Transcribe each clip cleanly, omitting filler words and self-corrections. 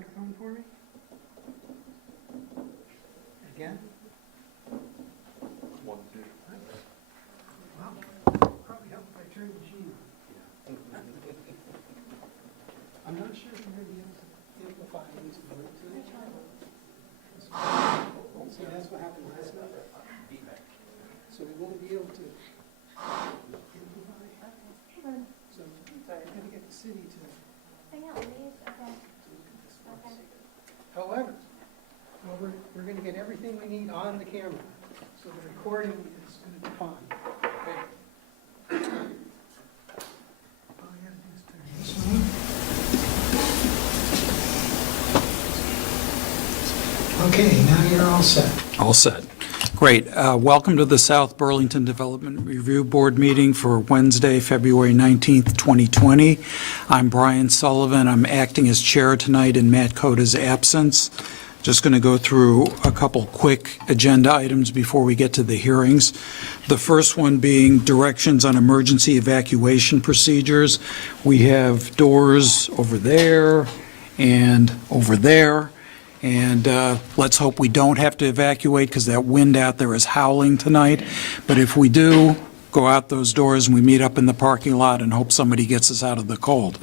microphone for me? Again? One, two. Wow. Probably help if I turn the machine on. I'm not sure if I'm going to be able to amplify into Bluetooth. See, that's what happened last night. So we won't be able to amplify. So I'm going to get the city to look at this. However, we're going to get everything we need on the camera. So the recording is going to be fine. Okay. All I gotta do is turn this on. Okay, now you're all set. All set. Great. Welcome to the South Burlington Development Review Board meeting for Wednesday, February 19th, 2020. I'm Brian Sullivan. I'm acting as chair tonight in Matt Coda's absence. Just going to go through a couple quick agenda items before we get to the hearings. The first one being directions on emergency evacuation procedures. We have doors over there and over there. And let's hope we don't have to evacuate because that wind out there is howling tonight. But if we do, go out those doors and we meet up in the parking lot and hope somebody gets us out of the cold.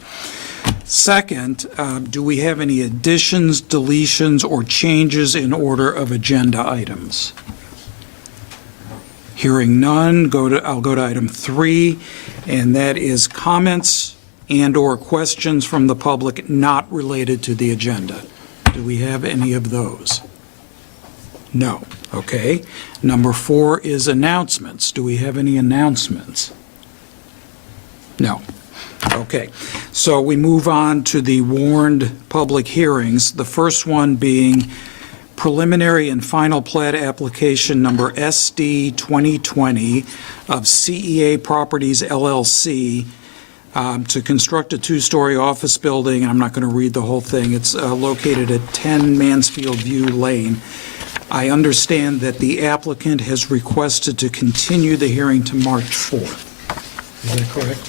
Second, do we have any additions, deletions, or changes in order of agenda items? Hearing none, I'll go to item 3, and that is comments and/or questions from the public not related to the agenda. Do we have any of those? No. Okay. Number 4 is announcements. Do we have any announcements? No. Okay. So we move on to the warned public hearings, the first one being preliminary and final plat application number SD 2020 of CEA Properties LLC to construct a 2-story office building, and I'm not going to read the whole thing. It's located at 10 Mansfield View Lane. I understand that the applicant has requested to continue the hearing to March 4th. Is that correct?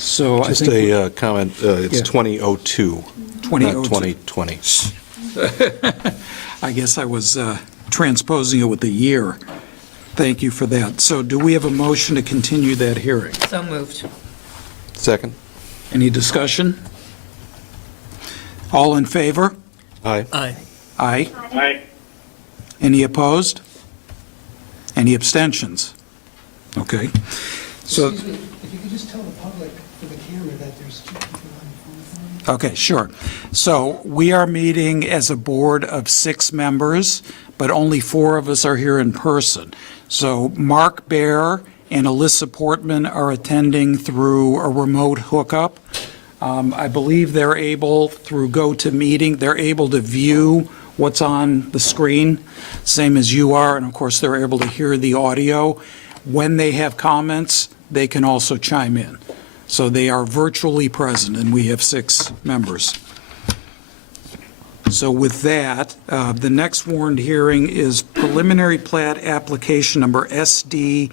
So Just I think a comment, it's Yeah. 2002, 2002. not 2020. I guess I was transposing it with the year. Thank you for that. So do we have a motion to continue that hearing? So moved. Second? Any discussion? All in favor? Aye. Aye. Aye. Aye. Any opposed? Any abstentions? Okay. So, Excuse me, if you could just tell the public for the camera that there's 2 people on the phone for me. okay, sure. So we are meeting as a board of 6 members, but only 4 of us are here in person. So Mark Baer and Alyssa Portman are attending through a remote hookup. I believe they're able, through GoToMeeting, they're able to view what's on the screen, same as you are, and of course, they're able to hear the audio. When they have comments, they can also chime in. So they are virtually present, and we have 6 members. So with that, the next warned hearing is preliminary plat application number SD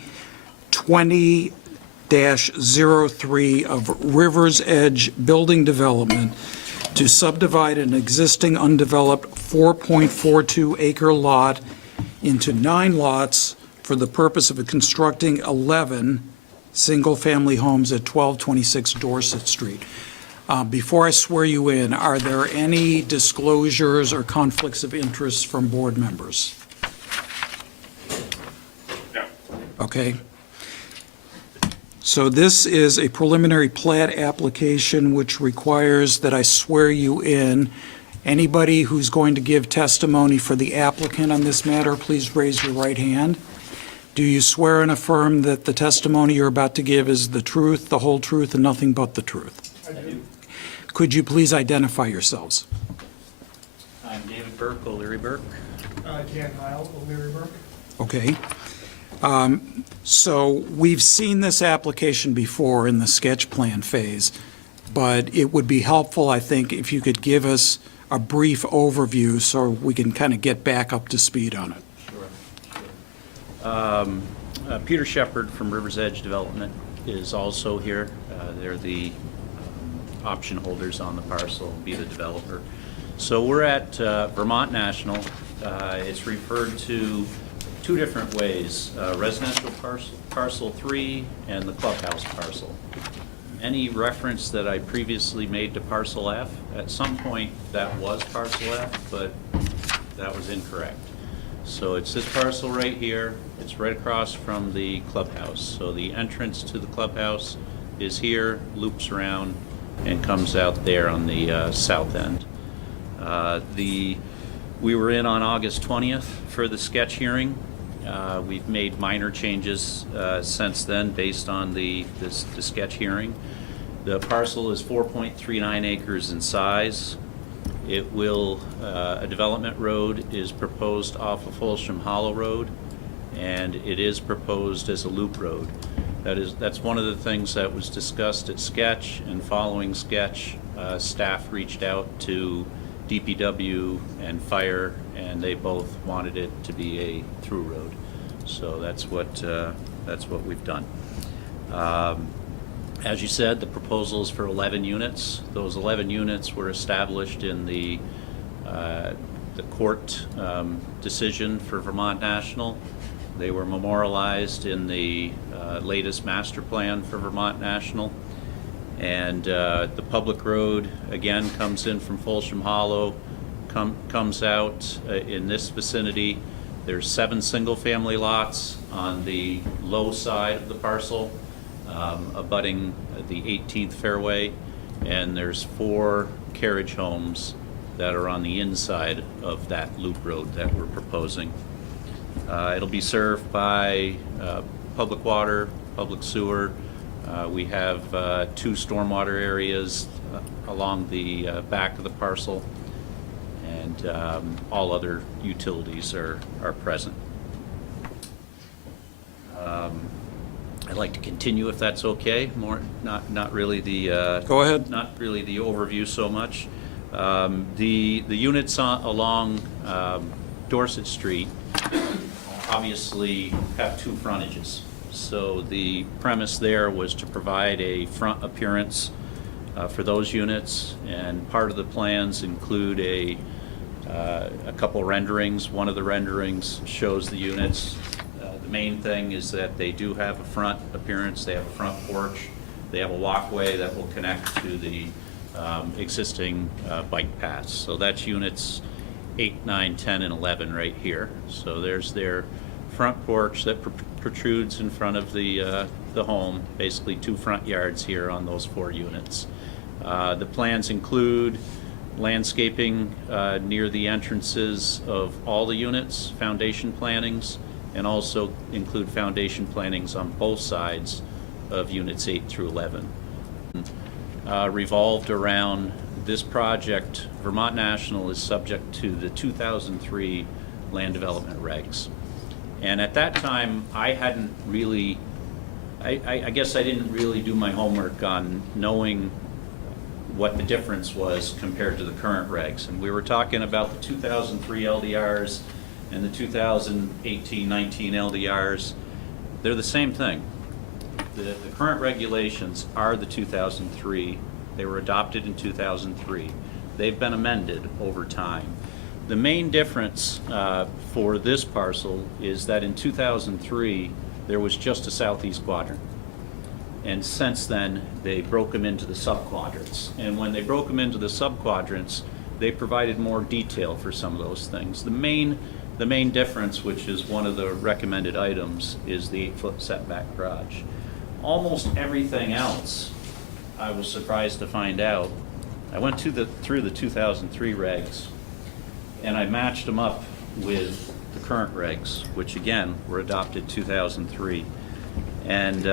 20-03 of Rivers Edge Building Development to subdivide an existing undeveloped 4.42 acre lot into 9 lots for the purpose of constructing 11 single-family homes at 1226 Dorset Street. Before I swear you in, are there any disclosures or conflicts of interest from board members? No. Okay. So this is a preliminary plat application which requires that I swear you in. Anybody who's going to give testimony for the applicant on this matter, please raise your right hand. Do you swear and affirm that the testimony you're about to give is the truth, the whole truth, and nothing but the truth? I do. Could you please identify yourselves? I'm David Burke, O'Leary Burke. Dan Heil, O'Leary Burke. Okay. So we've seen this application before in the sketch plan phase, but it would be helpful, I think, if you could give us a brief overview so we can kind of get back up to speed on it. Sure. Peter Shepard from Rivers Edge Development is also here. They're the option holders on the parcel, be the developer. So we're at Vermont National. It's referred to two different ways, residential parcel 3 and the clubhouse parcel. Any reference that I previously made to parcel F, at some point that was parcel F, but that was incorrect. So it's this parcel right here. It's right across from the clubhouse. So the entrance to the clubhouse is here, loops around, and comes out there on the south end. We were in on August 20th for the sketch hearing. We've made minor changes since then based on the sketch hearing. The parcel is 4.39 acres in size. It will, a development road is proposed off of Folsham Hollow Road, and it is proposed as a loop road. That's one of the things that was discussed at sketch, and following sketch, staff reached out to DPW and fire, and they both wanted it to be a through road. So that's what we've done. As you said, the proposal is for 11 units. Those 11 units were established in the court decision for Vermont National. They were memorialized in the latest master plan for Vermont National. And the public road, again, comes in from Folsham Hollow, comes out in this vicinity. There's 7 single-family lots on the low side of the parcel, abutting the 18th fairway, and there's 4 carriage homes that are on the inside of that loop road that we're proposing. It'll be served by public water, public sewer. We have 2 stormwater areas along the back of the parcel, and all other utilities are present. I'd like to continue if that's okay. Not really the Go ahead. Not really the overview so much. The units along Dorset Street obviously have 2 frontages. So the premise there was to provide a front appearance for those units, and part of the plans include a couple renderings. One of the renderings shows the units. The main thing is that they do have a front appearance. They have a front porch. They have a walkway that will connect to the existing bike paths. So that's units 8, 9, 10, and 11 right here. So there's their front porch that protrudes in front of the home, basically 2 front yards here on those 4 units. The plans include landscaping near the entrances of all the units, foundation plantings, and also include foundation plantings on both sides of units 8 through 11. Revolved around this project, Vermont National is subject to the 2003 land development regs. And at that time, I hadn't really, I guess I didn't really do my homework on knowing what the difference was compared to the current regs. And we were talking about the 2003 LDRs and the 2018-19 LDRs. They're the same thing. The current regulations are the 2003. They were adopted in 2003. They've been amended over time. The main difference for this parcel is that in 2003, there was just a southeast quadrant. And since then, they broke them into the subquadrants. And when they broke them into the subquadrants, they provided more detail for some of those things. The main difference, which is one of the recommended items, is the 8-foot setback garage. Almost everything else, I was surprised to find out. I went through the 2003 regs, and I matched them up with the current regs, which again were adopted 2003. And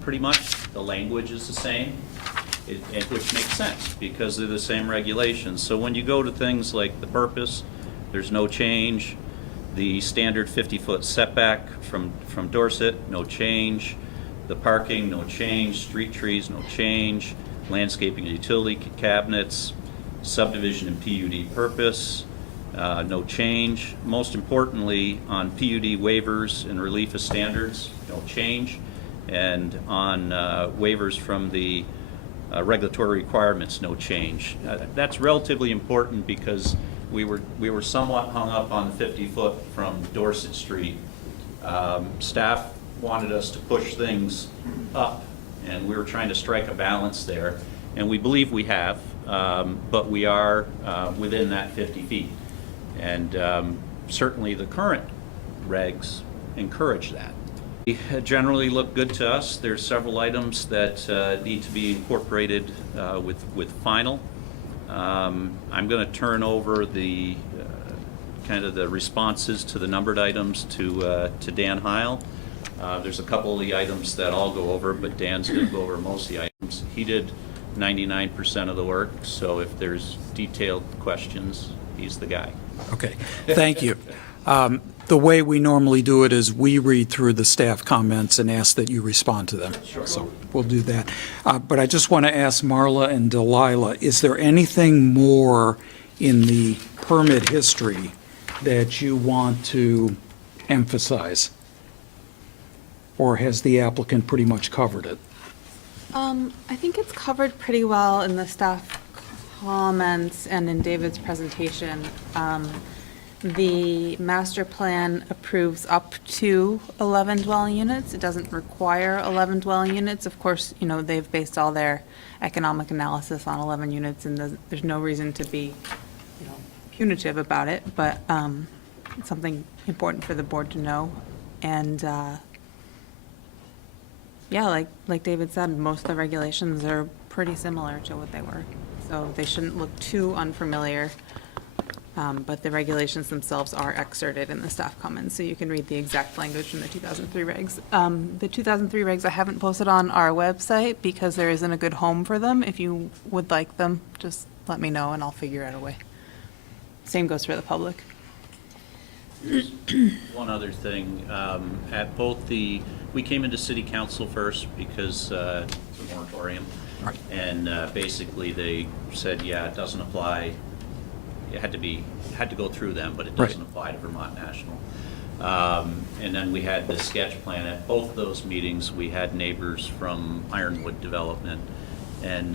pretty much the language is the same, which makes sense because they're the same regulations. So when you go to things like the purpose, there's no change. The standard 50-foot setback from Dorset, no change. The parking, no change. Street trees, no change. Landscaping and utility cabinets. Subdivision and PUD purpose, no change. Most importantly, on PUD waivers and relief of standards, no change. And on waivers from the regulatory requirements, no change. That's relatively important because we were somewhat hung up on 50-foot from Dorset Street. Staff wanted us to push things up, and we were trying to strike a balance there, and we believe we have, but we are within that 50 feet. And certainly the current regs encourage that. They generally look good to us. There's several items that need to be incorporated with final. I'm going to turn over the kind of the responses to the numbered items to Dan Heil. There's a couple of the items that I'll go over, but Dan's going to go over most of the items. He did 99% of the work, so if there's detailed questions, he's the guy. Okay, thank you. The way we normally do it is we read through the staff comments and ask that you respond to them. Sure. So we'll do that. But I just want to ask Marla and Delilah, is there anything more in the permit history that you want to emphasize? Or has the applicant pretty much covered it? I think it's covered pretty well in the staff comments and in David's presentation. The master plan approves up to 11 dwelling units. It doesn't require 11 dwelling units. Of course, you know, they've based all their economic analysis on 11 units, and there's no reason to be, you know, punitive about it, but it's something important for the board to know. And yeah, like David said, most of the regulations are pretty similar to what they were, so they shouldn't look too unfamiliar. But the regulations themselves are excerpted in the staff comments, so you can read the exact language from the 2003 regs. The 2003 regs I haven't posted on our website because there isn't a good home for them. If you would like them, just let me know and I'll figure out a way. Same goes for the public. Here's one other thing. At both we came into city council first because it's a moratorium. Right. And basically they said, yeah, it doesn't apply. It had to go through them, but it doesn't apply to Vermont National. And then we had the sketch plan. At both of those meetings, we had neighbors from Ironwood Development and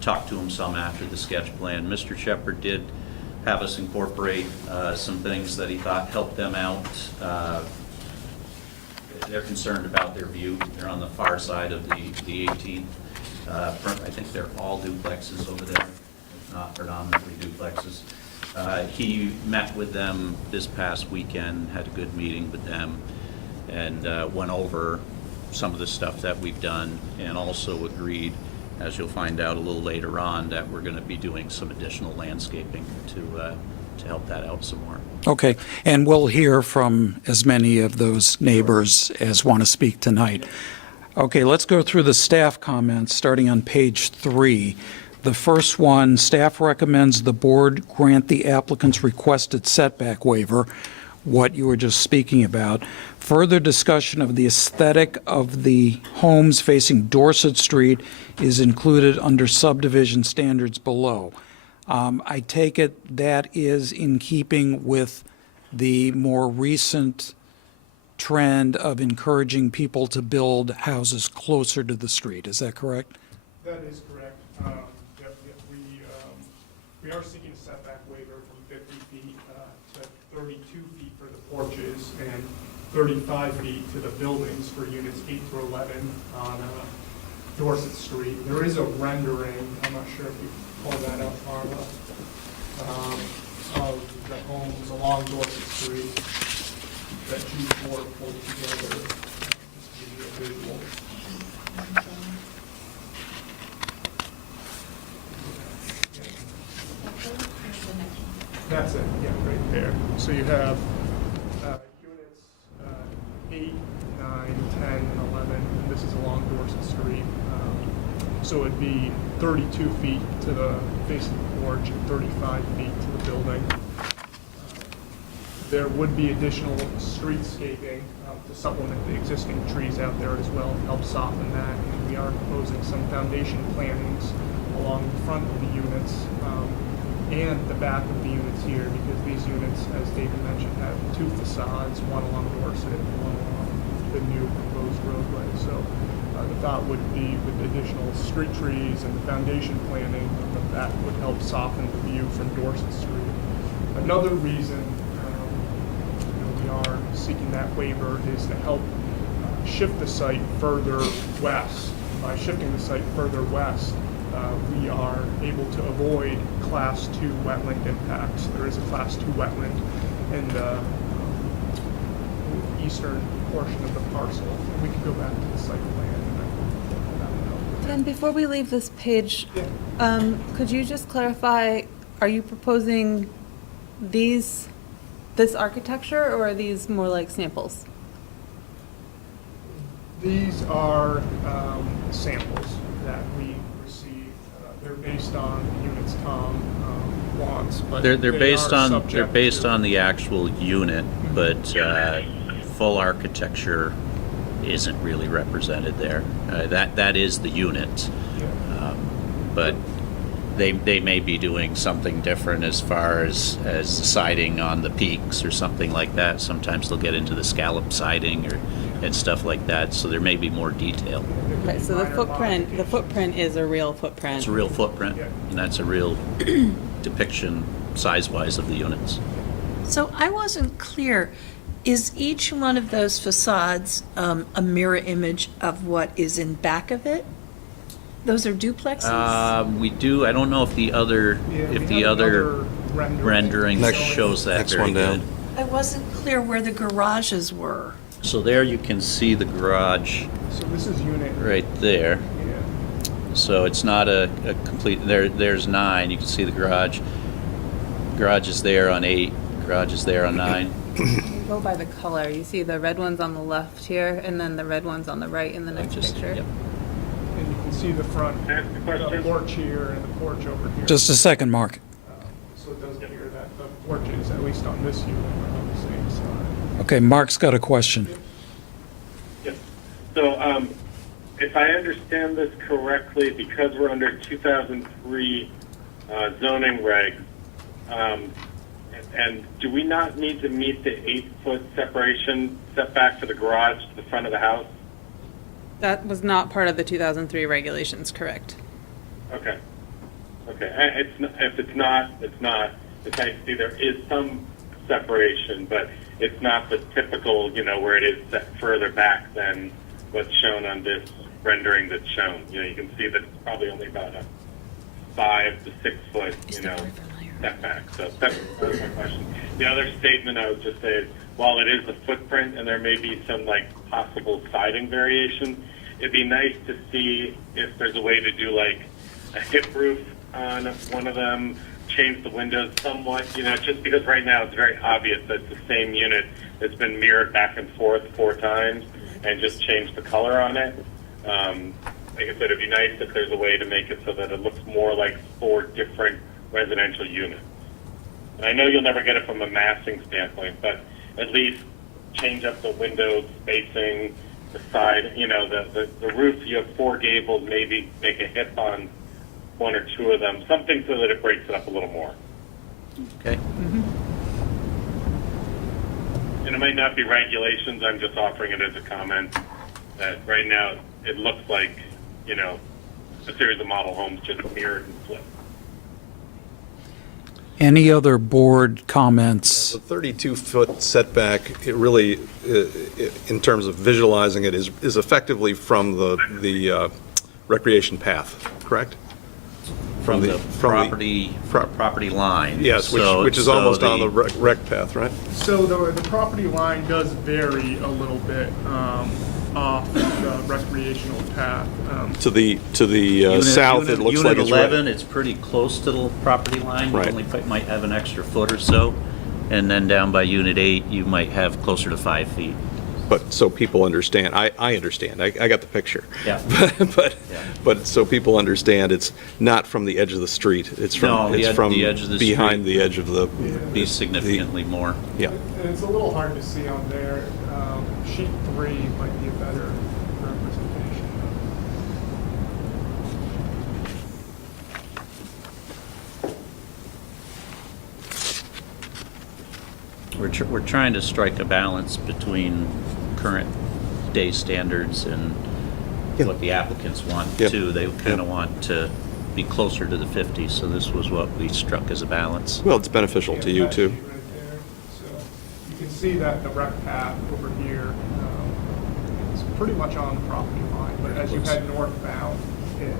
talked to them some after the sketch plan. Mr. Shepherd did have us incorporate some things that he thought helped them out. They're concerned about their view. They're on the far side of the 18th. I think they're all duplexes over there, if not predominantly duplexes. He met with them this past weekend, had a good meeting with them, and went over some of the stuff that we've done, and also agreed, as you'll find out a little later on, that we're going to be doing some additional landscaping to help that out some more. Okay, and we'll hear from as many of those neighbors as want to speak tonight. Okay, let's go through the staff comments, starting on page 3. The first one, staff recommends the board grant the applicant's requested setback waiver, what you were just speaking about. Further discussion of the aesthetic of the homes facing Dorset Street is included under subdivision standards below. I take it that is in keeping with the more recent trend of encouraging people to build houses closer to the street. Is that correct? That is correct. We are seeking a setback waiver from 50 feet to 32 feet for the porches and 35 feet to the buildings for units 8 through 11 on Dorset Street. There is a rendering, I'm not sure if you pull that up, Marla, of the homes along Dorset Street that G4 pulled together. Just to give you a visual. That's it, yeah, right there. So you have units 8, 9, 10, and 11, and this is along Dorset Street. So it'd be 32 feet to the face of the porch and 35 feet to the building. There would be additional streetscaping to supplement the existing trees out there as well, to help soften that. And we are proposing some foundation plantings along the front of the units and the back of the units here, because these units, as David mentioned, have 2 facades, one along Dorset and one along the new proposed roadway. So the thought would be with additional street trees and the foundation planning, that would help soften the view from Dorset Street. Another reason we are seeking that waiver is to help shift the site further west. By shifting the site further west, we are able to avoid Class 2 wetland impacts. There is a Class 2 wetland in the eastern portion of the parcel. And we can go back to the site plan. And before we leave this page, could you just clarify, are you proposing this architecture, or are these more like samples? These are samples that we received. They're based on units Tom wants, but They're they based are on, they're subject based to- on the actual unit, but full architecture isn't really represented there. That is the unit. Yeah. But they may be doing something different as far as the siding on the peaks or something like that. Sometimes they'll get into the scallop siding and stuff like that, so there may be more detail. Okay, so the footprint is a real footprint. It's a real footprint, Yeah. and that's a real depiction size-wise of the units. So I wasn't clear, is each one of those facades a mirror image of what is in back of it? Those are duplexes? We do, I don't know if the other, Yeah, we if the have other another rendering Next- shows that next very one down. good. I wasn't clear where the garages were. So there you can see the garage So this is unit. right there. Yeah. So it's not a complete, there's 9, you can see the garage. Garage is there on 8, garage is there on 9. You go by the color. You see the red ones on the left here, and then the red ones on the right in the next picture. Yep. And you can see the front, the porch here and the porch over here. Just a second, Mark. So it does appear that the porches, at least on this unit, are on the same side. Okay, Mark's got a question. Yes. So, if I understand this correctly, because we're under 2003 zoning regs, and do we not need to meet the 8-foot separation setback for the garage to the front of the house? That was not part of the 2003 regulations, correct? Okay. Okay. If it's not, it's not. It's nice to see there is some separation, but it's not the typical, where it is set further back than what's shown on this rendering that's shown. You can see that it's probably only about a 5 to 6 foot, setback. So that was my question. The other statement I would just say is, while it is a footprint and there may be some possible siding variation, it'd be nice to see if there's a way to do a hip roof on one of them, change the windows somewhat, just because right now it's very obvious that it's the same unit that's been mirrored back and forth 4 times, and just change the color on it. Like I said, it'd be nice if there's a way to make it so that it looks more like 4 different residential units. And I know you'll never get it from a massing standpoint, but at least change up the window spacing, the side, the roof, you have 4 gables, maybe make a hip on 1 or 2 of them, something so that it breaks it up a little more. Okay. And it might not be regulations, I'm just offering it as a comment, that right now it looks like, a series of model homes just mirrored and flipped. Any other board comments? The 32-foot setback, it really, in terms of visualizing it, is effectively from the recreation path, correct? From the property line. Yes, So- which is so almost on the rec path, right? So the property line does vary a little bit off the recreational path. To the Unit- south, it looks like it's Unit right. 11, it's pretty close to the property line. You Right. only might have an extra foot or so. And then down by Unit 8, you might have closer to 5 feet. But so people understand, I understand, I got the picture. Yeah. But so people understand, it's not from the edge of the street, it's No, from, the it's ed- from the edge of the behind street. the edge of the, Be significantly more. yeah. And it's a little hard to see on there. Sheet 3 might be a better representation. We're trying to strike a balance between current today's standards and Yeah. what the applicants want Yeah. too. They kind Yeah. of want to be closer to the 50, so this was what we struck as a balance. Well, it's beneficial to you, that too. sheet right there. So you can see that the rec path over here is pretty much on the property line, but as you head northbound, it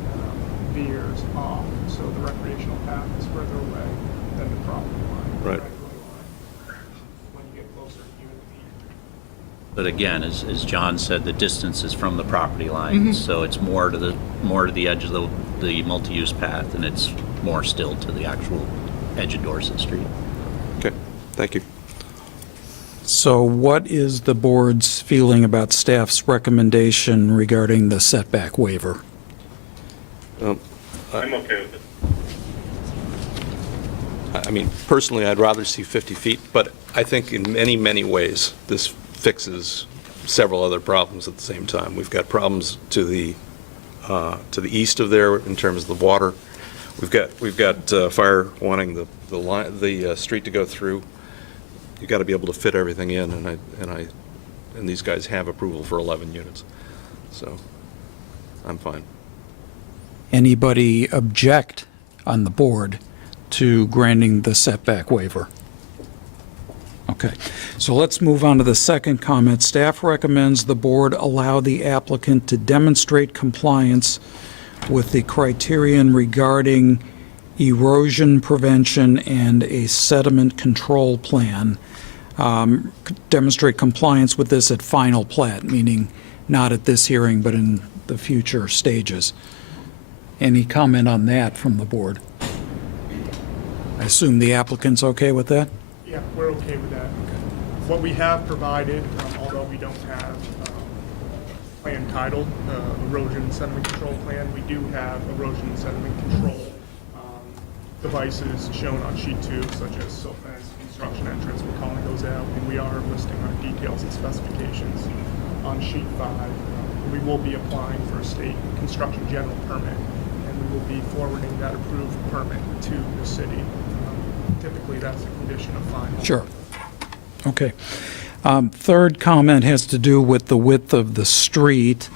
veers off. So the recreational path is further away than the property line. Right. right-of-way line, when you get closer to Unit 8. But again, as John said, the distance is from the property line, so it's more to the edge of the multi-use path, and it's more still to the actual edge of Dorset Street. Okay, thank you. So what is the board's feeling about staff's recommendation regarding the setback waiver? I'm okay with it. I mean, personally, I'd rather see 50 feet, but I think in many, many ways, this fixes several other problems at the same time. We've got problems to the east of there in terms of the water. We've got fire wanting the street to go through. You got to be able to fit everything in, and these guys have approval for 11 units, so I'm fine. Anybody object on the board to granting the setback waiver? Okay, so let's move on to the second comment. Staff recommends the board allow the applicant to demonstrate compliance with the criterion regarding erosion prevention and a sediment control plan. Demonstrate compliance with this at final plat, meaning not at this hearing, but in the future stages. Any comment on that from the board? I assume the applicant's okay with that? Yeah, we're okay with that. What we have provided, although we don't have plan titled erosion and sediment control plan, we do have erosion and sediment control devices shown on sheet 2, such as silt fence, construction entrance. We're calling those out, and we are listing our details and specifications on sheet 5. We will be applying for a state construction general permit, and we will be forwarding that approved permit to the city. Typically, that's a condition of final. Sure. Okay. Third comment has to do with the width of the street.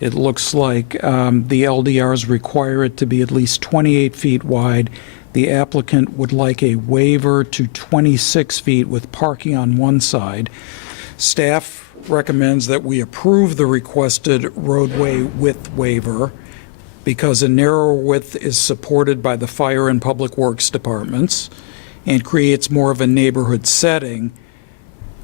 It looks like the LDRs require it to be at least 28 feet wide. The applicant would like a waiver to 26 feet with parking on one side. Staff recommends that we approve the requested roadway width waiver because a narrower width is supported by the fire and public works departments and creates more of a neighborhood setting,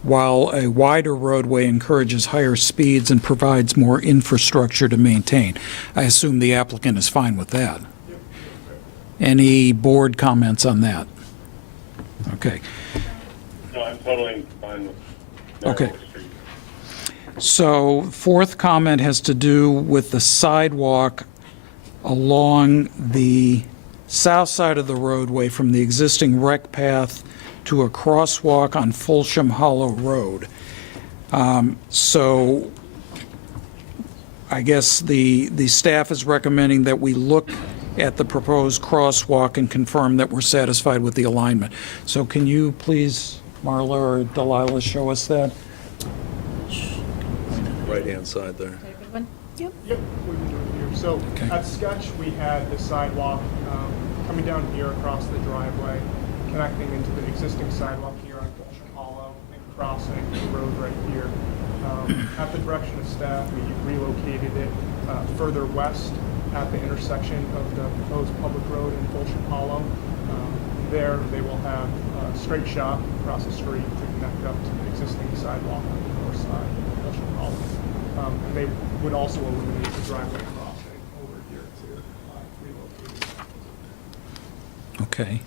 while a wider roadway encourages higher speeds and provides more infrastructure to maintain. I assume the applicant is fine with that. Any board comments on that? Okay. No, I'm totally fine with Okay. narrower street. So fourth comment has to do with the sidewalk along the south side of the roadway from the existing rec path to a crosswalk on Fulsham Hollow Road. So I guess the staff is recommending that we look at the proposed crosswalk and confirm that we're satisfied with the alignment. So can you please, Marla or Delilah, show us that? Right-hand side there. Yep, we can do it here. So Okay. at Sketch, we had the sidewalk coming down here across the driveway, connecting into the existing sidewalk here on Fulsham Hollow and crossing the road right here. At the direction of staff, we relocated it further west at the intersection of the proposed public road in Fulsham Hollow. There, they will have a straight shot across the street to connect up to the existing sidewalk on the north side of Fulsham Hollow. And they would also eliminate the driveway crossing over here to relocate. Okay.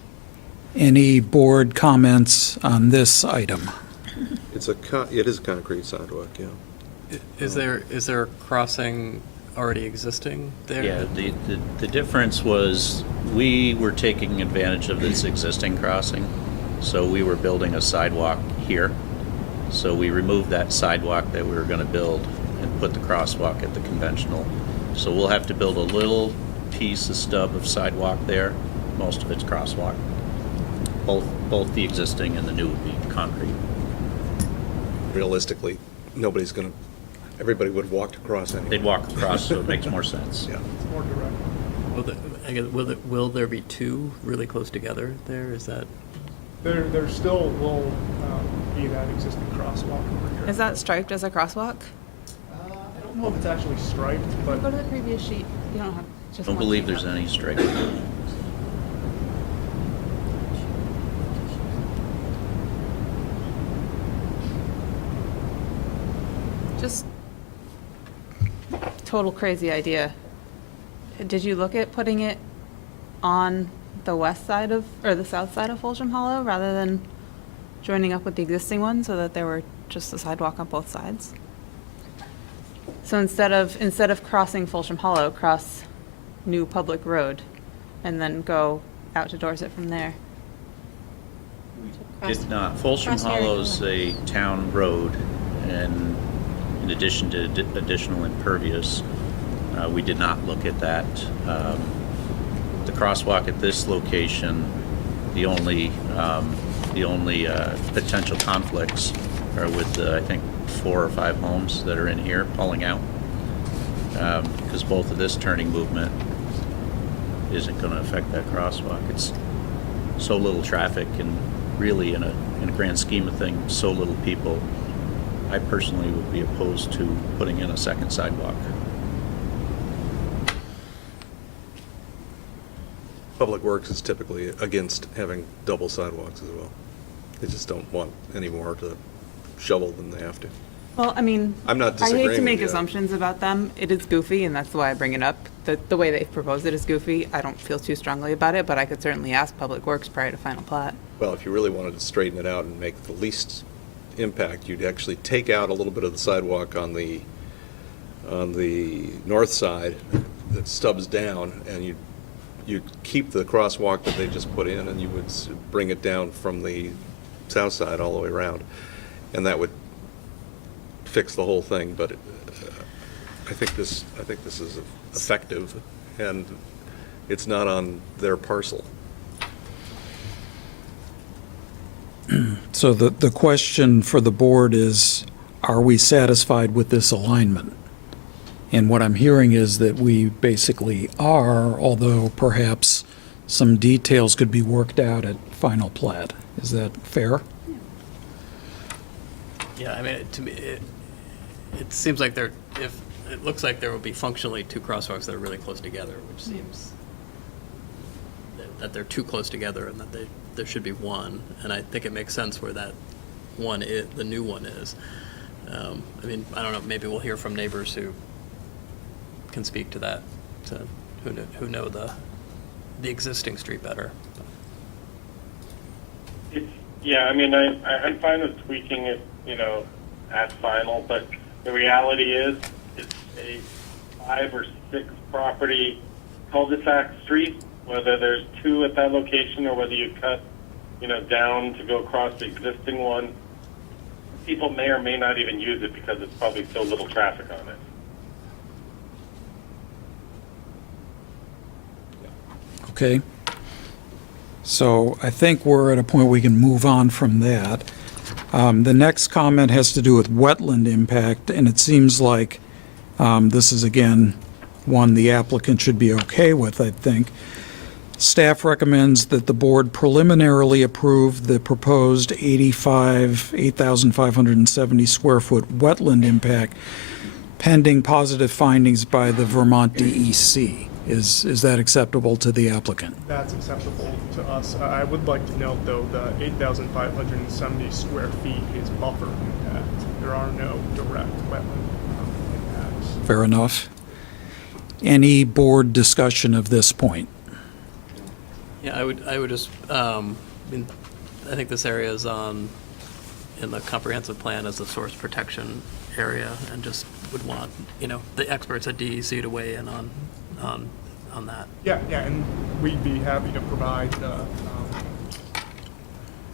Any board comments on this item? It is a concrete sidewalk, yeah. Is there a crossing already existing there? Yeah, the difference was, we were taking advantage of this existing crossing, so we were building a sidewalk here. So we removed that sidewalk that we were gonna build and put the crosswalk at the conventional. So we'll have to build a little piece, a stub of sidewalk there. Most of it's crosswalk. Both the existing and the new would be concrete. Realistically, nobody's going to everybody would walk across anyway. They'd walk across, so it makes more sense. Yeah. It's more direct. Will there be two really close together there? Is that? There still will be that existing crosswalk over here. Is that striped as a crosswalk? I don't know if it's actually striped, but Go to the previous sheet. You don't have, just Don't one believe sheet there's up. any strike. Just total crazy idea. Did you look at putting it on the west side of, or the south side of Folsham Hollow rather than joining up with the existing one so that there were just a sidewalk on both sides? So instead of crossing Folsham Hollow, cross New Public Road and then go out to Dorset from there. Did not. Folsham Cross Mary Hollow's a town road, and in addition to additional impervious, we did not look at that. The crosswalk at this location, the only potential conflicts are with, I think, 4 or 5 homes that are in here pulling out, because both of this turning movement isn't going to affect that crosswalk. It's so little traffic, and really, in a grand scheme of things, so little people. I personally would be opposed to putting in a second sidewalk. Public Works is typically against having double sidewalks as well. They just don't want any more to shovel than they have to. Well, I mean, I'm not I disagreeing hate to with make you. assumptions about them. It is goofy, and that's why I bring it up. The way they've proposed it is goofy. I don't feel too strongly about it, but I could certainly ask Public Works prior to final plat. Well, if you really wanted to straighten it out and make the least impact, you'd actually take out a little bit of the sidewalk on the north side that stubs down, and you'd keep the crosswalk that they just put in, and you would bring it down from the south side all the way around. And that would fix the whole thing, but I think this is effective, and it's not on their parcel. So the question for the board is, are we satisfied with this alignment? And what I'm hearing is that we basically are, although perhaps some details could be worked out at final plat. Is that fair? Yeah, I mean, to me, it seems like it looks like there will be functionally 2 crosswalks that are really close together, which seems that they're too close together and that there should be one. And I think it makes sense where that one is, the new one is. I mean, I don't know, maybe we'll hear from neighbors who can speak to that, who know the existing street better. Yeah, I mean, I'm fine with tweaking it, at final, but the reality is it's a 5 or 6 property cul-de-sac street, whether there's 2 at that location or whether you cut, down to go across the existing one. People may or may not even use it because it's probably so little traffic on it. Okay. So I think we're at a point we can move on from that. The next comment has to do with wetland impact, and it seems like this is, again, one the applicant should be okay with, I think. Staff recommends that the board preliminarily approve the proposed 8,570 square foot wetland impact pending positive findings by the Vermont DEC. Is that acceptable to the applicant? that's acceptable to us. I would like to note, though, the 8,570 square feet is buffer impact. There are no direct wetland impacts. Fair enough. Any board discussion of this point? Yeah, I would just, I think this area is in the comprehensive plan as a source protection area, and just would want, the experts at DEC to weigh in on that. Yeah, and we'd be happy to provide the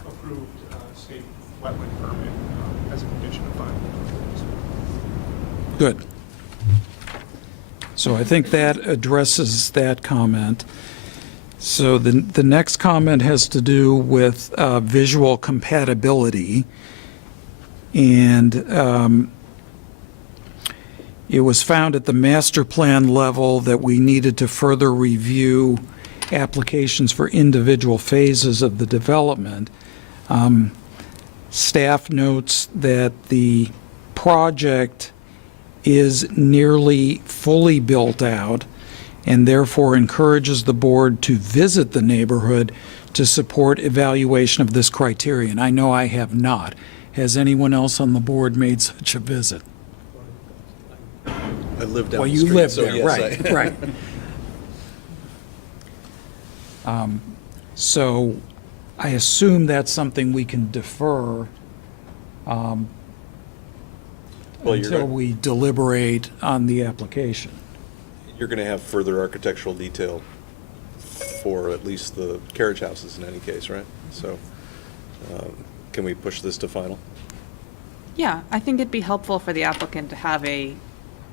approved state wetland permit as a condition of final approval. Good. So I think that addresses that comment. So the next comment has to do with visual compatibility. And it was found at the master plan level that we needed to further review applications for individual phases of the development. Staff notes that the project is nearly fully built out and therefore encourages the board to visit the neighborhood to support evaluation of this criterion. I know I have not. Has anyone else on the board made such a visit? I live down Well, the you street, live so there, yes, right, right. So I assume that's something we can defer Well, you're until going we deliberate on the application. to have further architectural detail for at least the carriage houses in any case, right? So can we push this to final? Yeah, I think it'd be helpful for the applicant to have a,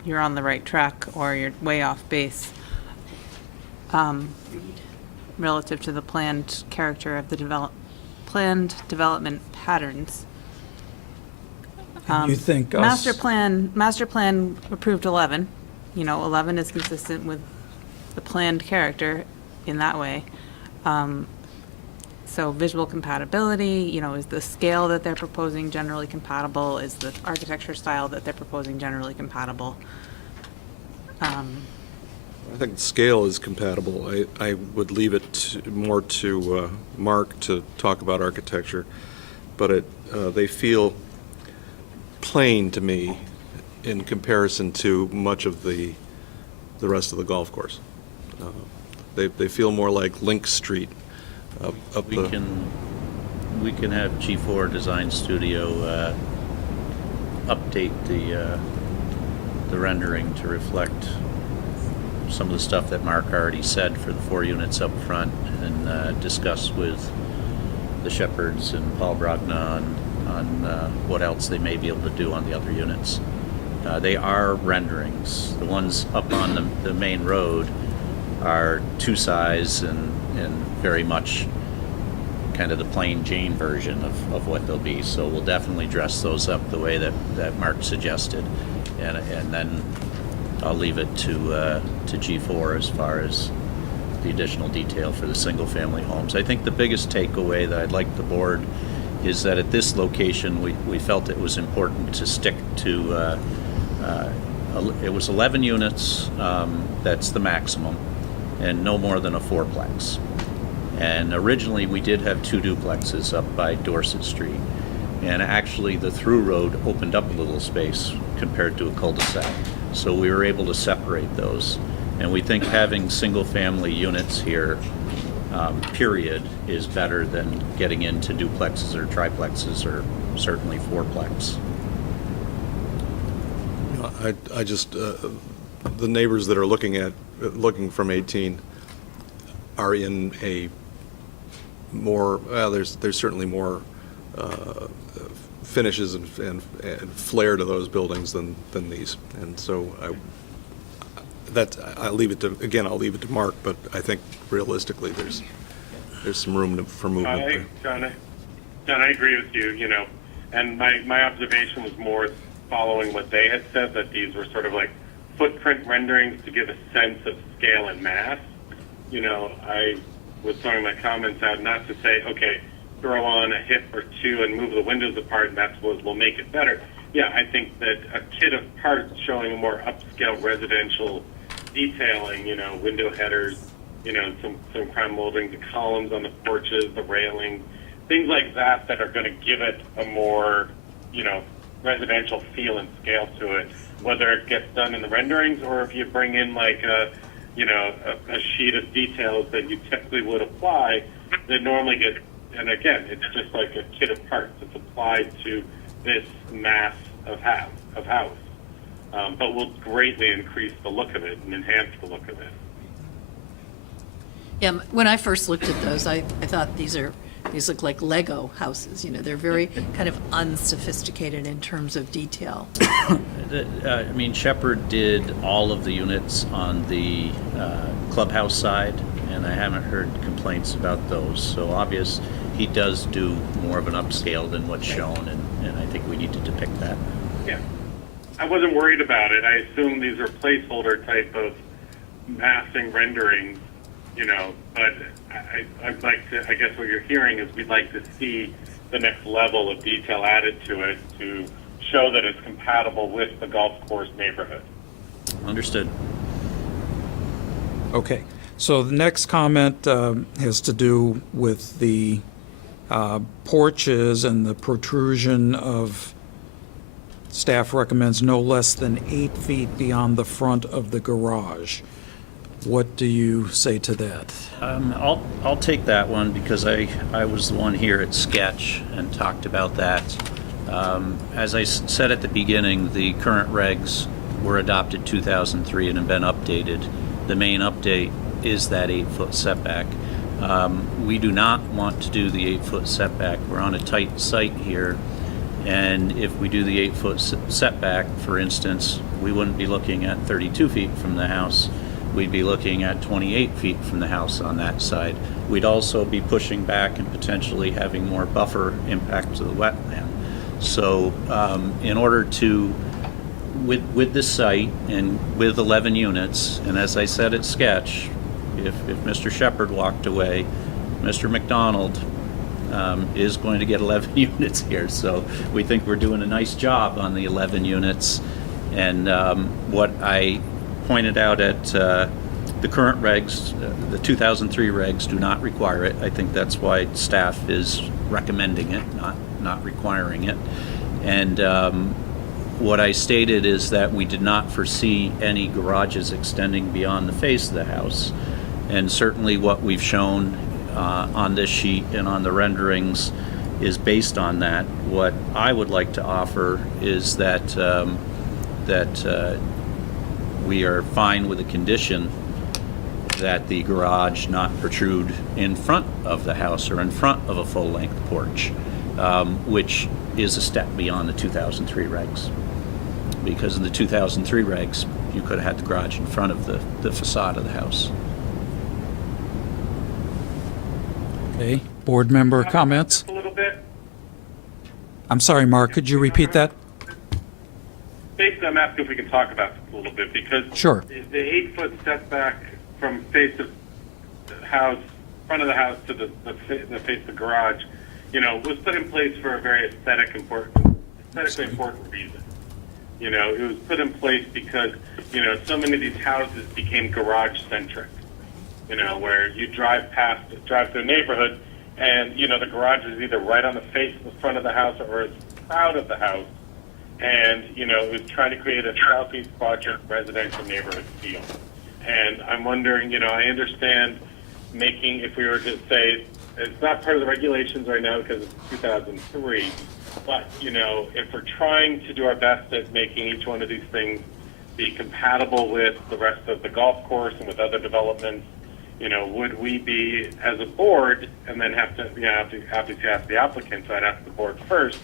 you're on the right track or you're way off base relative to the planned character of the planned development patterns. You think us... Master plan approved 11. 11 is consistent with the planned character in that way. So visual compatibility, is the scale that they're proposing generally compatible? Is the architecture style that they're proposing generally compatible? I think scale is compatible. I would leave it more to Mark to talk about architecture, but they feel plain to me in comparison to much of the rest of the golf course. They feel more like Link Street up We can have G4 Design Studio update the rendering to reflect some of the stuff that Mark already said for the 4 units up front, and discuss with the Shepherds and Paul Brogna on what else they may be able to do on the other units. They are renderings. The ones up on the main road are 2-size and very much kind of the plain Jane version of what they'll be. So we'll definitely dress those up the way that Mark suggested, and then I'll leave it to G4 as far as the additional detail for the single-family homes. I think the biggest takeaway that I'd like the board is that at this location, we felt it was important to stick to, it was 11 units, that's the maximum, and no more than a 4-plex. And originally, we did have 2 duplexes up by Dorset Street. And actually, the through road opened up a little space compared to a cul-de-sac. So we were able to separate those. And we think having single-family units here, period, is better than getting into duplexes or triplexes or certainly 4-plex. I just, the neighbors that are looking from 18 are in a more, there's certainly more finishes and flair to those buildings than these. And so I'll leave it to Mark, but I think realistically there's some room for movement there. John, I agree with you, and my observation was more following what they had said, that these were sort of like footprint renderings to give a sense of scale and mass. I was throwing my comments out not to say, okay, throw on a hip or 2 and move the windows apart and that's what will make it better. Yeah, I think that a kit of parts showing a more upscale residential detailing, window headers, some crown molding, the columns on the porches, the railing, things like that are going to give it a more, residential feel and scale to it, whether it gets done in the renderings or if you bring in like a sheet of details that you typically would apply that normally get, and again, it's just like a kit of parts. It's applied to this mass of house, but will greatly increase the look of it and enhance the look of it. Yeah, when I first looked at those, I thought these look like Lego houses, they're very kind of unsophisticated in terms of detail. Shepherd did all of the units on the clubhouse side, and I haven't heard complaints about those. So obvious, he does do more of an upscale than what's shown, and I think we need to depict that. Yeah. I wasn't worried about it. I assume these are placeholder type of massing renderings, but I'd like to, I guess what you're hearing is we'd like to see the next level of detail added to it to show that it's compatible with the golf course neighborhood. Understood. Okay, so the next comment has to do with the porches and the protrusion of, staff recommends no less than 8 feet beyond the front of the garage. What do you say to that? I'll take that one because I was the one here at Sketch and talked about that. As I said at the beginning, the current regs were adopted 2003 and have been updated. The main update is that 8-foot setback. We do not want to do the 8-foot setback. We're on a tight site here, and if we do the 8-foot setback, for instance, we wouldn't be looking at 32 feet from the house. We'd be looking at 28 feet from the house on that side. We'd also be pushing back and potentially having more buffer impact to the wetland. So in order to, with this site and with 11 units, and as I said at Sketch, if Mr. Shepherd walked away, Mr. McDonald is going to get 11 units here. So we think we're doing a nice job on the 11 units. And what I pointed out at the current regs, the 2003 regs do not require it. I think that's why staff is recommending it, not requiring it. And what I stated is that we did not foresee any garages extending beyond the face of the house. And certainly what we've shown on this sheet and on the renderings is based on that. What I would like to offer is that we are fine with the condition that the garage not protrude in front of the house or in front of a full-length porch, which is a step beyond the 2003 regs. Because in the 2003 regs, you could have had the garage in front of the facade of the house. Okay, board member comments? A little bit. I'm sorry, Mark, could you repeat that? Basically, I'm asking if we can talk about this a little bit because Sure. the 8-foot setback from face of the house, front of the house to the face of the garage, was put in place for a very aesthetically important reason. It was put in place because, so many of these houses became garage centric. Where you drive through a neighborhood, and the garage is either right on the face of the front of the house or it's proud of the house, and it was trying to create a southeast quadrant residential neighborhood feel. And I'm wondering, I understand making, if we were to say it's not part of the regulations right now because it's 2003, but if we're trying to do our best at making each one of these things be compatible with the rest of the golf course and with other developments, would we be, as a board, and then have to, obviously ask the applicant, so I'd ask the board first,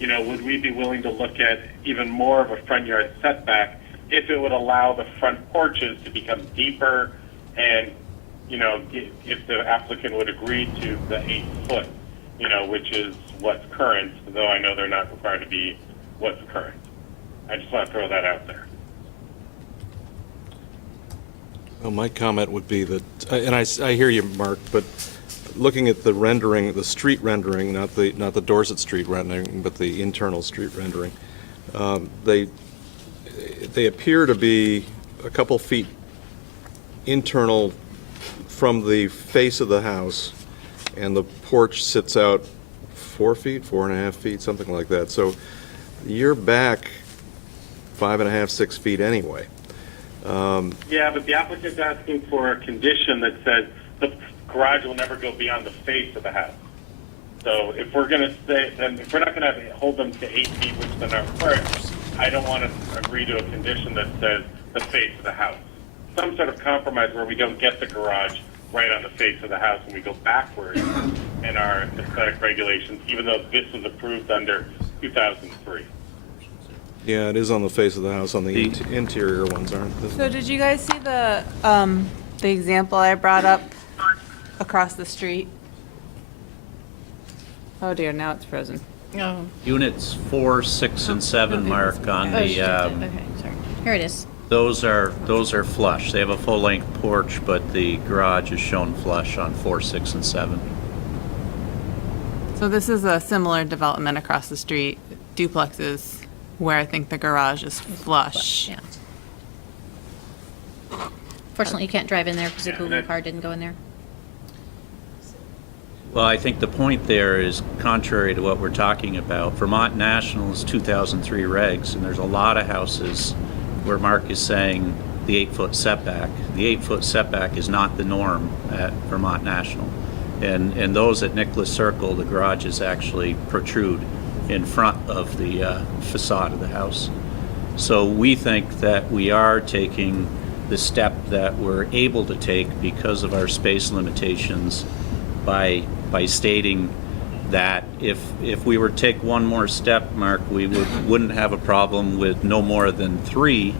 would we be willing to look at even more of a front yard setback if it would allow the front porches to become deeper and, if the applicant would agree to the 8-foot, which is what's current, though I know they're not required to be what's current. I just want to throw that out there. Well, my comment would be that, and I hear you, Mark, but looking at the rendering, the street rendering, not the Dorset Street rendering, but the internal street rendering, they appear to be a couple feet internal from the face of the house, and the porch sits out 4 feet, 4.5 feet, something like that. So you're back 5.5, 6 feet anyway. Yeah, but the applicant's asking for a condition that says the garage will never go beyond the face of the house. So if we're going to say, then if we're not going to hold them to 8 feet, which they're not required, I don't want to agree to a condition that says the face of the house. Some sort of compromise where we don't get the garage right on the face of the house and we go backwards in our aesthetic regulations, even though this was approved under 2003. Yeah, it is on the face of the house, on the interior ones, aren't they? So did you guys see the example I brought up across the street? Oh dear, now it's frozen. Oh. Units 4, 6, and 7, Mark, on Okay, the, sorry. Here it is. those are flush. They have a full-length porch, but the garage is shown flush on 4, 6, and 7. So this is a similar development across the street, duplexes, where I think the garage is flush. Yeah. Fortunately, you can't drive in there because the Yeah, Google that- car didn't go in there. Well, I think the point there is contrary to what we're talking about. Vermont National is 2003 regs, and there's a lot of houses where Mark is saying the 8-foot setback. The 8-foot setback is not the norm at Vermont National. And those at Nicholas Circle, the garages actually protrude in front of the facade of the house. So we think that we are taking the step that we're able to take because of our space limitations by stating that if we were to take one more step, Mark, we wouldn't have a problem with no more than 3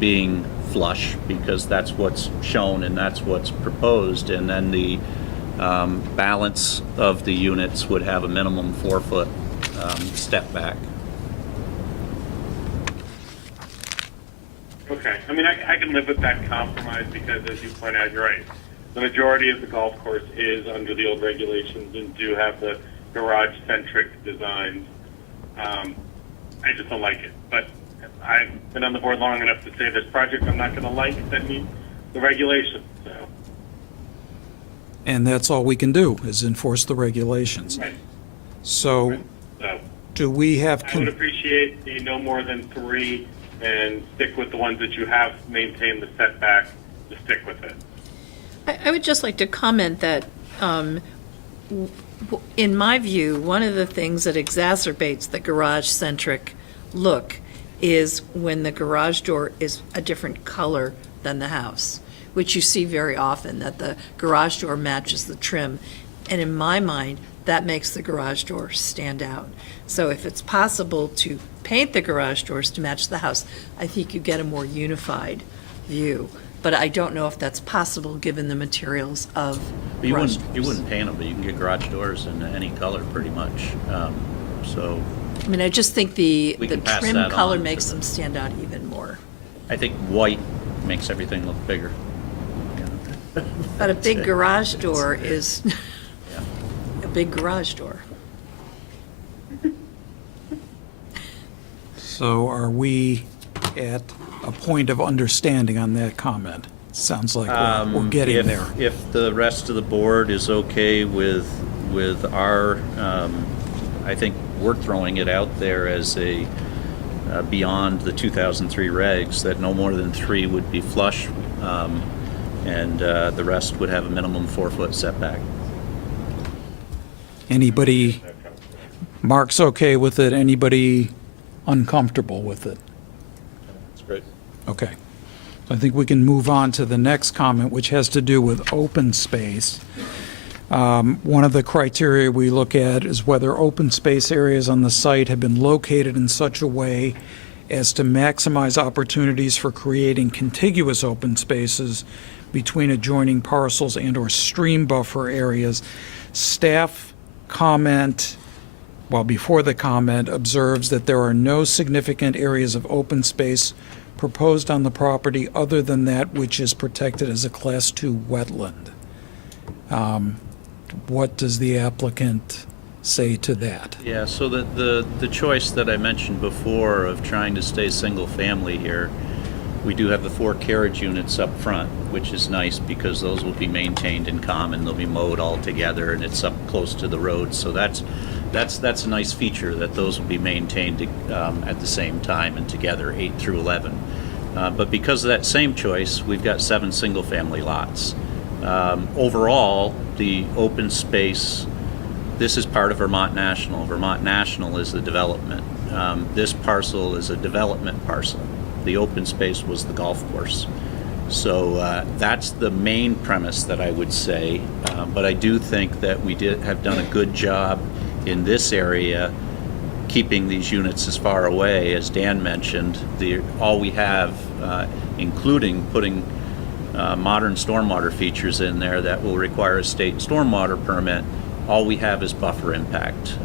being flush, because that's what's shown and that's what's proposed, and then the balance of the units would have a minimum 4-foot step back. Okay, I mean, I can live with that compromise because, as you point out, you're right. The majority of the golf course is under the old regulations and do have the garage-centric designs. I just don't like it. But I've been on the board long enough to say there's projects I'm not going to like that meet the regulations. So, And that's all we can do, is enforce the regulations. right. So So do we have, I would appreciate the no more than 3 and stick with the ones that you have maintained the setback to stick with it. I would just like to comment that, in my view, one of the things that exacerbates the garage-centric look is when the garage door is a different color than the house, which you see very often, that the garage door matches the trim. And in my mind, that makes the garage door stand out. So if it's possible to paint the garage doors to match the house, I think you get a more unified view. But I don't know if that's possible, given the materials of But you garage wouldn't doors. paint them, but you can get garage doors in any color pretty much. So I mean, I just think the We can pass trim that color on to makes the- them stand out even more. I think white makes everything look bigger. But a big garage door is a big garage door. so are we at a point of understanding on that comment? Sounds like we're getting If- there. If the rest of the board is okay with our, I think we're throwing it out there as a, beyond the 2003 regs, that no more than 3 would be flush, and the rest would have a minimum 4-foot setback. Anybody, Mark's okay with it, anybody uncomfortable with it? That's great. Okay. So I think we can move on to the next comment, which has to do with open space. One of the criteria we look at is whether open space areas on the site have been located in such a way as to maximize opportunities for creating contiguous open spaces between adjoining parcels and/or stream buffer areas. Staff comment, well, before the comment, observes that there are no significant areas of open space proposed on the property other than that which is protected as a Class 2 wetland. What does the applicant say to that? Yeah, so the choice that I mentioned before of trying to stay single-family here, we do have the 4 carriage units up front, which is nice because those will be maintained in common. They'll be mowed all together, and it's up close to the road. So that's a nice feature, that those will be maintained at the same time and together, 8 through 11. But because of that same choice, we've got 7 single-family lots. Overall, the open space, this is part of Vermont National. Vermont National is the development. This parcel is a development parcel. The open space was the golf course. So that's the main premise that I would say. But I do think that we have done a good job in this area keeping these units as far away. As Dan mentioned, all we have, including putting modern stormwater features in there that will require a state stormwater permit, all we have is buffer impact.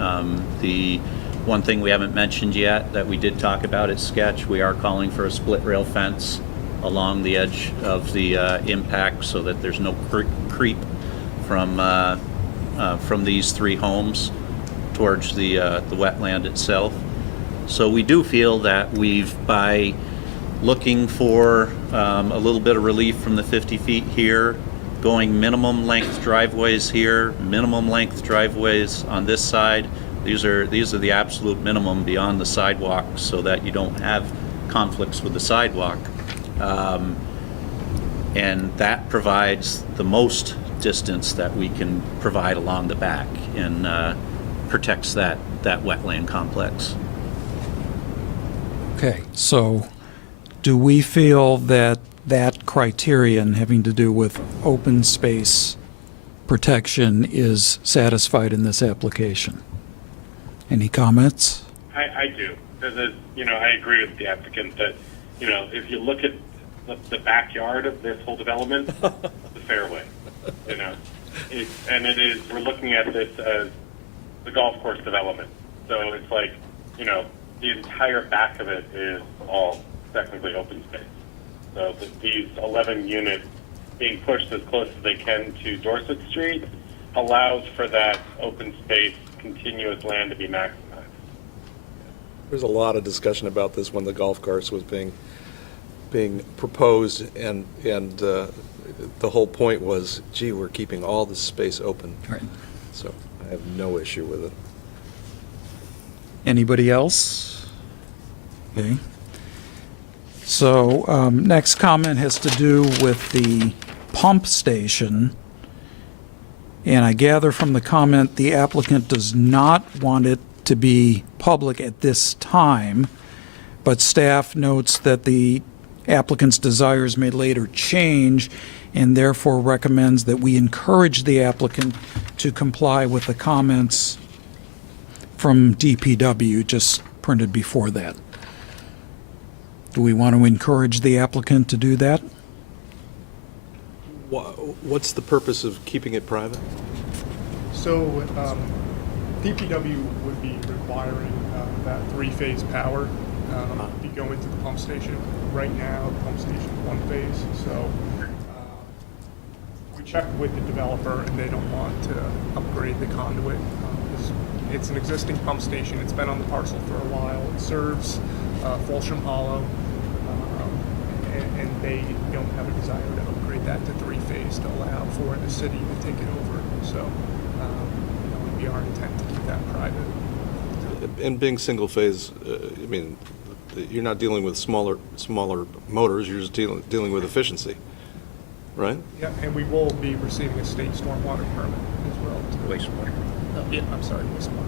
The one thing we haven't mentioned yet that we did talk about at sketch, we are calling for a split rail fence along the edge of the impact so that there's no creep from these three homes towards the wetland itself. So we do feel that by looking for a little bit of relief from the 50 feet here, going minimum length driveways here, minimum length driveways on this side. These are the absolute minimum beyond the sidewalk so that you don't have conflicts with the sidewalk. And that provides the most distance that we can provide along the back and protects that wetland complex. Okay, so do we feel that that criterion having to do with open space protection is satisfied in this application? Any comments? I do, because I agree with the applicant that, if you look at the backyard of this whole development, the fairway, we're looking at this as the golf course development. So it's like, the entire back of it is all technically open space. So these 11 units being pushed as close as they can to Dorset Street allows for that open space, continuous land to be maximized. There's a lot of discussion about this when the golf course was being proposed, and the whole point was, gee, we're keeping all this space open. Right. So I have no issue with it. Anybody else? Okay. So next comment has to do with the pump station. And I gather from the comment, the applicant does not want it to be public at this time, but staff notes that the applicant's desires may later change and therefore recommends that we encourage the applicant to comply with the comments from DPW just printed before that. Do we want to encourage the applicant to do that? What's the purpose of keeping it private? So DPW would be requiring that three-phase power be going to the pump station. Right now, the pump station is one phase, so we checked with the developer and they don't want to upgrade the conduit. It's an existing pump station. It's been on the parcel for a while. It serves Folsham Hollow, and they don't have a desire to upgrade that to three-phase to allow for the city to take it over. So it would be our intent to keep that private. And being single-phase, you're not dealing with smaller motors, you're just dealing with efficiency, right? Yeah, and we will be receiving a state stormwater permit as well. Wastewater. Yeah, I'm sorry, wastewater.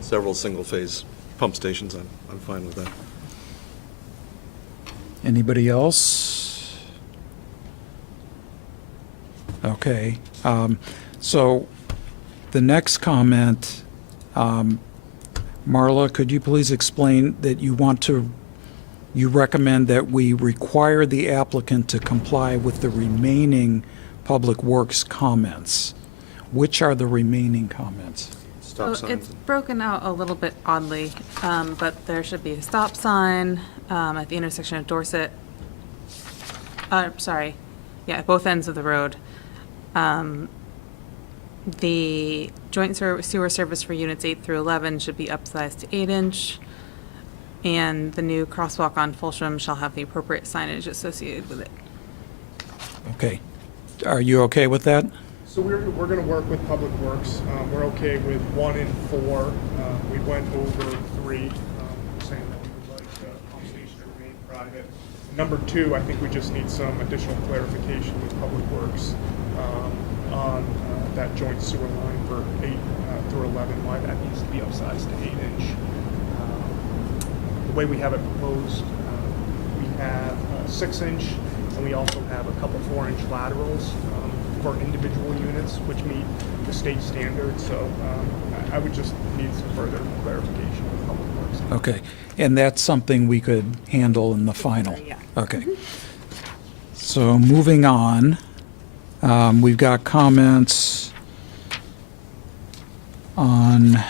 Several single-phase pump stations, I'm fine with that. Anybody else? Okay. So the next comment, Marla, could you please explain that you recommend that we require the applicant to comply with the remaining Public Works comments? Which are the remaining comments? Stop So signs. it's broken out a little bit oddly, but there should be a stop sign at the intersection of Dorset. At both ends of the road. The joint sewer service for units 8 through 11 should be upsized to 8-inch, and the new crosswalk on Folsham shall have the appropriate signage associated with it. Okay. Are you okay with that? So we're going to work with Public Works. We're okay with 1 and 4. We went over 3, saying that we would like the pump station to remain private. Number 2, I think we just need some additional clarification with Public Works on that joint sewer line for 8 through 11, why that needs to be upsized to 8-inch. The way we have it proposed, we have 6-inch, and we also have a couple 4-inch laterals for individual units, which meet the state standards. So I would just need some further clarification with Public Works. Okay. And that's something we could handle in the final? Yeah. Okay. So moving on, We've got comments on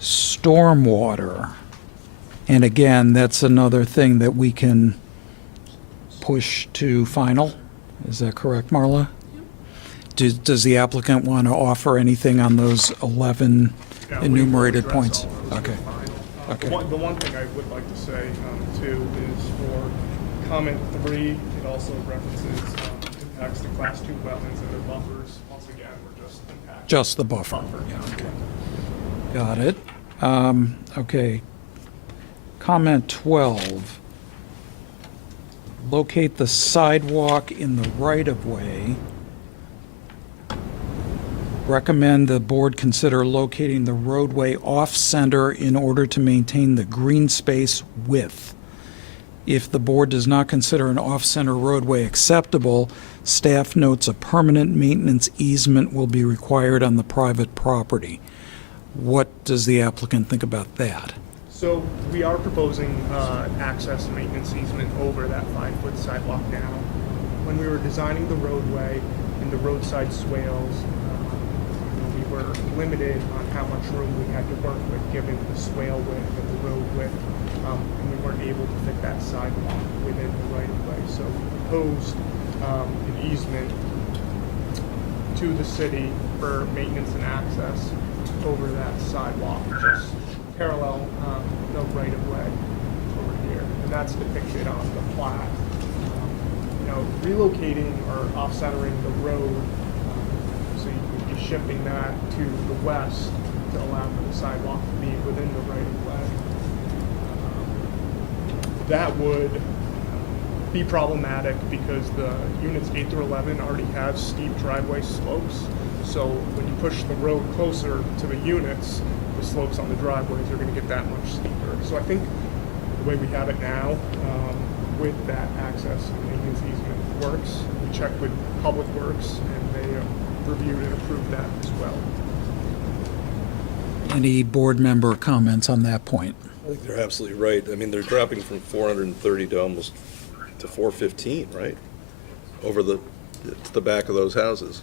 stormwater. And again, that's another thing that we can push to final. Is that correct, Marla? Does the applicant want to offer anything on those 11 Yeah, we will enumerated address points? all of those Okay. in final. Okay. The one thing I would like to say, too, is for comment 3, it also references impacts to class 2 wetlands and their buffers. Once again, we're just impacting. Just the buffer. Yeah, okay. Got it. Okay. Comment 12. Locate the sidewalk in the right-of-way. Recommend the board consider locating the roadway off-center in order to maintain the green space width. If the board does not consider an off-center roadway acceptable, staff notes a permanent maintenance easement will be required on the private property. What does the applicant think about that? So we are proposing access and maintenance easement over that 5-foot sidewalk down. When we were designing the roadway and the roadside swales, we were limited on how much room we had to work with given the swale width and the road width, and we weren't able to fit that sidewalk within the right-of-way. So we proposed an easement to the city for maintenance and access over that sidewalk, just parallel the right-of-way over here, and that's depicted on the plat. Relocating or off-centering the road, so you could be shifting that to the west to allow for the sidewalk to be within the right-of-way. That would be problematic because the units 8 through 11 already have steep driveway slopes. So when you push the road closer to the units, the slopes on the driveways are going to get that much steeper. So I think the way we have it now, with that access and maintenance easement works. We checked with Public Works and they reviewed and approved that as well. Any board member comments on that point? I think they're absolutely right. I mean, they're dropping from 430 to almost to 415, right? Over to the back of those houses.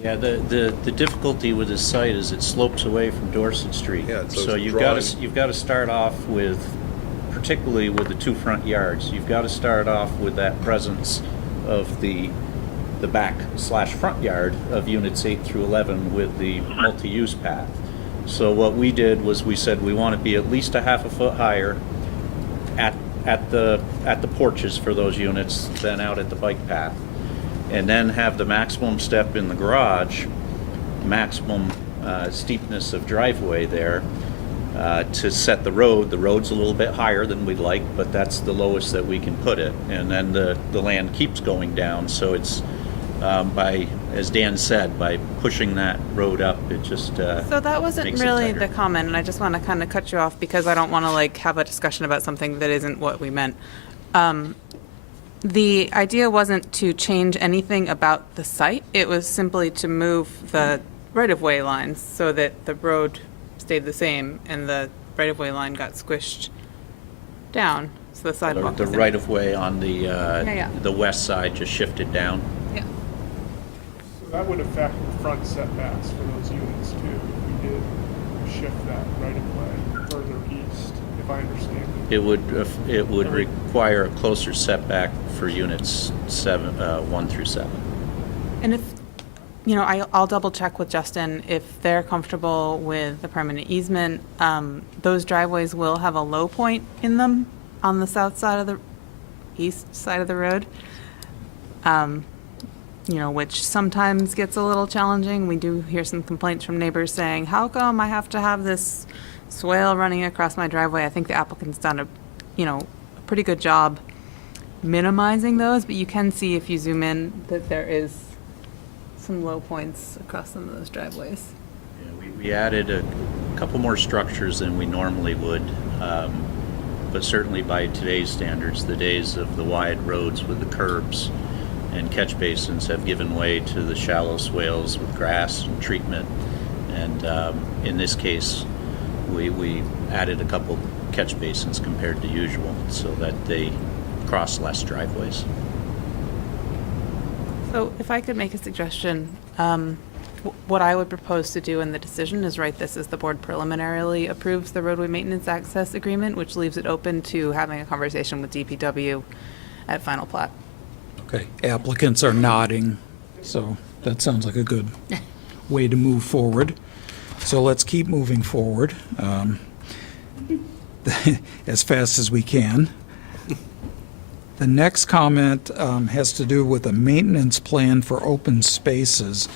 Yeah, the difficulty with this site is it slopes away from Dorset Street. Yeah, so So it's you've got to start off with, particularly with the 2 front yards, you've got to start off with that presence of the back/front yard of units 8 through 11 with the multi-use path. So what we did was we said we want to be at least a half a foot higher at the porches for those units than out at the bike path, and then have the maximum step in the garage, maximum steepness of driveway there to set the road. The road's a little bit higher than we'd like, but that's the lowest that we can put it. And then the land keeps going down, so it's by, as Dan said, by pushing that road up, it just So that wasn't makes it really tighter. the comment, and I just want to kind of cut you off because I don't want to like have a discussion about something that isn't what we meant. The idea wasn't to change anything about the site. It was simply to move the right-of-way lines so that the road stayed the same and the right-of-way line got squished down, so the sidewalk The was in. right-of-way on yeah. the west side just shifted down. Yeah. So that would affect the front setbacks for those units too, if we did shift that right-of-way further east, if I understand. It would require a closer setback for units 1 through 7. And if, I'll double check with Justin if they're comfortable with the permanent easement. Those driveways will have a low point in them on the east side of the road, which sometimes gets a little challenging. We do hear some complaints from neighbors saying, how come I have to have this swale running across my driveway? I think the applicant's done a pretty good job minimizing those, but you can see if you zoom in that there is some low points across some of those driveways. Yeah, we added a couple more structures than we normally would, but certainly by today's standards, the days of the wide roads with the curbs and catch basins have given way to the shallow swales with grass and treatment. And in this case, we added a couple catch basins compared to usual so that they cross less driveways. So if I could make a suggestion, what I would propose to do in the decision is write this as the board preliminarily approves the roadway maintenance access agreement, which leaves it open to having a conversation with DPW at final plat. Okay, applicants are nodding, so that sounds like a good way to move forward. So let's keep moving forward as fast as we can. The next comment has to do with a maintenance plan for open spaces.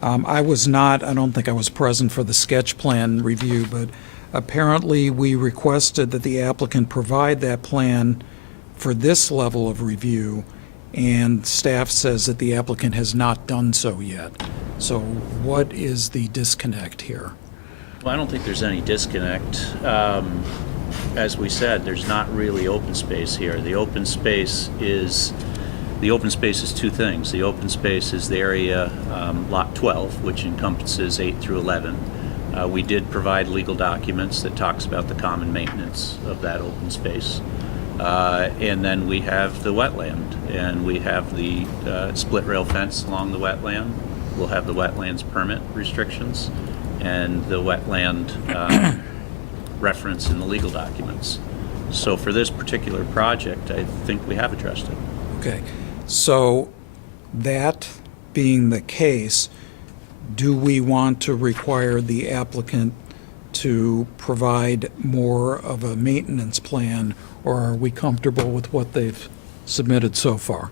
I don't think I was present for the sketch plan review, but apparently we requested that the applicant provide that plan for this level of review, and staff says that the applicant has not done so yet. So what is the disconnect here? Well, I don't think there's any disconnect. As we said, there's not really open space here. The open space is two things. The open space is the area, Lot 12, which encompasses 8 through 11. We did provide legal documents that talks about the common maintenance of that open space. And then we have the wetland, and we have the split rail fence along the wetland. We'll have the wetlands permit restrictions and the wetland reference in the legal documents. So for this particular project, I think we have addressed it. Okay, so that being the case, do we want to require the applicant to provide more of a maintenance plan, or are we comfortable with what they've submitted so far?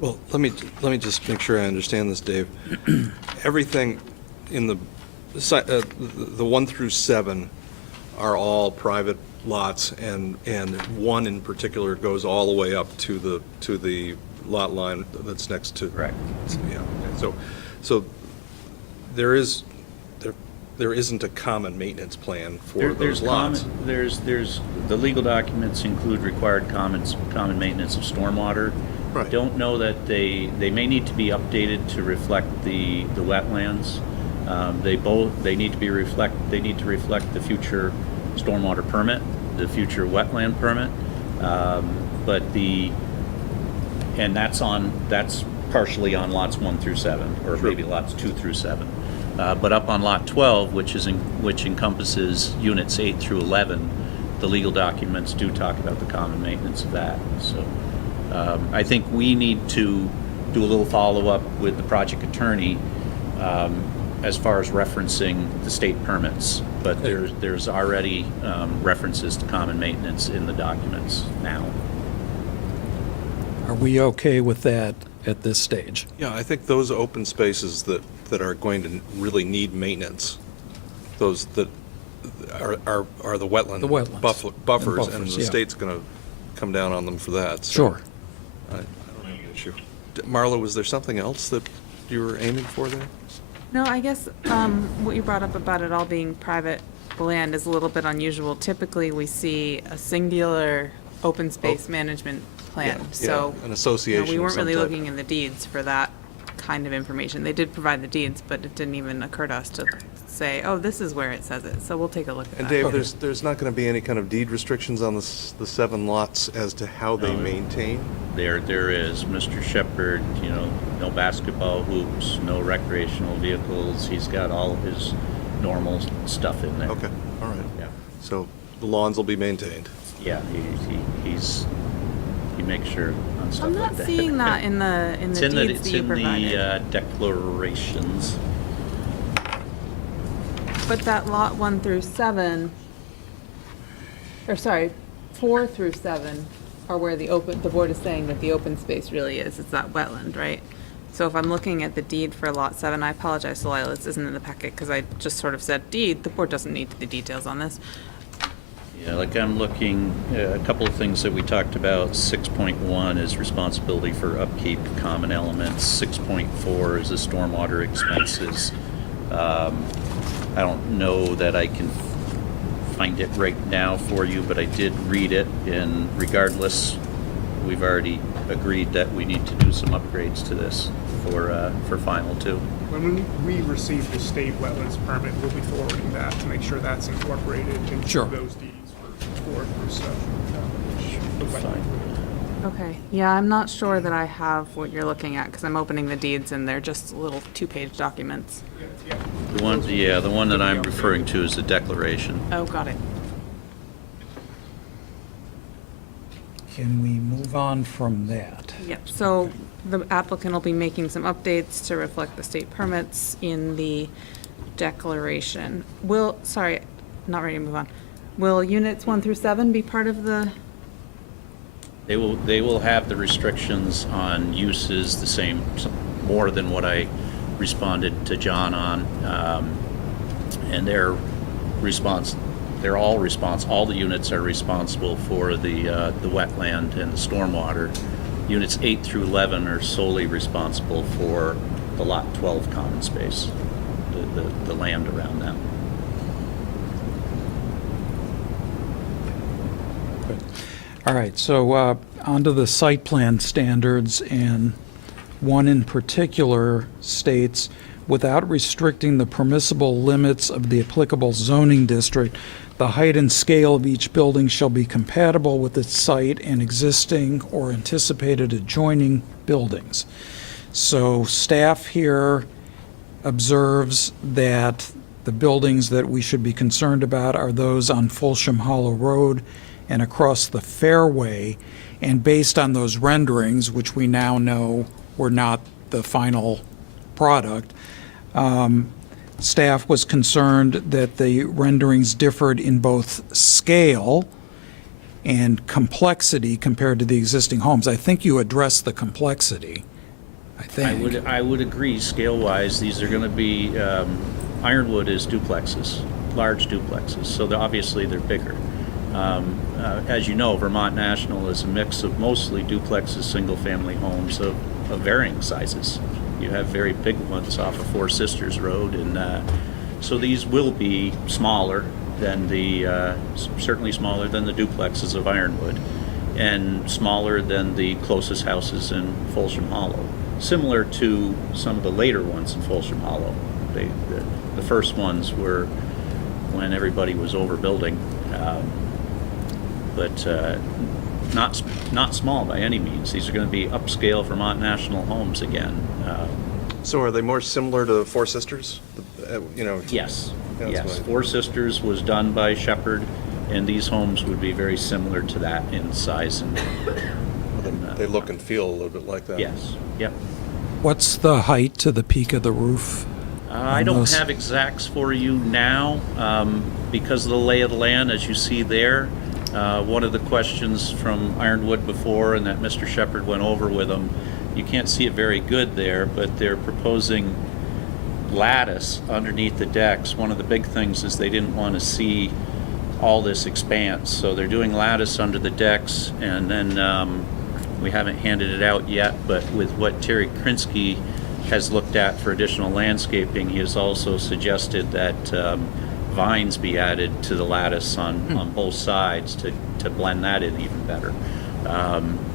Well, let me just make sure I understand this, Dave. Everything in the 1 through 7 are all private lots, and one in particular goes all the way up to the lot line that's next to. Correct. Yeah. Okay. So there isn't a common maintenance plan for those lots. There's the legal documents include required common maintenance of stormwater. Right. Don't know that they may need to be updated to reflect the wetlands. They need to reflect the future stormwater permit, the future wetland permit, and that's partially on lots 1 through 7, or Sure. maybe lots 2 through 7. But up on lot 12, which encompasses units 8 through 11, the legal documents do talk about the common maintenance of that. So I think we need to do a little follow-up with the project attorney as far as referencing the state permits. But there's already references to common maintenance in the documents now. Are we okay with that at this stage? Yeah, I think those open spaces that are going to really need maintenance, those that are the wetland. The wetlands. Buffers, And and buffers, the yeah. state's going to come down on them for that. So Sure. I don't have an issue. Marla, was there something else that you were aiming for there? No, I guess what you brought up about it all being private land is a little bit unusual. Typically, we see a singular open space management plan. Yeah, So an association we of weren't some really type. looking in the deeds for that kind of information. They did provide the deeds, but it didn't even occur to us to say, oh, this is where it says it. So we'll take a look at And that. Dave, there's not going to be any kind of deed restrictions on the 7 lots as to how they No. maintain? There is Mr. Shepherd, no basketball hoops, no recreational vehicles. He's got all of his normal stuff in there. Okay, all right. Yeah. So the lawns will be maintained? Yeah, he makes sure on stuff I'm like not that. seeing that in the It's deeds in the, that it's you in provided. the declarations. But that lot 1 through 7, or sorry, 4 through 7 are where the board is saying that the open space really is. It's that wetland, right? So if I'm looking at the deed for lot 7, I apologize, Delilah, this isn't in the packet because I just sort of said deed. The board doesn't need the details on this. Yeah, like I'm looking, a couple of things that we talked about. 6.1 is responsibility for upkeep, common elements. 6.4 is the stormwater expenses. I don't know that I can find it right now for you, but I did read it, and regardless, we've already agreed that we need to do some upgrades to this for final 2. When we receive the state wetlands permit, we'll be forwarding that to make sure that's incorporated into Sure. those deeds for 4 through 7. Which the Fine. wetland Okay, yeah, I'm not sure that I have what you're looking at, because I'm opening the deeds and they're just little 2-page documents. The one that I'm referring to is the declaration. Oh, got it. Can we move on from that? Yep, so the applicant will be making some updates to reflect the state permits in the declaration. Sorry, not ready to move on. Will units 1 through 7 be part of the, They will have the restrictions on uses the same, more than what I responded to John on. And all the units are responsible for the wetland and the stormwater. Units 8 through 11 are solely responsible for the Lot 12 common space, the land around them. All right, so onto the site plan standards, and one in particular states, without restricting the permissible limits of the applicable zoning district, the height and scale of each building shall be compatible with its site and existing or anticipated adjoining buildings. So staff here observes that the buildings that we should be concerned about are those on Folsham Hollow Road and across the fairway, and based on those renderings, which we now know were not the final product, staff was concerned that the renderings differed in both scale and complexity compared to the existing homes. I think you addressed the complexity, I think. I would agree, scale-wise, these are going to be, Ironwood is duplexes, large duplexes, so obviously they're bigger. As you know, Vermont National is a mix of mostly duplexes, single-family homes of varying sizes. You have very big ones off of Four Sisters Road, and so these will be smaller than certainly smaller than the duplexes of Ironwood, and smaller than the closest houses in Folsham Hollow. Similar to some of the later ones in Folsham Hollow. The first ones were when everybody was overbuilding. But not small by any means. These are going to be upscale Vermont National homes again. So are they more similar to the Four Sisters? Yes, That's yes. what I- Four Sisters was done by Shepherd, and these homes would be very similar to that in size and. They look and feel a little bit like that. Yes, yep. What's the height to the peak of the roof? I on don't those? have exacts for you now because of the lay of the land, as you see there. One of the questions from Ironwood before, and that Mr. Shepherd went over with them, you can't see it very good there, but they're proposing lattice underneath the decks. One of the big things is they didn't want to see all this expanse, so they're doing lattice under the decks, and then we haven't handed it out yet, but with what Terry Krinsky has looked at for additional landscaping, he has also suggested that vines be added to the lattice on both sides to blend that in even better,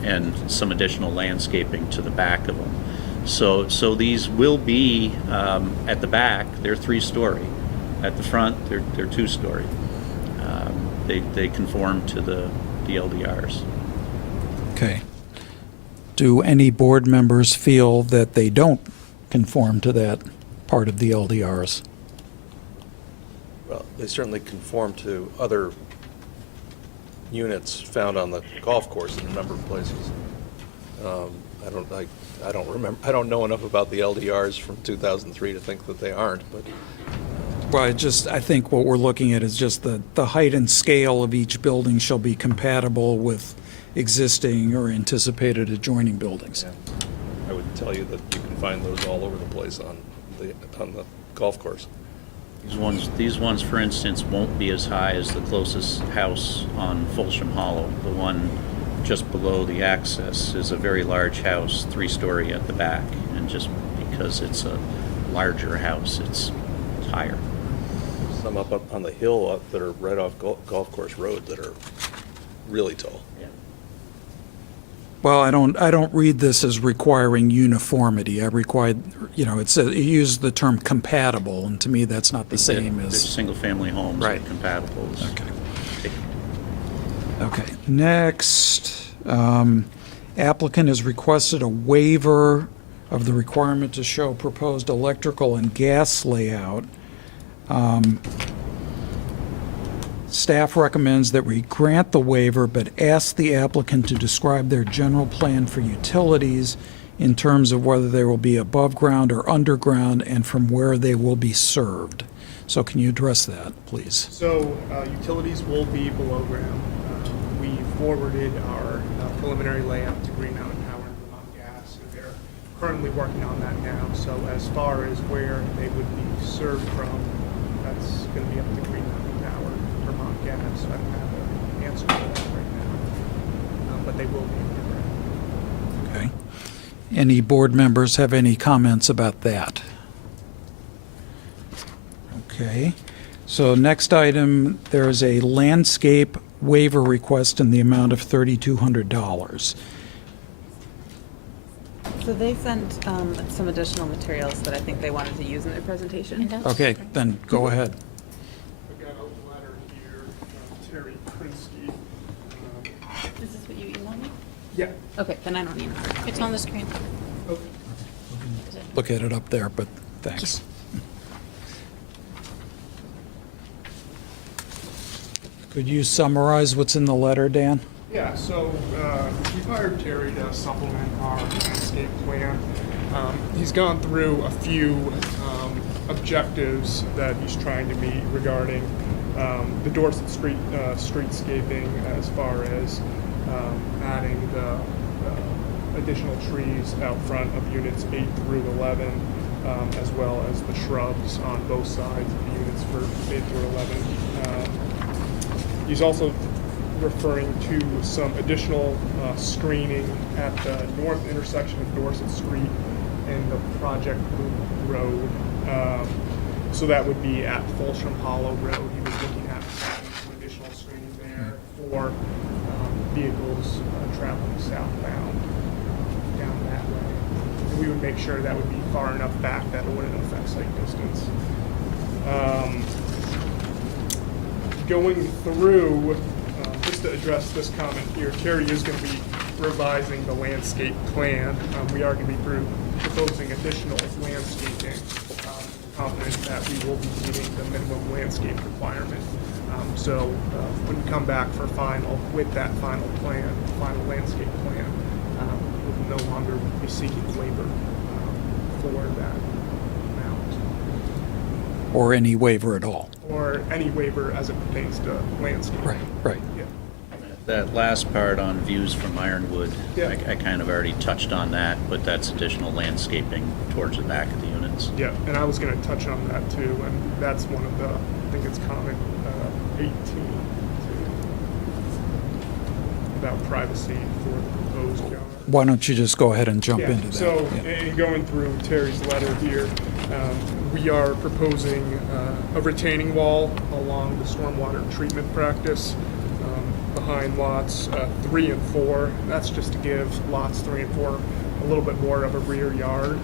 and some additional landscaping to the back of them. So these will be at the back. They're 3-story. At the front, they're 2-story. They conform to the LDRs. Okay. Do any board members feel that they don't conform to that part of the LDRs? Well, they certainly conform to other units found on the golf course in a number of places. I don't remember. I don't know enough about the LDRs from 2003 to think that they aren't. But Well, I think what we're looking at is just the height and scale of each building shall be compatible with existing or anticipated adjoining buildings. I would tell you that you can find those all over the place on the golf course. These ones, for instance, won't be as high as the closest house on Folsham Hollow. The one just below the access is a very large house, 3-story at the back, and just because it's a larger house, it's higher. Some up on the hill that are right off golf course road that are really tall. Well, I don't read this as requiring uniformity. I require, it uses the term compatible, and to me, that's not the same They're as. single-family homes Right. are compatible. Okay. Okay, next, Applicant has requested a waiver of the requirement to show proposed electrical and gas layout. Staff recommends that we grant the waiver, but ask the applicant to describe their general plan for utilities in terms of whether they will be above ground or underground and from where they will be served. So can you address that, please? So utilities will be below ground. We forwarded our preliminary layout to Green Mountain Power and Vermont Gas, and they're currently working on that now. So as far as where they would be served from, that's going to be up to Green Mountain Power, Vermont Gas. I don't have an answer for that right now, but they will be underground. Okay. Any board members have any comments about that? Okay. So next item, there is a landscape waiver request in the amount of $3,200. So they sent some additional materials that I think they wanted to use in their presentation. Okay, then go ahead. I've got a letter here from Terry Krinsky. Is this what you emailed me? Yeah. Okay, then I don't need it. It's on the screen. Okay. Is it? Look at it up there, but thanks. Could you summarize what's in the letter, Dan? Yeah, so we hired Terry to supplement our landscape plan. He's gone through a few objectives that he's trying to meet regarding the Dorset Street streetscaping, as far as adding the additional trees out front of units 8 through 11, as well as the shrubs on both sides of the units for 8 through 11. He's also referring to some additional screening at the north intersection of Dorset Street and the Project Loop Road. So that would be at Folsham Hollow Road. He was looking at adding some additional screening there for vehicles traveling southbound down that way. And we would make sure that would be far enough back that it wouldn't affect sight distance. Going through, just to address this comment here, Terry is going to be revising the landscape plan. We are going to be proposing additional landscaping. Confident that we will be meeting the minimum landscape requirement. So when we come back for final, with that final plan, final landscape plan, we'll no longer be seeking waiver for that amount. Or any waiver at all? Or any waiver as it pertains to landscape. Right. Yeah. That last part on views from Ironwood, Yeah. I kind of already touched on that, but that's additional landscaping towards the back of the units. Yeah, and I was going to touch on that too, and that's one of the, I think it's comment 18, about privacy for the proposed yard. Why don't you just go ahead and jump Yeah, into that? so Yeah. in going through Terry's letter here, we are proposing a retaining wall along the stormwater treatment practice behind lots 3 and 4. That's just to give lots 3 and 4 a little bit more of a rear yard.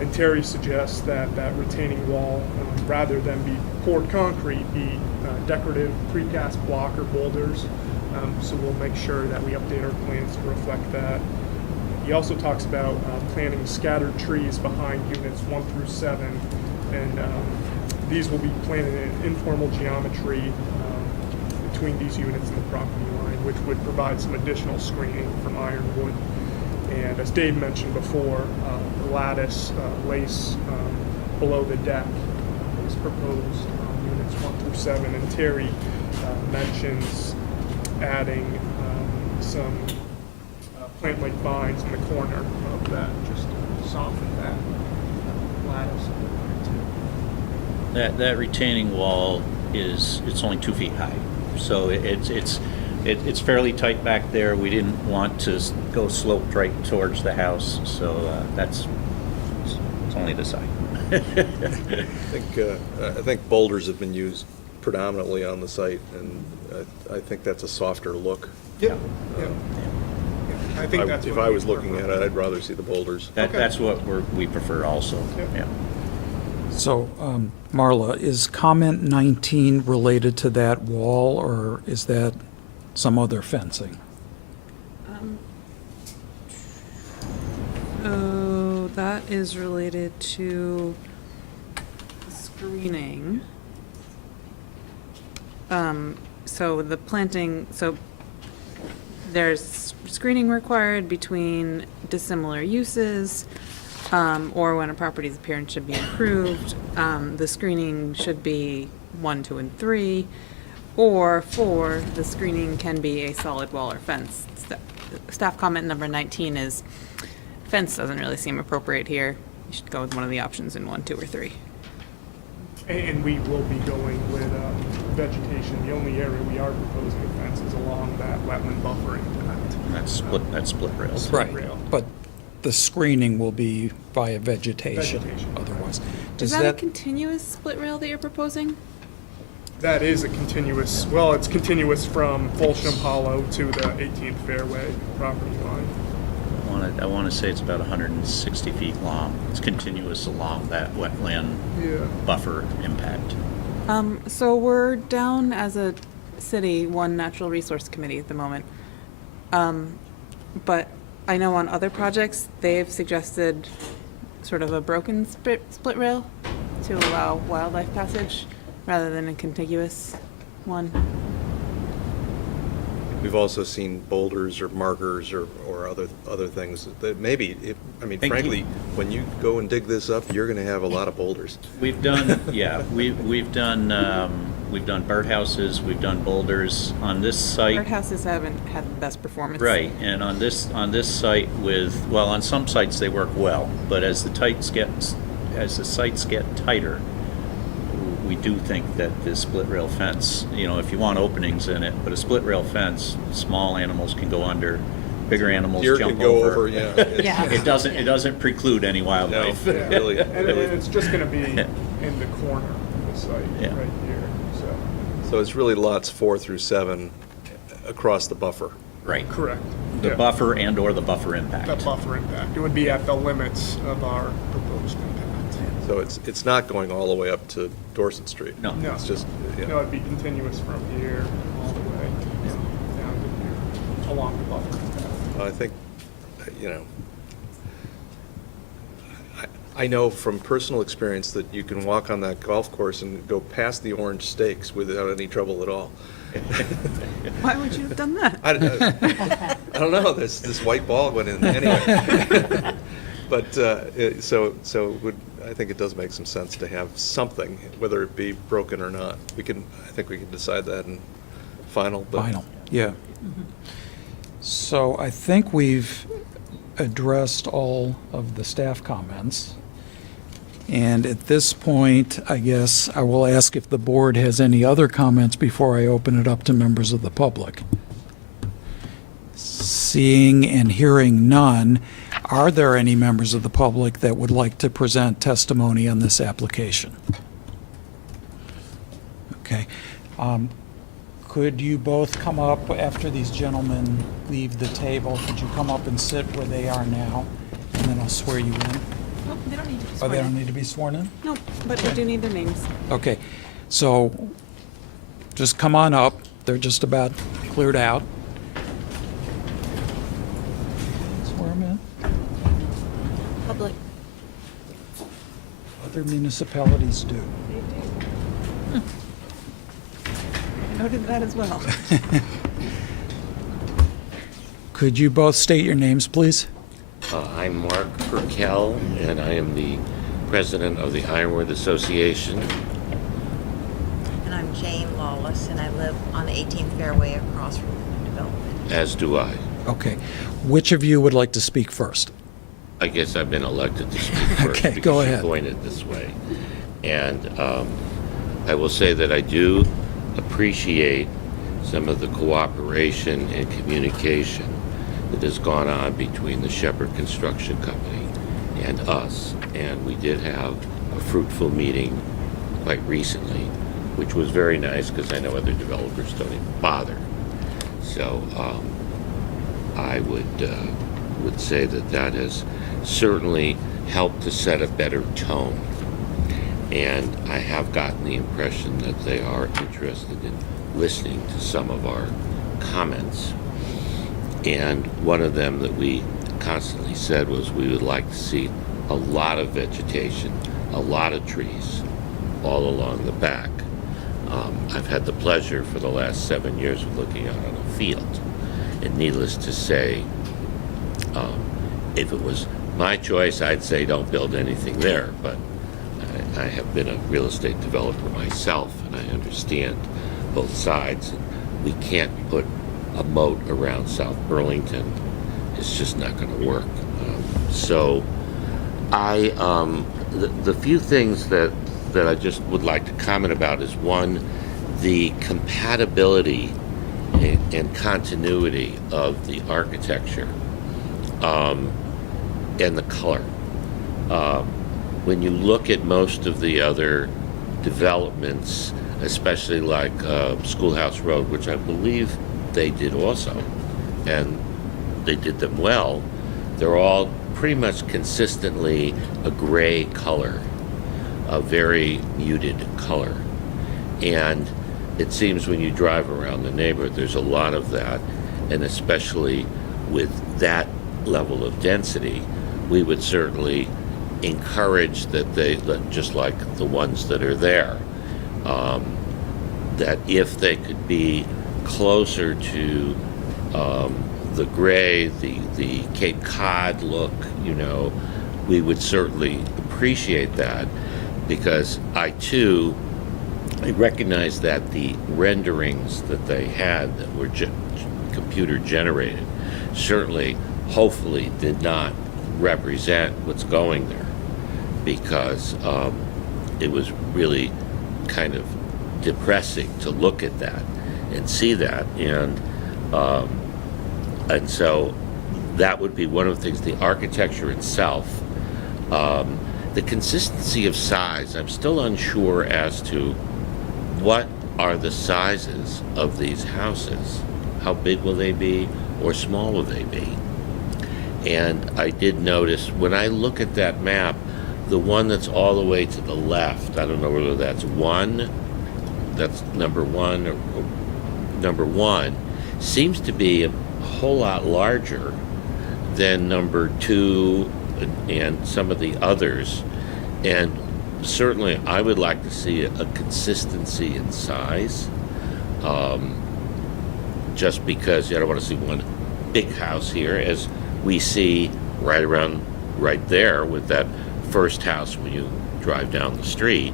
And Terry suggests that that retaining wall, rather than be poured concrete, be decorative precast block or boulders. So we'll make sure that we update our plans to reflect that. He also talks about planting scattered trees behind units 1 through 7, and these will be planted in informal geometry between these units and the property line, which would provide some additional screening from ironwood. And as Dave mentioned before, the lattice lace below the deck is proposed on units 1 through 7, and Terry mentions adding some plant-like vines in the corner of that, just to soften that lattice a bit too. That retaining wall it's only 2 feet high, so it's fairly tight back there. We didn't want to go sloped right towards the house, so it's only this high. I think boulders have been used predominantly on the site, and I think that's a softer look. Yeah. I think that's If what I we was looking prefer. at it, I'd rather see the boulders. That's what we prefer also, Yep. yeah. So, Marla, is comment 19 related to that wall, or is that some other fencing? that is related to screening. So the planting, so there's screening required between dissimilar uses, or when a property's appearance should be improved. The screening should be 1, 2, and 3, or 4, the screening can be a solid wall or fence. Staff comment number 19 is fence doesn't really seem appropriate here. You should go with one of the options in 1, 2, or 3. And we will be going with vegetation. The only area we are proposing a fence is along that wetland buffering pact. That's split rails. Right, rail. but the screening will be via vegetation Vegetation. otherwise. Is Does that a continuous split rail that you're proposing? That is a continuous, well, it's continuous from Folsham Hollow to the 18th Fairway property line. I want to say it's about 160 feet long. It's continuous along that wetland Yeah. buffer impact. So we're down as a city, one natural resource committee at the moment. But I know on other projects, they've suggested sort of a broken split rail to allow wildlife passage rather than a contiguous one. We've also seen boulders or markers or other things that maybe, I mean, Thank you. frankly, when you go and dig this up, you're going to have a lot of boulders. We've done, yeah, we've done birdhouses, we've done boulders on this site. Birdhouses haven't had the best performance. Right, and on this site with, well, on some sites they work well, but as the sites get tighter, we do think that this split rail fence, if you want openings in it, but a split rail fence, small animals can go under, bigger animals Deer jump can go over. over, yeah. Yeah. It doesn't preclude any No, wildlife. really, And really. it's just going to be in the corner of the site, Yeah. right here, so. So it's really lots 4 through 7 across the buffer. Right. Correct. The Yeah. buffer and or the buffer impact. The buffer impact. It would be at the limits of our proposed impact. So it's not going all the way up to Dorset Street. No. No. It's just, yeah. No, it'd be continuous from here all the way down to here, along the buffer impact. I think, I know from personal experience that you can walk on that golf course and go past the orange stakes without any trouble at all. Why would you have done that? I don't know, this white ball went in anyway. But, I think it does make some sense to have something, whether it be broken or not. I think we can decide that in final. But Final, yeah. So I think we've addressed all of the staff comments. And at this point, I guess I will ask if the board has any other comments before I open it up to members of the public. Seeing and hearing none, are there any members of the public that would like to present testimony on this application? Okay. Could you both come up after these gentlemen leave the table? Could you come up and sit where they are now? And then I'll swear you in. Nope, they don't need to be Oh, sworn they don't in. need to be sworn in? Nope, but we do need their names. Okay, so just come on up. They're just about cleared out. Swear them in. Public. Other municipalities do. Noted that as well. Could you both state your names, please? I'm Mark Perkel, and I am the president of the Ironwood Association. And I'm Jane Lawless, and I live on the 18th Fairway across from the development. As do I. Okay. Which of you would like to speak first? I guess I've been elected to speak first Okay, go because ahead. you coined it this way. And I will say that I do appreciate some of the cooperation and communication that has gone on between the Shepherd Construction Company and us. And we did have a fruitful meeting quite recently, which was very nice because I know other developers don't even bother. So I would say that that has certainly helped to set a better tone. And I have gotten the impression that they are interested in listening to some of our comments. And one of them that we constantly said was we would like to see a lot of vegetation, a lot of trees all along the back. I've had the pleasure for the last 7 years of looking out on a field. And needless to say, if it was my choice, I'd say don't build anything there. But I have been a real estate developer myself, and I understand both sides. We can't put a moat around South Burlington. It's just not going to work. The few things that I just would like to comment about is, one, the compatibility and continuity of the architecture and the color. When you look at most of the other developments, especially like Schoolhouse Road, which I believe they did also, and they did them well, they're all pretty much consistently a gray color, a very muted color. And it seems when you drive around the neighborhood, there's a lot of that, and especially with that level of density, we would certainly encourage that they, just like the ones that are there, that if they could be closer to the gray, the Cape Cod look, we would certainly appreciate that, because I recognize that the renderings that they had that were computer generated certainly, hopefully, did not represent what's going there, because it was really kind of depressing to look at that and see that, and so that would be one of the things. The architecture itself, the consistency of size, I'm still unsure as to what are the sizes of these houses. How big will they be, or small will they be? And I did notice, when I look at that map, the one that's all the way to the left, I don't know whether that's number one, seems to be a whole lot larger than number 2 and some of the others. And certainly I would like to see a consistency in size, just because I don't want to see one big house here, as we see right there with that first house when you drive down the street.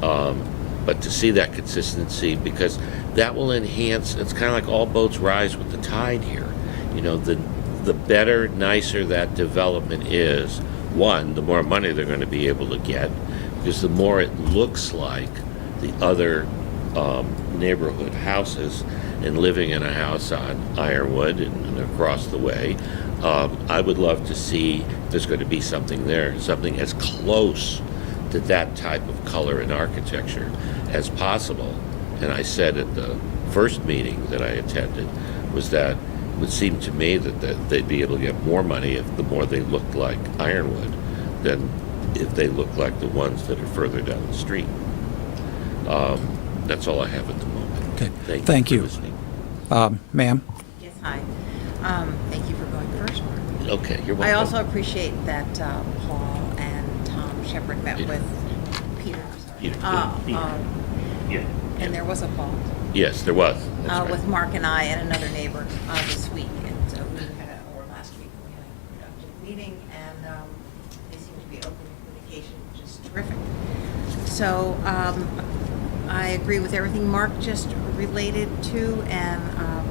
But to see that consistency, because that will enhance, it's kind of like all boats rise with the tide here. The better, nicer that development is, one, the more money they're going to be able to get, because the more it looks like the other neighborhood houses. And living in a house on Ironwood and across the way, I would love to see if there's going to be something there, something as close to that type of color and architecture as possible. And I said at the first meeting that I attended was that it would seem to me that they'd be able to get more money if the more they looked like Ironwood than if they looked like the ones that are further down the street. That's all I have at the moment. Okay. Thank you. For listening. Ma'am? Yes, hi. Thank you for going first, Mark. Okay, you're welcome. I also appreciate that Paul and Tom Shepard met with Peter. Peter. Yeah. And there was a fault Yes, there was. That's right. with Mark and I and another neighbor this week. And so we had last week, we had a productive meeting, and they seem to be open to communication, which is terrific. So I agree with everything Mark just related to, and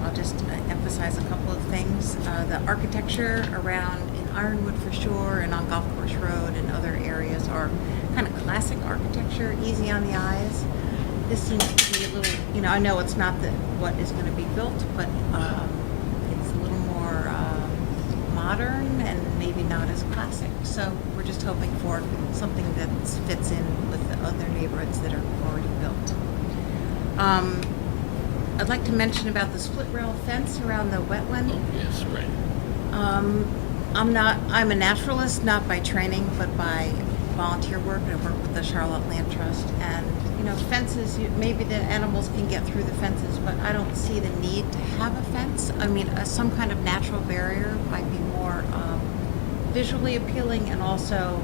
I'll just emphasize a couple of things. The architecture around in Ironwood for sure, and on Golf Course Road and other areas are kind of classic architecture, easy on the eyes. This seems to be a little, I know it's not what is going to be built, but it's a little more modern and maybe not as classic. So we're just hoping for something that fits in with the other neighborhoods that are already built. I'd like to mention about the split rail fence around the wetland. Oh, yes, right. I'm a naturalist, not by training, but by volunteer work. I work with the Charlotte Land Trust, and fences, maybe the animals can get through the fences, but I don't see the need to have a fence. I mean, some kind of natural barrier might be more visually appealing and also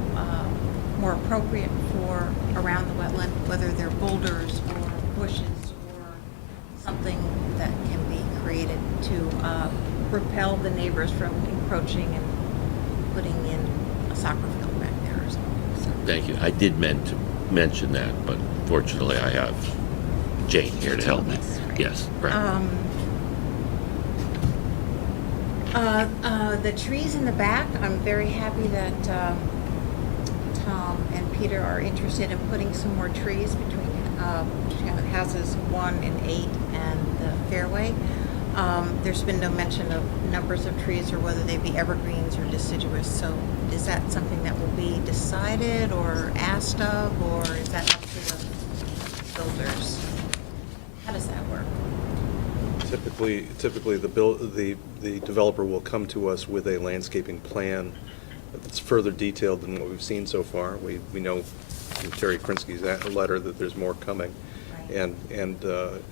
more appropriate for around the wetland, whether they're boulders or bushes or something that can be created to repel the neighbors from encroaching and putting in a soccer field back there or something. So, Thank you. I did meant to mention that, but fortunately I have Jane here to help me. Yes, right. The trees in the back, I'm very happy that Tom and Peter are interested in putting some more trees between houses 1 and 8 and the fairway. There's been no mention of numbers of trees or whether they be evergreens or deciduous. So is that something that will be decided or asked of, or is that up to the builders? How does that work? Typically, the developer will come to us with a landscaping plan that's further detailed than what we've seen so far. We know from Terry Krinsky's letter that there's more coming, Right. and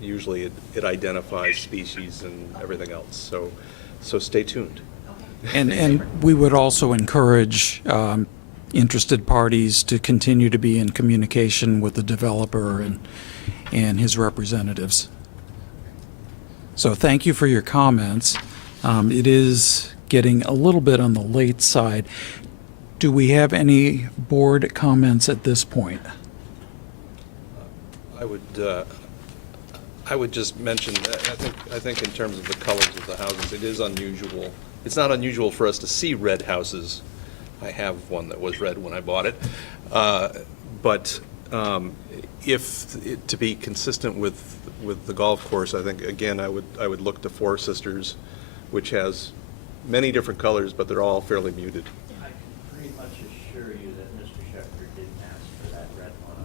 usually it identifies species and everything else. So stay tuned. And we would also encourage interested parties to continue to be in communication with the developer and his representatives. So thank you for your comments. It is getting a little bit on the late side. Do we have any board comments at this point? I would just mention that I think in terms of the colors of the houses, it is unusual. It's not unusual for us to see red houses. I have one that was red when I bought it. But to be consistent with the golf course, I think, again, I would look to Four Sisters, which has many different colors, but they're all fairly muted. I can pretty much assure you that Mr. Shepherd didn't ask for that red one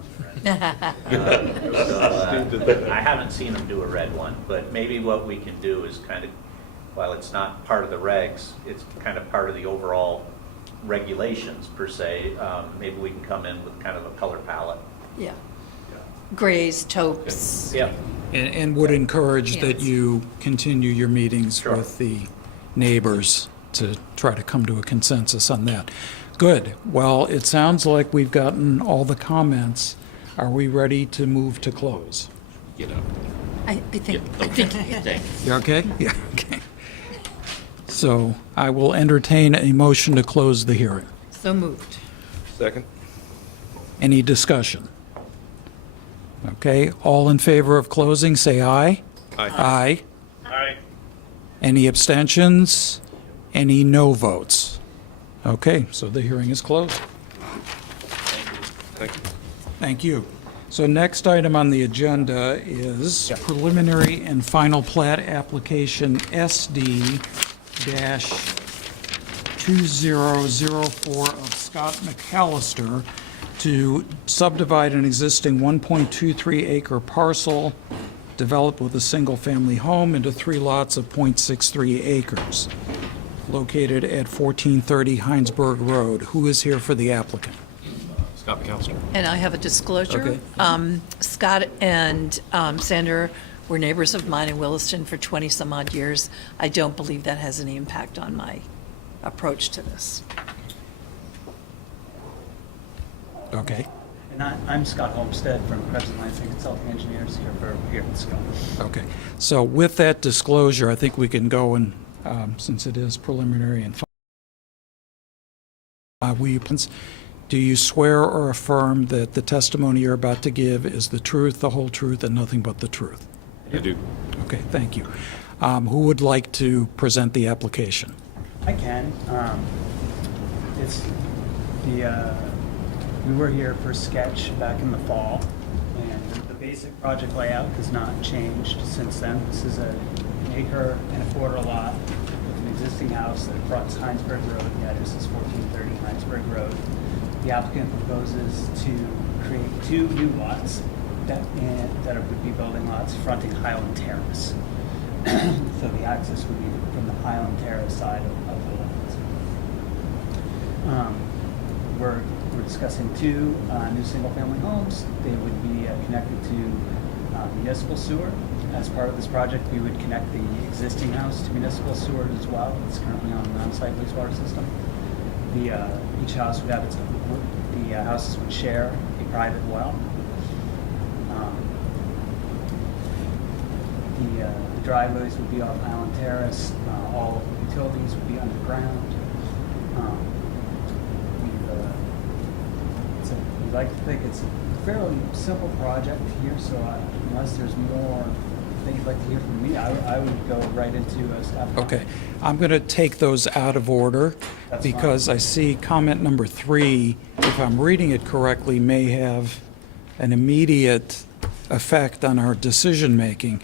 on the red. I haven't seen him do a red one, but maybe what we can do is kind of, while it's not part of the regs, it's kind of part of the overall regulations per se. Maybe we can come in with kind of a color palette. Yeah. Grays, taupes. Yeah. And would encourage that Yes. you continue your meetings Sure. with the neighbors to try to come to a consensus on that. Good. Well, it sounds like we've gotten all the comments. Are we ready to move to close? You know. I think, Thank you. You okay? Yeah, okay. So I will entertain a motion to close the hearing. so moved. Second? Any discussion? Okay, all in favor of closing, say aye. Aye. Aye. Any abstentions? Any no votes? Okay, so the hearing is closed. Thank you. Thank you. So next item on the agenda is preliminary and final plat application SD-2004 of Scott McAllister to subdivide an existing 1.23 acre parcel developed with a single-family home into 3 lots of .63 acres, located at 1430 Heinsberg Road. Who is here for the applicant? Scott McAllister. And I have a disclosure. Okay. Scott and Sandra were neighbors of mine in Williston for 20-some-odd years. I don't believe that has any impact on my approach to this. Okay, And I'm Scott Homestead from Crescent Lansing Consulting Engineers here at Scott. okay. So with that disclosure, I think we can go and, since it is preliminary and do you swear or affirm that the testimony you're about to give is the truth, the whole truth, and nothing but the truth? I do. Okay, thank you. Who would like to present the application? I can. It's we were here for sketch back in the fall, and the basic project layout has not changed since then. This is an 1.25 acre lot with an existing house that fronts Heinsberg Road. The address is 1430 Heinsberg Road. The applicant proposes to create 2 new lots that would be building lots fronting Highland Terrace. So the access would be from the Highland Terrace side of the lots. We're discussing 2 new single-family homes. They would be connected to municipal sewer. As part of this project, we would connect the existing house to municipal sewer as well. It's currently on an on-site wastewater system. be, each house would have its, the houses would share a private well. The driveways would be off Island Terrace, all utilities would be underground. We'd like to think it's a fairly simple project here, so unless there's more that you'd like to hear from me, I would go right into a staff comment. Okay, I'm going to take those out of order That's because I see comment number 3, if I'm reading it correctly, may have an immediate effect on our decision-making.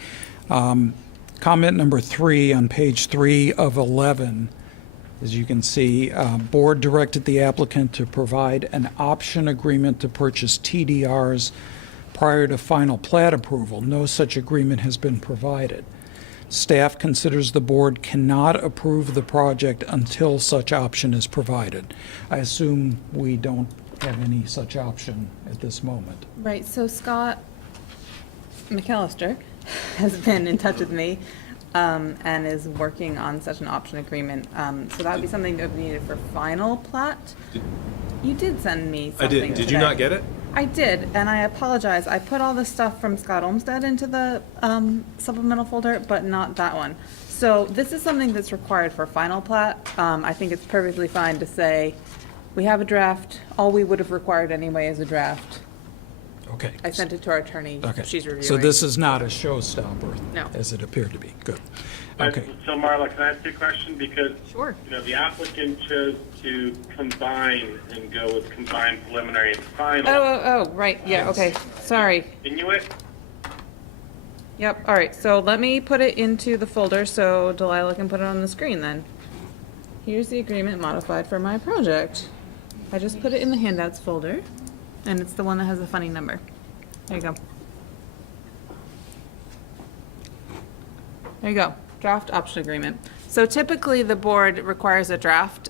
Comment number 3 on page 3 of 11, as you can see, board directed the applicant to provide an option agreement to purchase TDRs prior to final plat approval. No such agreement has been provided. Staff considers the board cannot approve the project until such option is provided. I assume we don't have any such option at this moment. Right, so Scott McAllister has been in touch with me and is working on such an option agreement. So that would be something that would be needed for final plat. You did send me I something did. Did today. you not get it? I did, and I apologize. I put all the stuff from Scott Olmsted into the supplemental folder, but not that one. So this is something that's required for final plat. I think it's perfectly fine to say, we have a draft. All we would have required anyway is a draft. Okay. I sent it to our attorney. Okay. She's reviewing. So this is not a showstopper? No. As it appeared to be. Good. But- Okay. So Marla, can I ask you a question? Because, Sure. the applicant chose to combine and go with combined preliminary and final. Oh, right, yeah, okay, sorry. Inuit? Yep, all right, so let me put it into the folder so Delilah can put it on the screen then. Here's the agreement modified for my project. I just put it in the handouts folder, and it's the one that has a funny number. There you go. There you go, draft option agreement. So typically, the board requires a draft.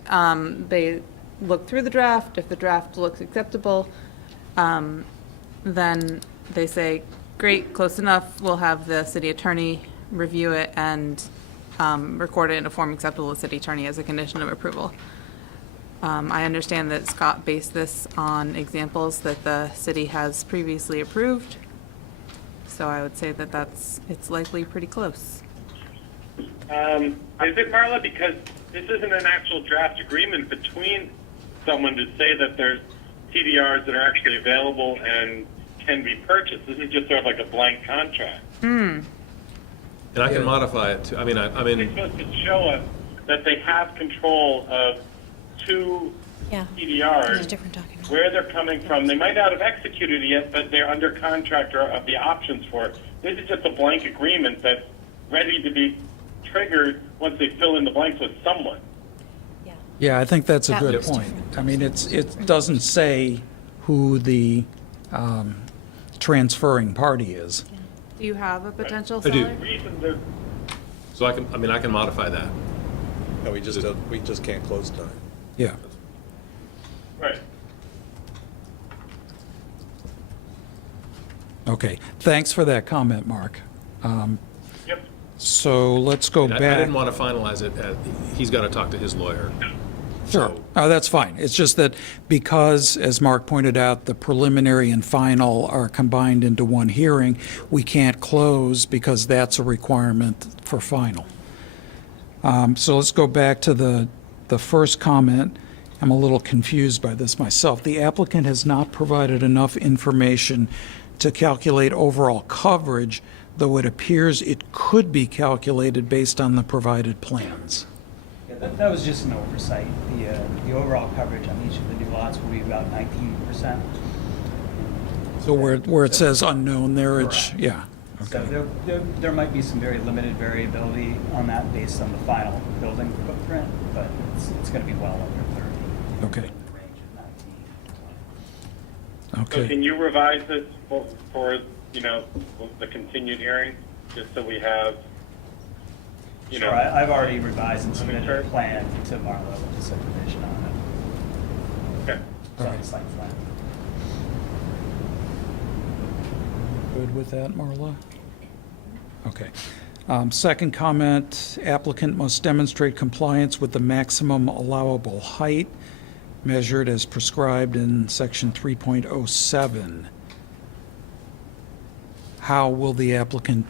They look through the draft. If the draft looks acceptable, then they say, great, close enough. We'll have the city attorney review it and record it in a form acceptable to the city attorney as a condition of approval. I understand that Scott based this on examples that the city has previously approved. So I would say that it's likely pretty close. Is it, Marla? Because this isn't an actual draft agreement between someone to say that there's TDRs that are actually available and can be purchased. This is just sort of like a blank contract. And I can modify it too. I mean, I They're mean, supposed to show us that they have control of two Yeah. TDRs, There's a different document. where they're coming from. They might not have executed it yet, but they're under contract or of the options for it. This is just a blank agreement that's ready to be triggered once they fill in the blanks with someone. Yeah. Yeah, I think that's a That good looks point. different. I mean, it doesn't say who the transferring party is. Do you have a potential I do. seller? The reason they're so I can modify that. No, we just can't close time. Yeah. right. Okay. Thanks for that comment, Mark. Yep. So let's go I back. didn't want to finalize it. He's got to talk to his lawyer. Sure. Oh, that's fine. It's just that because, as Mark pointed out, the preliminary and final are combined into one hearing, we can't close because that's a requirement for final. So let's go back to the first comment. I'm a little confused by this myself. The applicant has not provided enough information to calculate overall coverage, though it appears it could be calculated based on the provided plans. Yeah, that was just an oversight. The overall coverage on each of the new lots will be about 19%. So where it says unknown there, it's, Correct. yeah. So there might be some very limited variability on that based on the final building footprint, but it's going to be well under 30. Okay. In the range of 19 to 20. So Okay. can you revise this for the continued hearing, just so we have, Sure, I've already revised and submitted a plan to Marlo with the subdivision on it. Okay. It's on the site plan. Good with that, Marla? Okay. Second comment, applicant must demonstrate compliance with the maximum allowable height. measured as prescribed in section 3.07. How will the applicant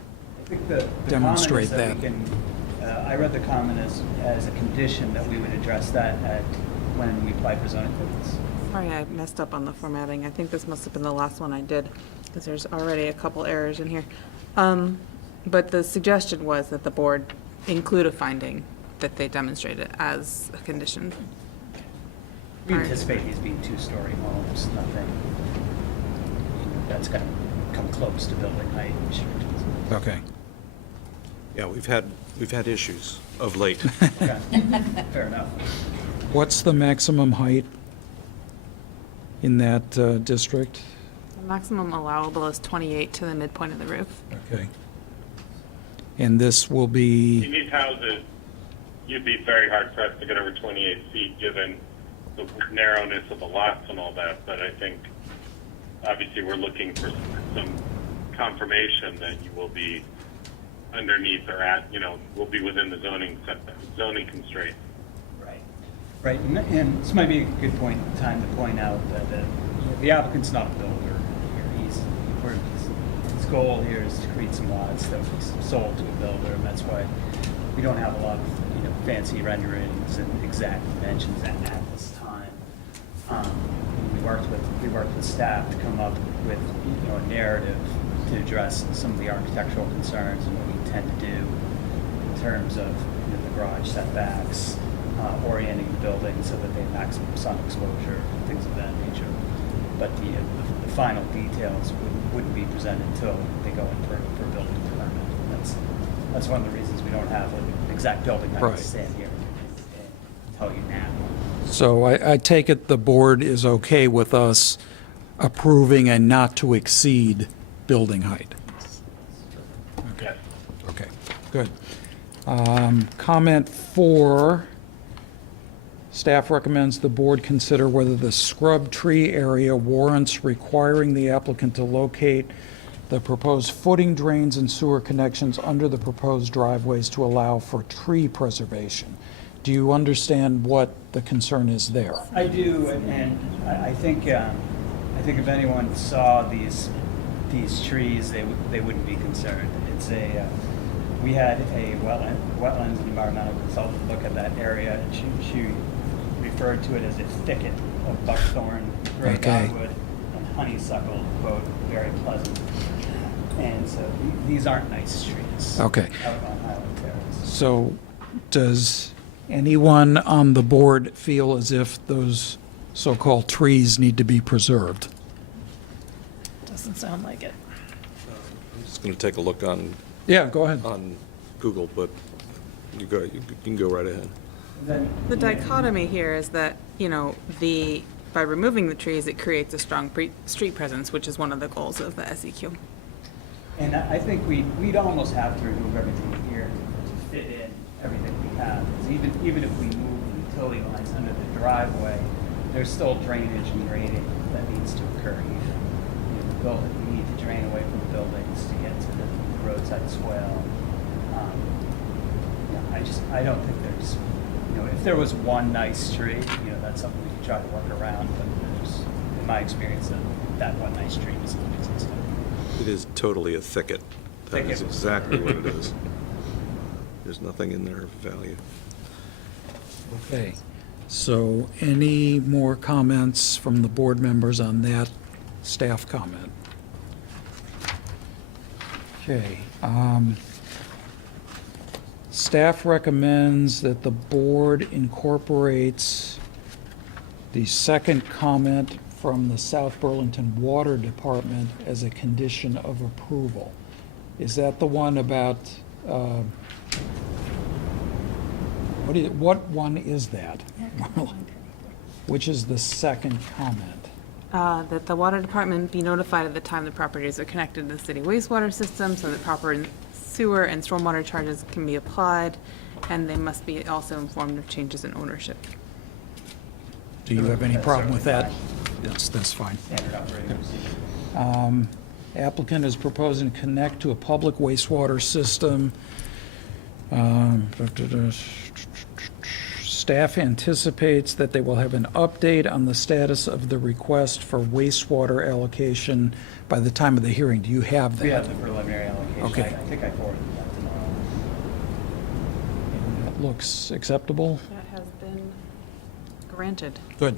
I think the demonstrate comment is that? we can, I read the comment as a condition that we would address that when we apply for zoning permits. Sorry, I messed up on the formatting. I think this must have been the last one I did, because there's already a couple errors in here. But the suggestion was that the board include a finding that they demonstrate it as a condition. We anticipate these being two-story homes, nothing that's going to come close to building height restrictions. Okay. Yeah, we've had issues of late. Okay, fair enough. What's the maximum height in that district? The maximum allowable is 28 to the midpoint of the roof. Okay. And this will In be, these houses, you'd be very hard pressed to get over 28 feet given the narrowness of the lots and all that, but I think obviously we're looking for some confirmation that you will be underneath or at, will be within the zoning constraint. Right, and this might be a good time to point out that the applicant's not a builder here. His goal here is to create some lots that will be sold to a builder, and that's why we don't have a lot of fancy renderings and exact dimensions at this time. We worked with staff to come up with a narrative to address some of the architectural concerns and what we intend to do in terms of the garage setbacks, orienting the building so that they have maximum sun exposure, things of that nature. But the final details wouldn't be presented until they go in for a building permit. That's one of the reasons we don't have an exact building height Right. to stand here and tell you now. so I take it the board is okay with us approving a not to exceed building height? Yes. Okay, good. Comment 4, staff recommends the board consider whether the scrub tree area warrants requiring the applicant to locate the proposed footing drains and sewer connections under the proposed driveways to allow for tree preservation. Do you understand what the concern is there? I do, and I think if anyone saw these trees, they wouldn't be concerned. It's we had a wetlands and environmental consultant look at that area, and she referred to it as a thicket of buckthorn, gray Okay. dogwood, and honeysuckle, quote, very pleasant. And so these aren't nice trees. Okay. Out on Highland Terrace. So does anyone on the board feel as if those so-called trees need to be preserved? Doesn't sound like it. I'm just going to take a look on Yeah, go ahead. Google, but you can go right ahead. Then, The dichotomy here is that, by removing the trees, it creates a strong street presence, which is one of the goals of the SEQ. And I think we'd almost have to remove everything here to fit in everything we have. 'Cause even if we move the utility lines under the driveway, there's still drainage and grading that needs to occur here. We need to drain away from the buildings to get to the roadside swale. I don't think there's, if there was one nice tree, that's something we could try to work around. But in my experience, that one nice tree doesn't exist. It is totally a thicket. That is Thicket. exactly what it is. There's nothing in there of value. Okay. So any more comments from the board members on that staff comment? Okay. Staff recommends that the board incorporates the second comment from the South Burlington Water Department as a condition of approval. Is that the one about, what one is that? Which is the second comment? That the water department be notified at the time the properties are connected to the city wastewater system, so that proper sewer and stormwater charges can be applied, and they must be also informed of changes in ownership. Do you have any problem with that? That's fine. Standard operating procedure. Applicant is proposing to connect to a public wastewater system. Staff anticipates that they will have an update on the status of the request for wastewater allocation by the time of the hearing. Do you have that? We have the preliminary allocation. Okay. I think I forwarded that tomorrow. That looks acceptable? That has been granted. Good.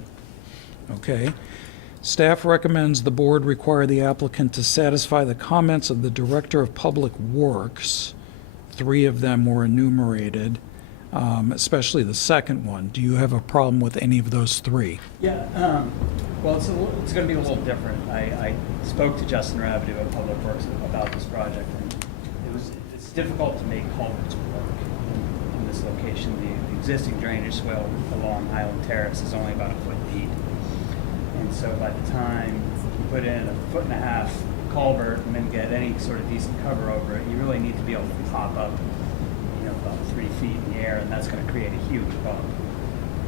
Okay. Staff recommends the board require the applicant to satisfy the comments of the Director of Public Works. 3 of them were enumerated, especially the second one. Do you have a problem with any of those 3? Yeah, well, it's going to be a little different. I spoke to Justin Rabideau at Public Works about this project, and it's difficult to make culverts work in this location. The existing drainage swale along Highland Terrace is only about 1 foot deep. And so by the time you put in a 1.5 foot culvert and then get any sort of decent cover over it, you really need to be able to pop up, about 3 feet in the air, and that's going to create a huge bump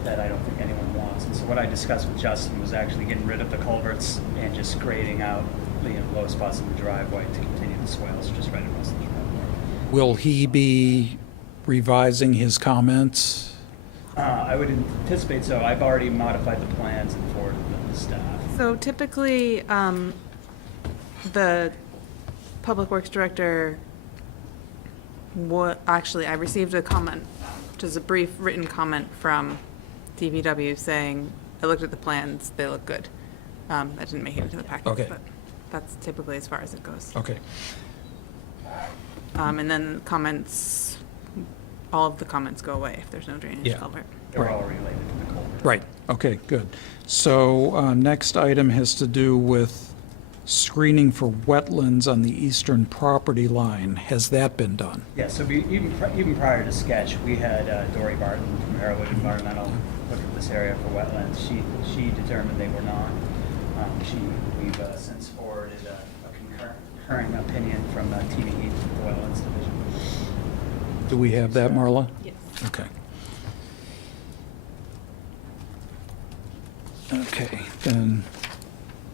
that I don't think anyone wants. And so what I discussed with Justin was actually getting rid of the culverts and just grading out the low spots in the driveway to continue the swales just right across the driveway. Will he be revising his comments? I would anticipate so. I've already modified the plans and forwarded them to staff. So typically, the Public Works Director, actually, I received a comment, just a brief written comment from DPW saying, I looked at the plans, they look good. That didn't make it into the packet, Okay. but that's typically as far as it goes. Okay. And then comments, all of the comments go away if there's no drainage Yeah. culvert. They're all related to the culvert. Right. Okay, good. So next item has to do with screening for wetlands on the eastern property line. Has that been done? Yeah, so even prior to sketch, we had Dory Barton from Arrowwood Environmental look at this area for wetlands. She determined they were not. We've since forwarded a concurring opinion from TV Heat, the Wetlands Division. Do we have that, Marla? Yes. Okay. Okay, then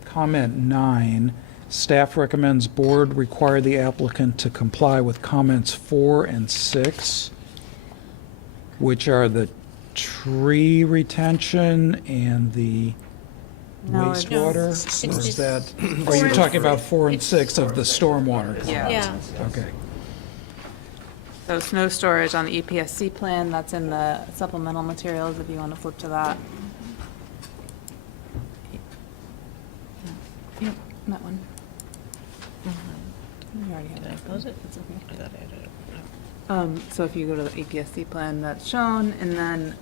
comment 9, staff recommends board require the applicant to comply with comments 4 and 6, which are the tree retention and the No, it's- wastewater? It's Or is just- that, are you talking about 4 and 6 of the stormwater? Yeah. Yeah. Okay, So snow storage on the EPSC plan, that's in the supplemental materials if you want to flip to that. Yep, that one. You already have that. Close it? It's okay. I thought I had it. So if you go to the EPSC plan, that's shown, and then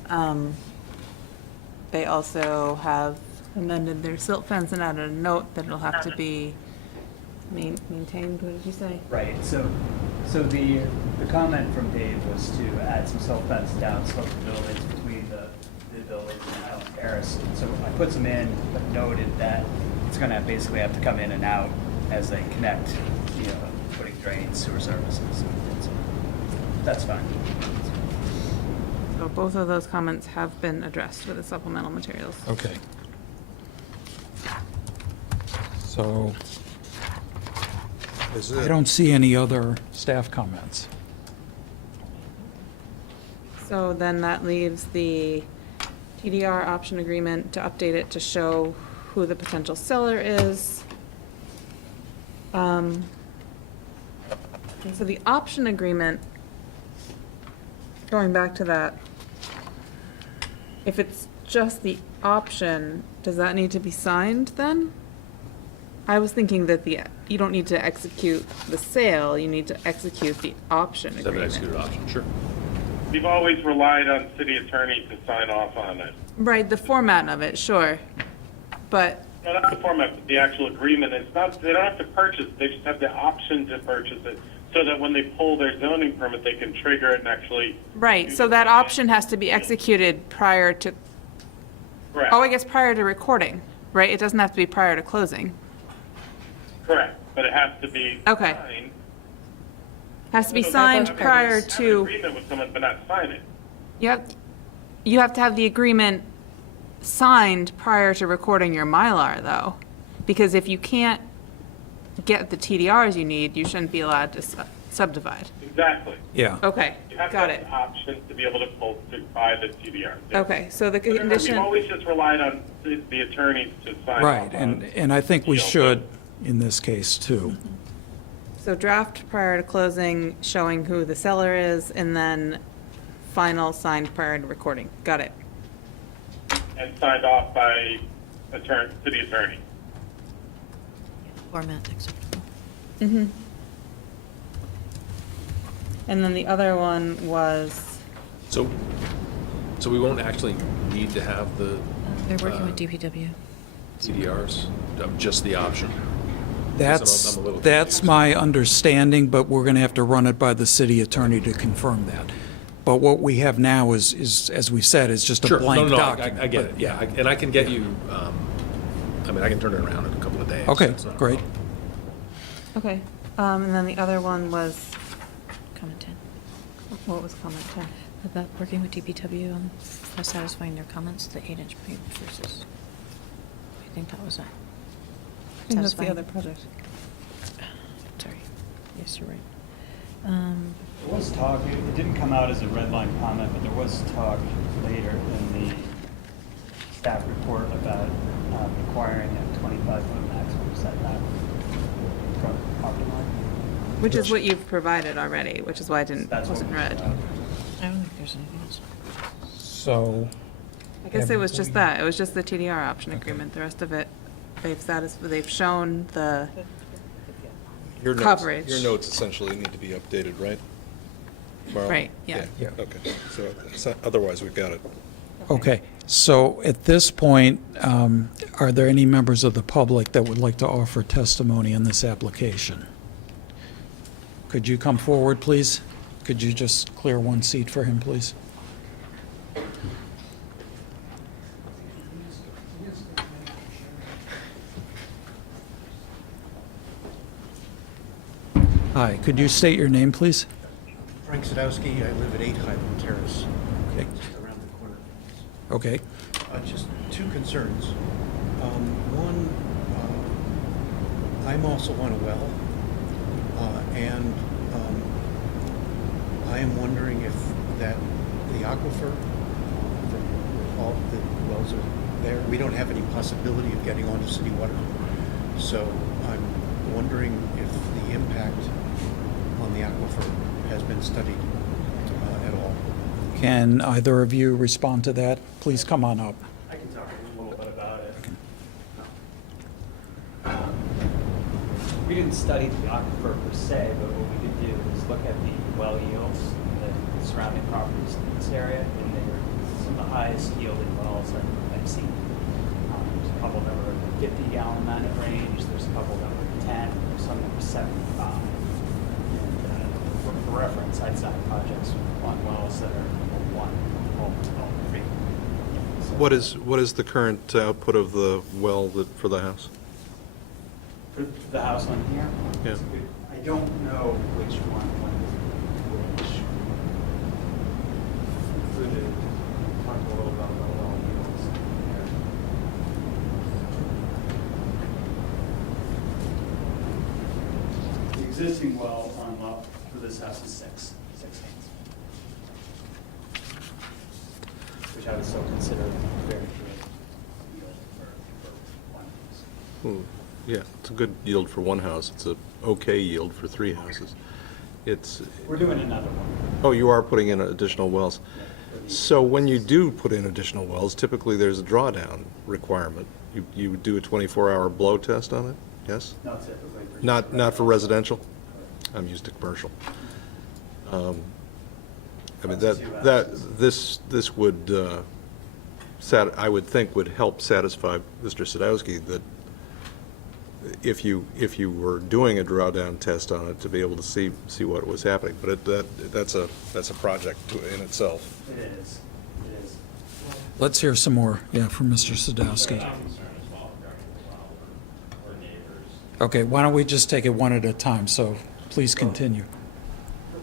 they also have amended their silt fence and added a note that it'll have to be maintained, what did you say? Right, so the comment from Dave was to add some silt fence down slope of the buildings between the buildings and Highland Terrace. So I put some in, but noted that it's gonna basically have to come in and out as they connect, putting drains, sewer services. So that's fine. So both of those comments have been addressed with the supplemental materials. okay. So I don't see any other staff comments. So then that leaves the TDR option agreement to update it to show who the potential seller is. And so the option agreement, going back to that, if it's just the option, does that need to be signed then? I was thinking that you don't need to execute the sale, you need to execute the option Have an agreement. executed option, sure. We've always relied on city attorney to sign off on it. Right, the format of it, sure. But, No, not the format, but the actual agreement. It's not, they don't have to purchase, they just have the option to purchase it, so that when they pull their zoning permit, they can trigger it and actually. right, so that option has to be executed prior to, Correct. oh, I guess prior to recording, right? It doesn't have to be prior to closing. Correct, but it has to be Okay. signed. Has to be So signed have prior an to, agreement with someone, but not sign it. you have to have the agreement signed prior to recording your Mylar, though. Because if you can't get the TDRs you need, you shouldn't be allowed to subdivide. Exactly. Yeah. Okay, You have to Got have it. the option to be able to pull to buy the TDR. Okay, so the We've condition, always just relied on the attorneys to sign Right, off on. and I think we deal, should in this case, too. so draft prior to closing, showing who the seller is, and then final signed prior to recording. Got it. And signed off by city attorney. Format acceptable. Mm-hmm. And then the other one was, So we won't actually need to have the They're working with DPW. CDRs, just the option? That's, I'm a little that's confused. my understanding, but we're going to have to run it by the city attorney to confirm that. But what we have now is, as we said, is just a Sure, blank no, document. I get it, but- yeah, and I can get you, I mean, I can turn it around in a couple of days. Okay, That's not a great. problem. okay, and then the other one was, Comment 10. what was comment 10? About working with DPW on satisfying their comments, the 8-inch pipe versus, I think that was it. I think that's the Satisfying. other project. Sorry. Yes, you're right. There was talk, it didn't come out as a red line comment, but there was talk later in the staff report about requiring a 25-foot maximum setback from the property line. Which is what you've provided already, which is why I didn't, That's what wasn't we read. put out. I don't think there's anything else. So, I guess it was just that, it was just the TDR option agreement, the rest of it, they've shown the, Your notes- Coverage. Your notes essentially need to be updated, right? Marla? Right, yeah. Yeah. Okay, so otherwise we've got it. okay, so at this point, are there any members of the public that would like to offer testimony in this application? Could you come forward, please? Could you just clear one seat for him, please? Hi, could you state your name, please? Frank Sadowski, I live at 8 Highland Terrace, Okay. just around the corner. Okay. Just two concerns. One, I'm also on a well, and I am wondering if that, the aquifer, from all the wells are there, we don't have any possibility of getting onto city water. So I'm wondering if the impact on the aquifer has been studied at all. Can either of you respond to that? Please come on up. I can talk a little bit about it. We didn't study the aquifer per se, but what we did do is look at the well yields, the surrounding properties in this area, and they were some of the highest yielding wells I've seen. There's a couple that were in the 50-gallon minute range, there's a couple that were 10, there's some that were 75. And for reference, I'd sign projects on wells that are 1, 3. So- What is the current output of the well for the house? For the house on here? Yeah. I don't know which one went which. Included, talk a little about the well yields there. The existing well on lot for this house is 6 hands. Which I would still consider very good yield for one house. Yeah, it's a good yield for one house. It's a okay yield for 3 houses. It's, We're doing another one. oh, you are putting in additional wells. So when you do put in additional wells, typically there's a drawdown requirement. You do a 24-hour blow test on it, yes? No, typically. for- Not for residential? I'm used to commercial. I mean, this would, I would think would help satisfy Mr. Sadowski that if you were doing a drawdown test on it, to be able to see what was happening. But that's a project in itself. It is. It is. Let's hear some more, from Mr. Sadowski. Okay, why don't we just take it one at a time, so please continue.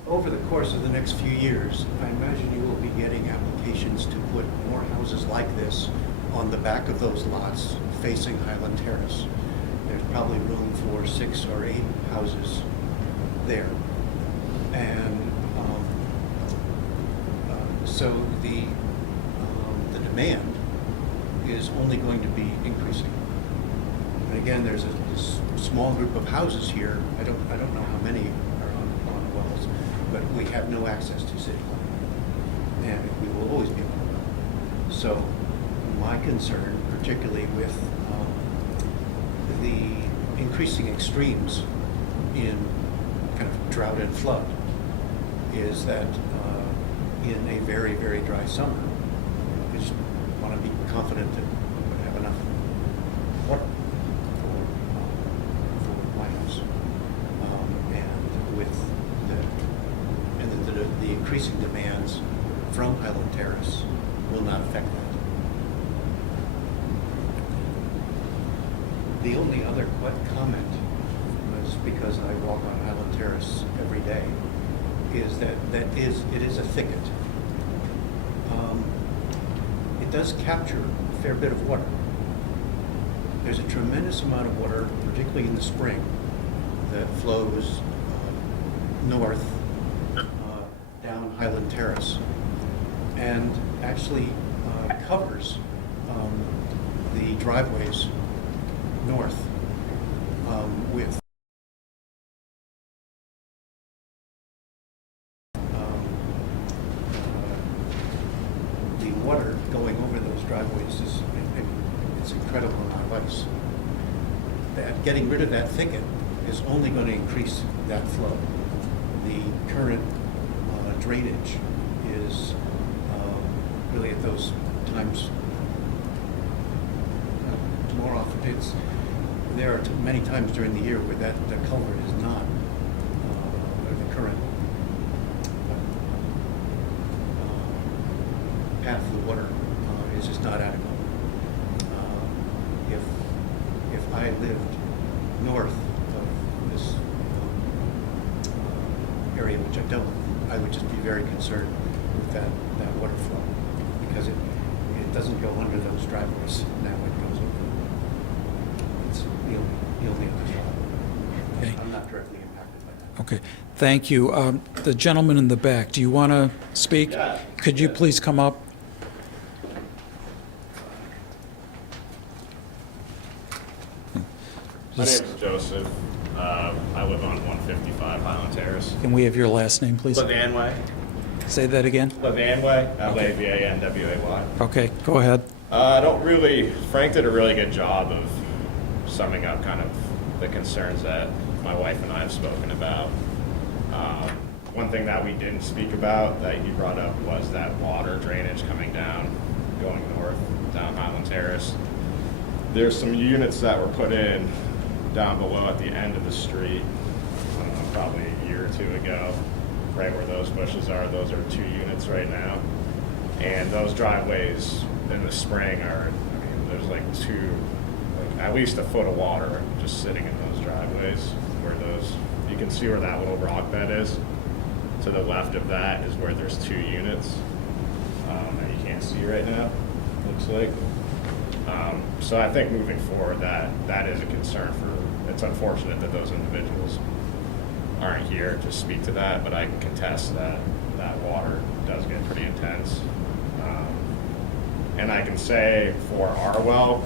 Over the course of the next few years, I imagine you will be getting applications to put more houses like this on the back of those lots facing Highland Terrace. There's probably room for 6 or 8 houses there. And so the demand is only going to be increasing. And again, there's this small group of houses here. I don't know how many are on wells, but we have no access to city water, and we will always be on a well. So my concern, particularly with the increasing extremes in kind of drought and flood, is that in a very, very dry summer, I just want to be confident that we would have enough water for my house. And the increasing demands from Highland Terrace will not affect that. The only other comment was, because I walk on Highland Terrace every day, is that it is a thicket. It does capture a fair bit of water. There's a tremendous amount of water, particularly in the spring, that flows north down Highland Terrace, and actually covers the driveways north with the water going over those driveways is it's incredible amount of ice. That getting rid of that thicket is only going to increase that flow. The current drainage is really at those times more often. There are many times during the year where the culvert is not, or the current path of the water is just not adequate. If I lived north of this area, which I don't, I would just be very concerned with that water flow, because it doesn't go under those driveways now, it goes over. It's the only other problem. Okay. I'm not directly impacted by that. Okay, thank you. The gentleman in the back, do you want to speak? Yeah. Could you please come up? My name is Joseph. I live on 155 Highland Terrace. Can we have your last name, please? Levanway. Say that again? Levanway. Lavanway. Okay, go ahead. Frank did a really good job of summing up kind of the concerns that my wife and I have spoken about. One thing that we didn't speak about that he brought up was that water drainage coming down, going north, down Highland Terrace. There's some units that were put in down below at the end of the street, probably a year or two ago, right where those bushes are. Those are 2 units right now. And those driveways in the spring there's like at least a foot of water just sitting in those driveways where you can see where that little rock bed is. To the left of that is where there's 2 units that you can't see right now, looks like. So I think moving forward, that is a concern it's unfortunate that those individuals aren't here to speak to that, but I can contest that water does get pretty intense. And I can say for our well,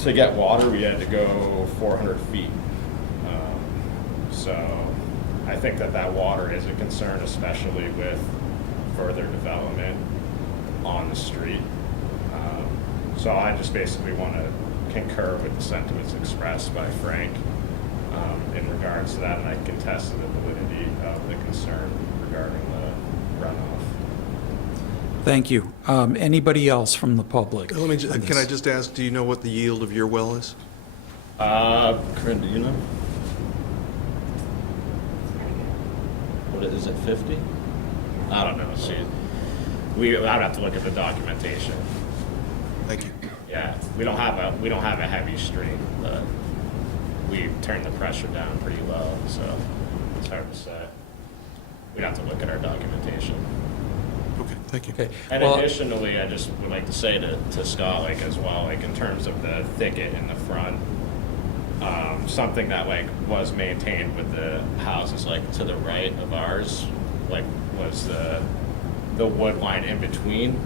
to get water, we had to go 400 feet. So I think that water is a concern, especially with further development on the street. So I just basically want to concur with the sentiments expressed by Frank in regards to that, and I contest the validity of the concern regarding the runoff. Thank you. Anybody else from the public? Can I just ask, do you know what the yield of your well is? Corinne, do you know? What is it, 50? I don't know. I'd have to look at the documentation. Thank you. Yeah, we don't have a heavy stream, but we turn the pressure down pretty low, so it's hard to say. We'd have to look at our documentation. Okay, thank you. Okay. And Well, additionally, I just would like to say to Scott, as well, in terms of the thicket in the front, something that was maintained with the houses to the right of ours, was the the wood line in between.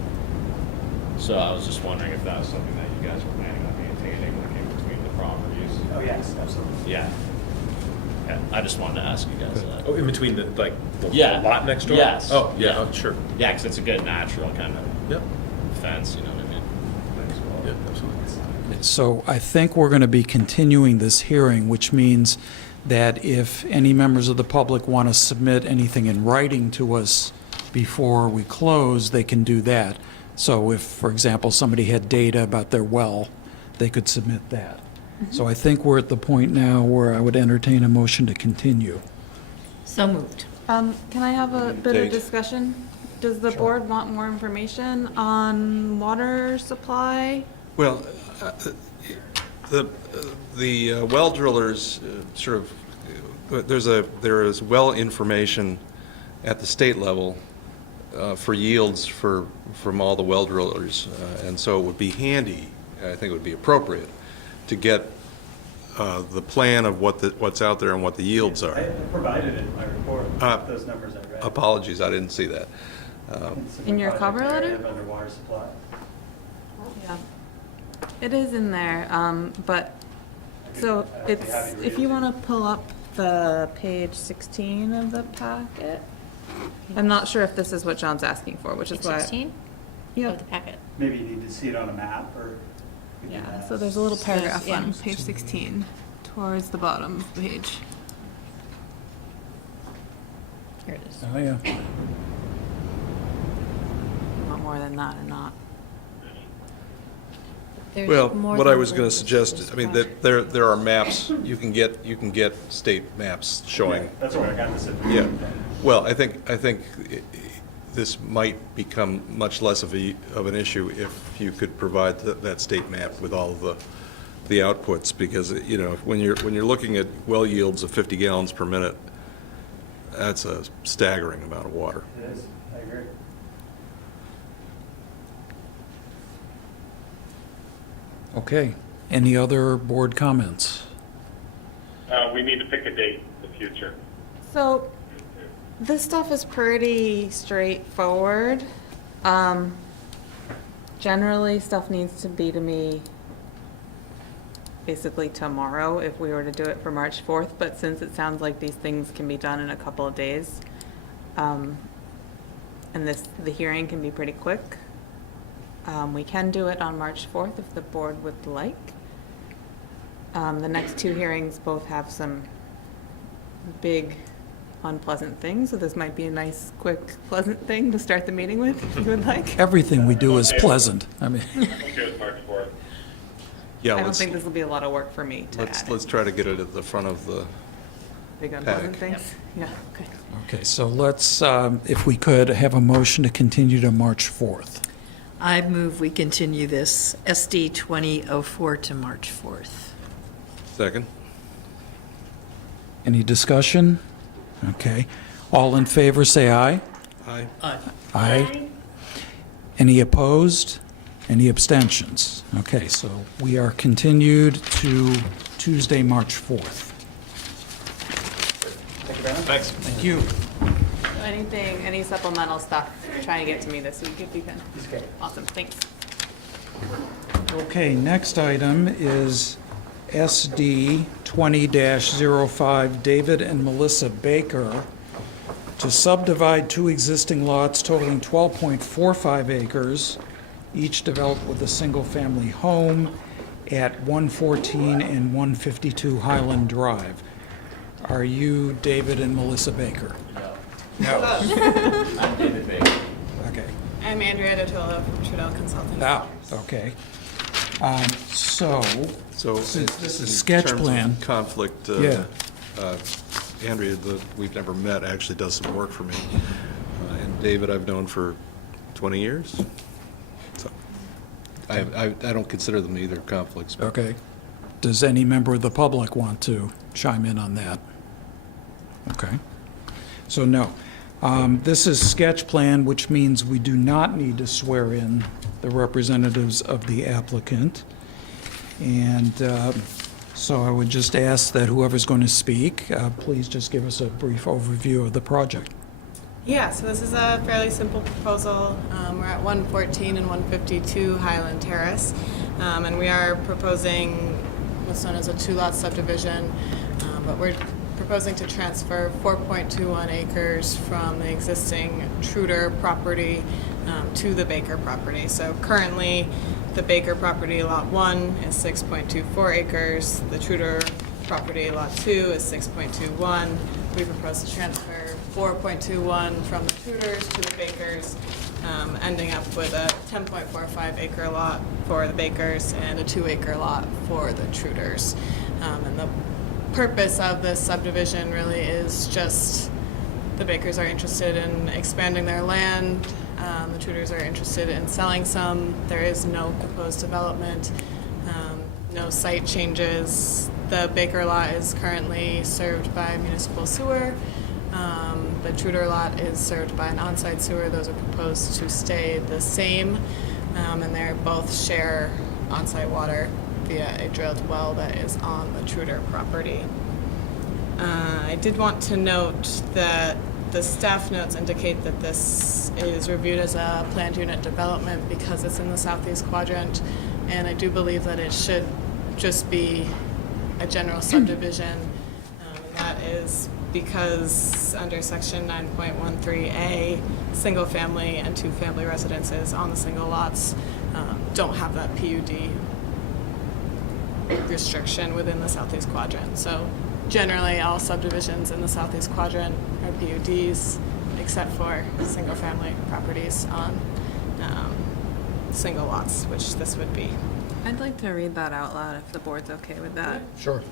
So I was just wondering if that was something that you guys were planning on maintaining, like in between the properties. Oh, yes, absolutely. Yeah. Yeah, I just wanted to ask you guys that. Oh, in between the, like, the Yeah. lot next door? Yes. Oh, yeah, Yeah. oh, sure. Yeah, because it's a good natural kind of Yep. fence, you know what I mean? Yeah, absolutely. So I think we're going to be continuing this hearing, which means that if any members of the public want to submit anything in writing to us before we close, they can do that. So if, for example, somebody had data about their well, they could submit that. So I think we're at the point now where I would entertain a motion to continue. So moved. Can I have a bit Date. of discussion? Does the board want more information on water supply? Well, the well drillers sort of, there is well information at the state level for yields from all the well drillers, and so it would be handy, I think it would be appropriate, to get the plan of what's out there and what the yields I are. provided it in my report, those numbers I read. Apologies, I didn't see that. It's In your the cover project area letter? of underwater supply. Yeah. It is in there, but, so I'd be it's, happy to read if it you to you. want to pull up the page 16 of the packet. I'm not sure if this is what John's asking for, which is why. 16 Yeah. of the packet. Maybe you need to see it on a map, or. we can Yeah, ask. so there's a little paragraph yeah. on page 16, towards the bottom of the page. Here it is. Oh, yeah. You want more than that or not? There's Well, more what I than was going to this- suggest, this I mean, project. that there are maps, you can get state maps showing. Yeah, that's where I got this Yeah, information from. well, I think this might become much less of an issue if you could provide that state map with all of the outputs, because, you know, when you're looking at well yields of 50 gallons per minute, that's a staggering amount of water. It is, I agree. Okay. Any other board comments? We need to pick a date in the future. So, this stuff is pretty straightforward. Generally, stuff needs to be to me basically tomorrow if we were to do it for March 4th, but since it sounds like these things can be done in a couple of days, and the hearing can be pretty quick, we can do it on March 4th if the board would like. The next two hearings both have some big unpleasant things, so this might be a nice, quick, pleasant thing to start the meeting with, if you would like. Everything we do is pleasant. I mean, Okay with March 4th. Yeah, I don't let's, think this will be a lot of work for me to add. let's try to get it at the front of the, Big unpleasant pack. things? Yeah, okay. okay, so let's, if we could, have a motion to continue to March 4th. I move we continue this SD 2004 to March 4th. second? Any discussion? Okay. All in favor, say aye. Aye. Aye. Any opposed? Any abstentions? Okay, so we are continued to Tuesday, March 4th. Thank you very much. Thanks. Thank you. Anything, any supplemental stuff, try and get to me this week if you can. Okay. Awesome, thanks. Okay, next item is SD 20-05, David and Melissa Baker, to subdivide two existing lots totaling 12.45 acres, each developed with a single-family home at 114 and 152 Highland Drive. Are you David and Melissa Baker? No. I'm David Baker. Okay. I'm Andrea Dottolo from Trudell Consulting. Ah, okay. So, So, Since this is in sketch terms of plan. conflict, Yeah. Andrea, we've never met, actually does some work for me. And David, I've known for 20 years. So I don't consider them either conflicts. but- okay. Does any member of the public want to chime in on that? Okay. So no. This is sketch plan, which means we do not need to swear in the representatives of the applicant. And so I would just ask that whoever's going to speak, please just give us a brief overview of the project. Yeah, so this is a fairly simple proposal. We're at 114 and 152 Highland Terrace, and we are proposing what's known as a two-lot subdivision, but we're proposing to transfer 4.21 acres from the existing Truder property to the Baker property. So currently, the Baker property, Lot 1, is 6.24 acres. The Truder property, Lot 2, is 6.21. We propose to transfer 4.21 from the Tudors to the Bakers, ending up with a 10.45 acre lot for the Bakers and a 2-acre lot for the Tudors. And the purpose of this subdivision really is just the Bakers are interested in expanding their land. The Tudors are interested in selling some. There is no proposed development, no site changes. The Baker lot is currently served by municipal sewer. The Truder lot is served by an on-site sewer. Those are proposed to stay the same, and they both share on-site water via a drilled well that is on the Truder property. I did want to note that the staff notes indicate that this is reviewed as a planned unit development because it's in the southeast quadrant, and I do believe that it should just be a general subdivision, and that is because under section 9.13A, single family and two family residences on the single lots don't have that PUD restriction within the southeast quadrant. So generally all subdivisions in the southeast quadrant are PUDs except for single family properties on single lots, which this would be. I'd like to read that out loud if the board's okay with that. Sure.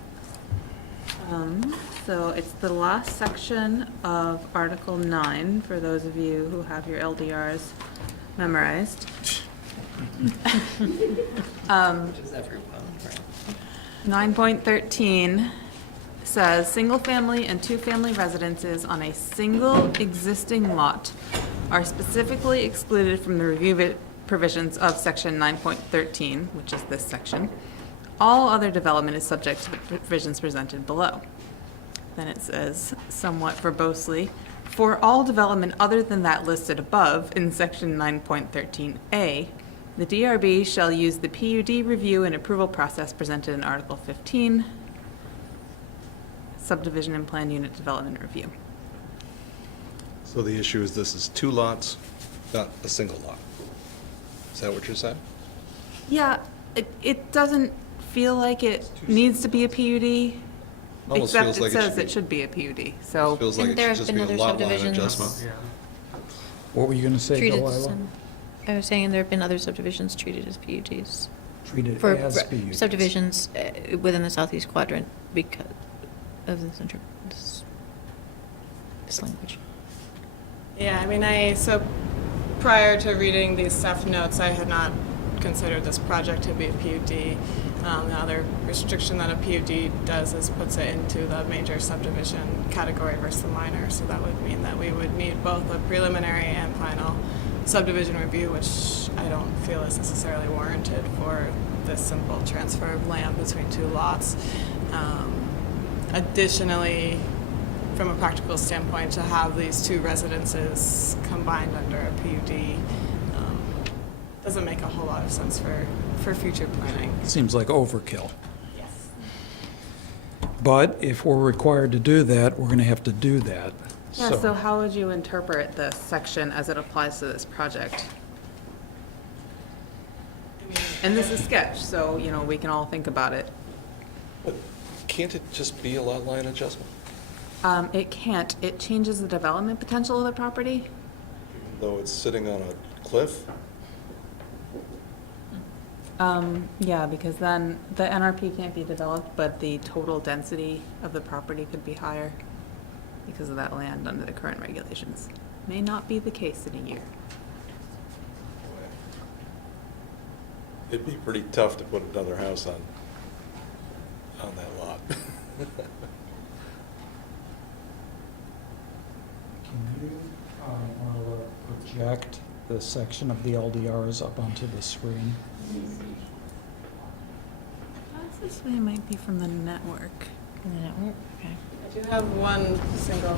So it's the last section of Article 9, for those of you who have your LDRs memorized. Which is everyone, right? 9.13 says, single-family and two-family residences on a single existing lot are specifically excluded from the review provisions of Section 9.13, which is this section. All other development is subject to the provisions presented below. Then it says, somewhat verbosely, for all development other than that listed above in Section 9.13A, the DRB shall use the PUD review and approval process presented in Article 15, Subdivision and Plan Unit Development Review. So the issue is this is two lots, not a single lot. Is that what you're saying? Yeah, it doesn't feel like it needs to be a PUD, Almost except feels it like says should it be- should be a PUD, so. Feels like And there it have should just been be a other lot line subdivisions. adjustment. What were you going to say, Treated Delilah? some, I was saying there have been other subdivisions treated as PUDs. Treated For as PUDs. subdivisions within the southeast quadrant because of this language. Yeah, I mean, so prior to reading these staff notes, I had not considered this project to be a PUD. The other restriction that a PUD does is puts it into the major subdivision category versus the minor. So that would mean that we would need both a preliminary and final subdivision review, which I don't feel is necessarily warranted for this simple transfer of land between two lots. Additionally, from a practical standpoint, to have these two residences combined under a PUD doesn't make a whole lot of sense for future planning. Seems like overkill. Yes. But if we're required to do that, we're going to have to do that. Yeah, so how would you interpret this section as it applies to this project? And this is sketch, so, you know, we can all think about it. But can't it just be a lot line adjustment? It can't. It changes the development potential of the property. Though it's sitting on a cliff? Yeah, because then the NRP can't be developed, but the total density of the property could be higher because of that land under the current regulations. May not be the case in a year. It'd be pretty tough to put another house on that lot. Can you want to project the section of the LDRs up onto the screen? This way might be from the network. In the network, okay. I do have one single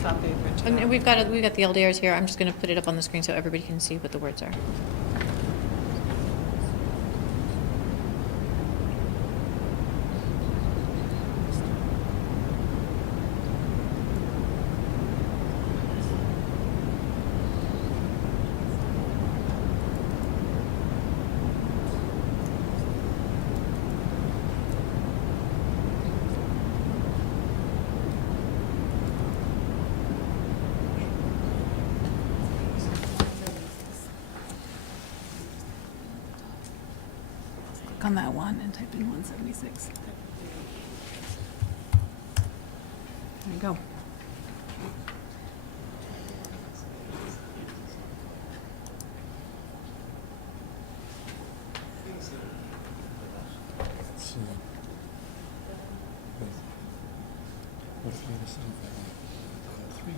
copy, which. And we've got the LDRs here. I'm just going to put it up on the screen so everybody can see what the words are. Click on that one and type in 176. There you go.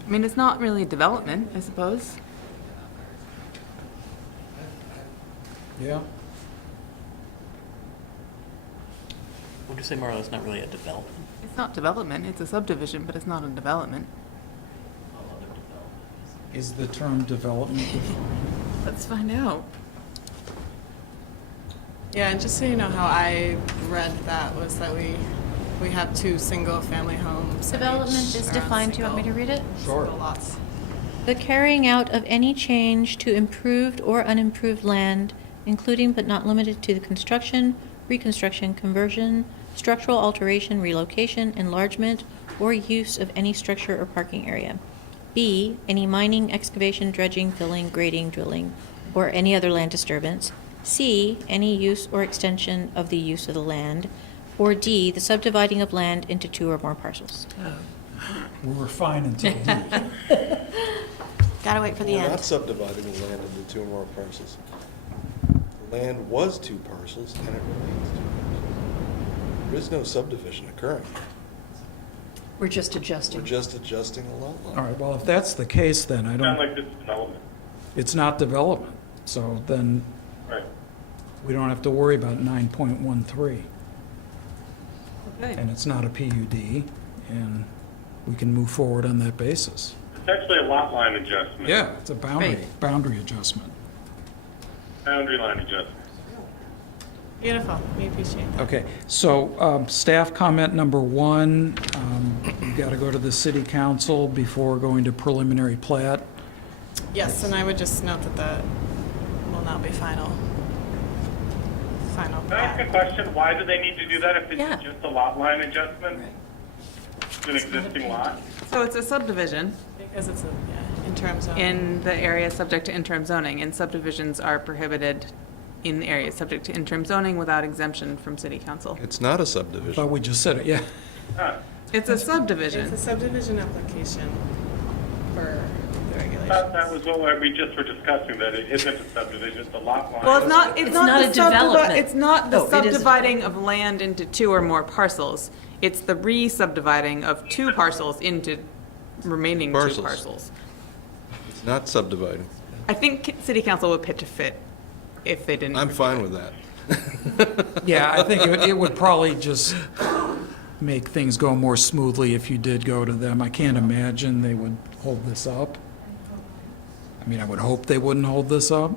I mean, it's not really development, I suppose. Yeah. Would you say, Marla, it's not really a development? It's not development, it's a subdivision, but it's not a development. Is the term development defined? Let's find out. Yeah, and just so you know how I read that was that we have 2 single-family homes. Development each is around defined. Do you want me to read it? single lots. The carrying out of any change to improved or unimproved land, including but not limited to the construction, reconstruction, conversion, structural alteration, relocation, enlargement, or use of any structure or parking area. B, any mining, excavation, dredging, filling, grading, drilling, or any other land disturbance. C, any use or extension of the use of the land. Or D, the subdividing of land into 2 or more parcels. We were fine until D. Gotta wait for the We're end. not subdividing the land into 2 or more parcels. The land was 2 parcels, and it remains 2 parcels. There is no subdivision occurring. We're just adjusting. We're just adjusting the lot line. All right, well, if that's the case, then I Sound don't, like this is development. it's not development. So then Right. we don't have to worry about 9.13. Okay. And it's not a PUD, and we can move forward on that basis. It's actually a lot line adjustment. Yeah, it's a Right. boundary adjustment. Boundary line adjustment. Beautiful, we appreciate that. Okay, so staff comment number 1, you got to go to the city council before going to preliminary plat. Yes, and I would just note that that will not be final. Final. Can I ask a question? Why do they need to do that if it's Yeah. just a lot line adjustment? It's an existing lot? So it's a subdivision Because it's in terms of. in the area subject to interim zoning, and subdivisions are prohibited in the area subject to interim zoning without exemption from city council. It's not a I subdivision. thought we just said it, yeah. Huh. It's a It's subdivision. a subdivision application for the regulations. That was what we just were discussing, that it isn't a subdivision, it's a lot line. Well, it's not It's the not a development. It's not the Oh, it is- subdividing of land into 2 or more parcels. It's the re-subdividing of 2 parcels into remaining 2 Parcels. parcels. It's not subdividing. I think city council would pitch a fit if they didn't. I'm fine with that. Yeah, I think it would probably just make things go more smoothly if you did go to them. I can't imagine they would hold this up. I mean, I would hope they wouldn't hold this up.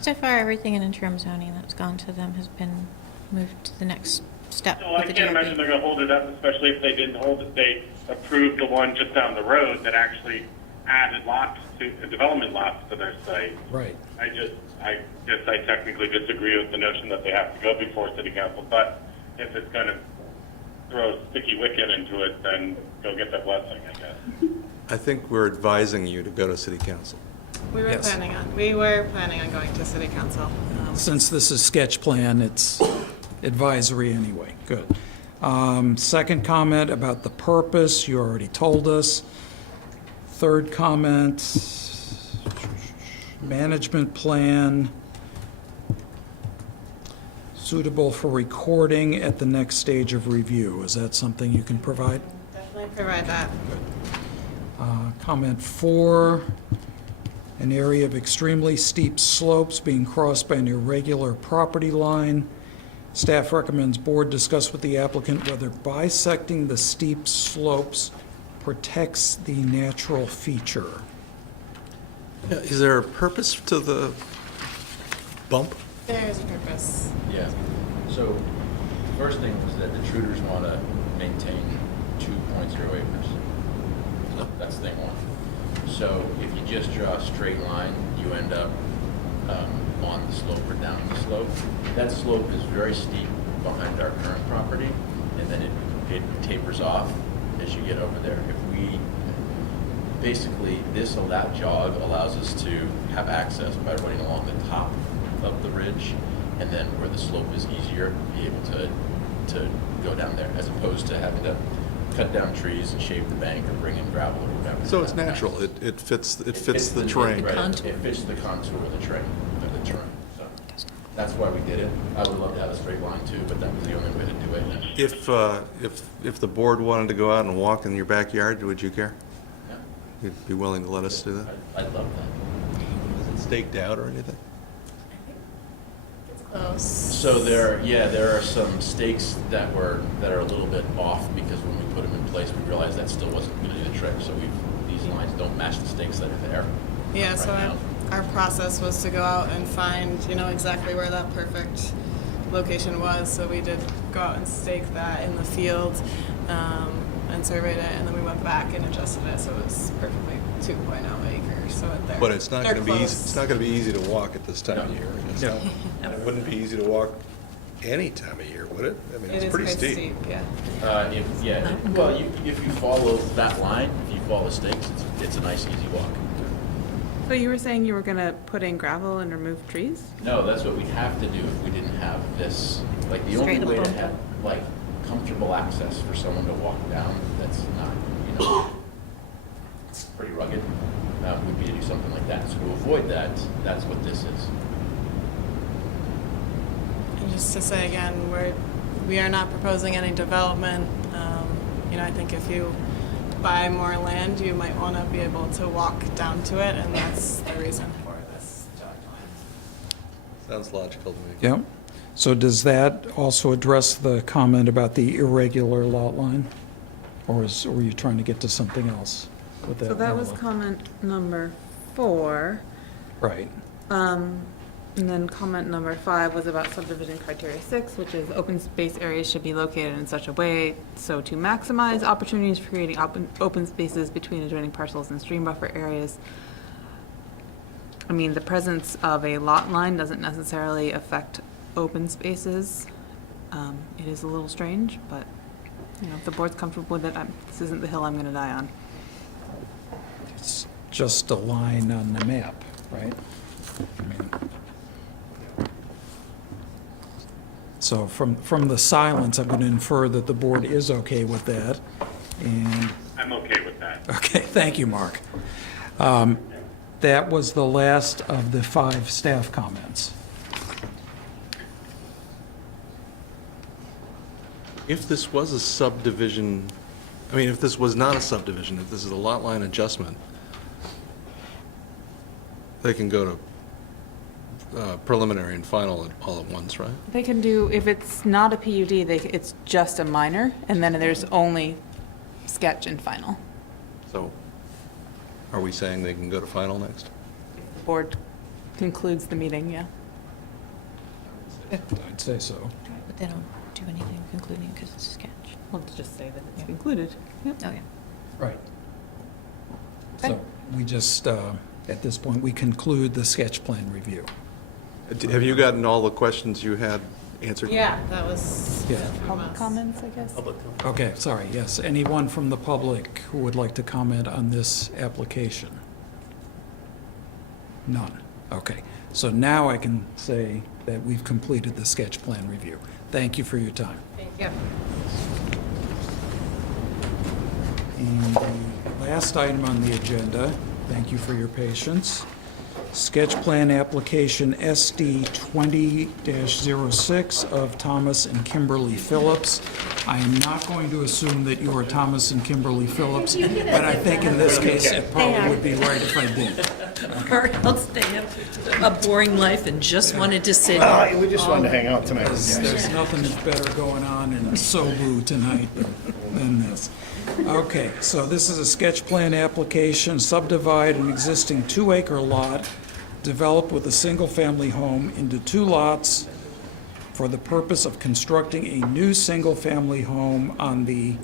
So far, everything in interim zoning that's gone to them has been moved to the next step So I with the can't imagine DRB. they're gonna hold it up, especially if they didn't hold it, they approved the one just down the road that actually added lots to, development lots to their site. Right. I guess I technically disagree with the notion that they have to go before city council, but if it's gonna throw a sticky wicket into it, then go get their blessing, I guess. I think we're advising you to go to city council. We were Yes. planning on going to city council. Since this is sketch plan, it's advisory anyway. Good. Second comment about the purpose, you already told us. Third comment, management plan suitable for recording at the next stage of review. Is that something you can provide? Definitely provide that. Comment 4, an area of extremely steep slopes being crossed by an irregular property line Staff recommends board discuss with the applicant whether bisecting the steep slopes protects the natural feature. Yeah, is there a purpose to the bump? There's a purpose. Yeah. So, first thing was that the Truders want to maintain 2.0 acres. That's thing one. So, if you just draw a straight line, you end up on the slope or down the slope. That slope is very steep behind our current property, and then it tapers off as you get over there. If we basically that jog allows us to have access by running along the top of the ridge, and then where the slope is easier, be able to go down there, as opposed to having to cut down trees and shave the bank or bring in gravel or whatever. So it's natural, it fits the terrain. Right, it fits the contour of the terrain. So that's why we did it. I would love to have a straight line too, but that was the only way to do it. If the board wanted to go out and walk in your backyard, would you care? Yeah. You'd be willing to let us do that? I'd love that. Is it staked out or anything? It's close. So there are some stakes that are a little bit off, because when we put them in place, we realized that still wasn't going to do the trick. So these lines don't match the stakes that are there. Yeah, right so now. our process was to go out and find, exactly where that perfect location was. So we did go out and stake that in the field and surveyed it, and then we went back and adjusted it so it was perfectly 2.0 acres. So they're, But it's not they're going to be easy, close. it's not going to be easy to walk at this time of year. It's No. not- It wouldn't be easy to walk any time of year, would it? I mean, It it's is pretty quite steep. yeah. If you follow that line, if you follow the stakes, it's a nice, easy walk. So you were saying you were gonna put in gravel and remove trees? No, that's what we'd have to do if we didn't have this, like, the only Straight way to bump. have, like, comfortable access for someone to walk down that's not, pretty rugged, would be to do something like that. So to avoid that, that's what this is. And just to say again, we are not proposing any development. I think if you buy more land, you might want to be able to walk down to it, and that's the reason for this jog line. Sounds logical to me. Yep. So does that also address the comment about the irregular lot line? Or were you trying to get to something else with that? So that was Marla? comment number 4. Right. And then comment number 5 was about subdivision criteria 6, which is open space areas should be located in such a way so to maximize opportunities for creating open spaces between adjoining parcels and stream buffer areas. I mean, the presence of a lot line doesn't necessarily affect open spaces. It is a little strange, but, if the board's comfortable with it, this isn't the hill I'm gonna die on. It's just a line on the map, right? I mean, so from the silence, I'm going to infer that the board is okay with that. And, I'm okay with that. okay, thank you, Mark. That was the last of the 5 staff comments. If this was a subdivision, if this was not a subdivision, if this is a lot line adjustment, they can go to preliminary and final all at once, right? They can do, if it's not a PUD, it's just a minor, and then there's only sketch and final. So are we saying they can go to final next? The board concludes the meeting, yeah. I'd say so. But they don't do anything concluding because it's a sketch. We'll just say that it's concluded. Yep. Oh, yeah. Right. So we just, at this point, we conclude the sketch plan review. Have you gotten all the questions you had answered? Yeah, that was Yeah. from Public us. comments, I guess? Okay, sorry, yes. Anyone from the public who would like to comment on this application? None. Okay. So now I can say that we've completed the sketch plan review. Thank you for your time. Thank you. And the last item on the agenda, thank you for your patience, sketch plan application SD 20-06 of Thomas and Kimberly Phillips. I am not going to assume that you are Thomas and Kimberly Phillips, but I think in this case it probably would be right if I did. Or else they have a boring life and just wanted to sit. We just wanted to hang out tonight. There's nothing better going on in Sobu tonight than this. Okay, so this is a sketch plan application, subdivide an existing 2-acre lot, develop with a single-family home into 2 lots for the purpose of constructing a new single-family home on the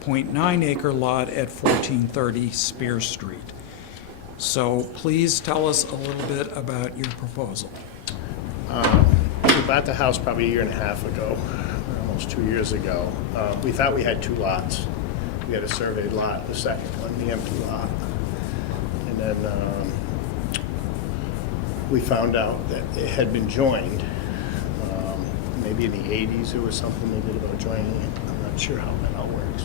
.9-acre lot at 1430 Spear Street. So please tell us a little bit about your proposal. We bought the house probably a year and a half ago, almost 2 years ago. We thought we had 2 lots. We had a surveyed lot, the second one, the empty lot. And then we found out that it had been joined. Maybe in the 80s there was something they did about joining it. I'm not sure how that all works.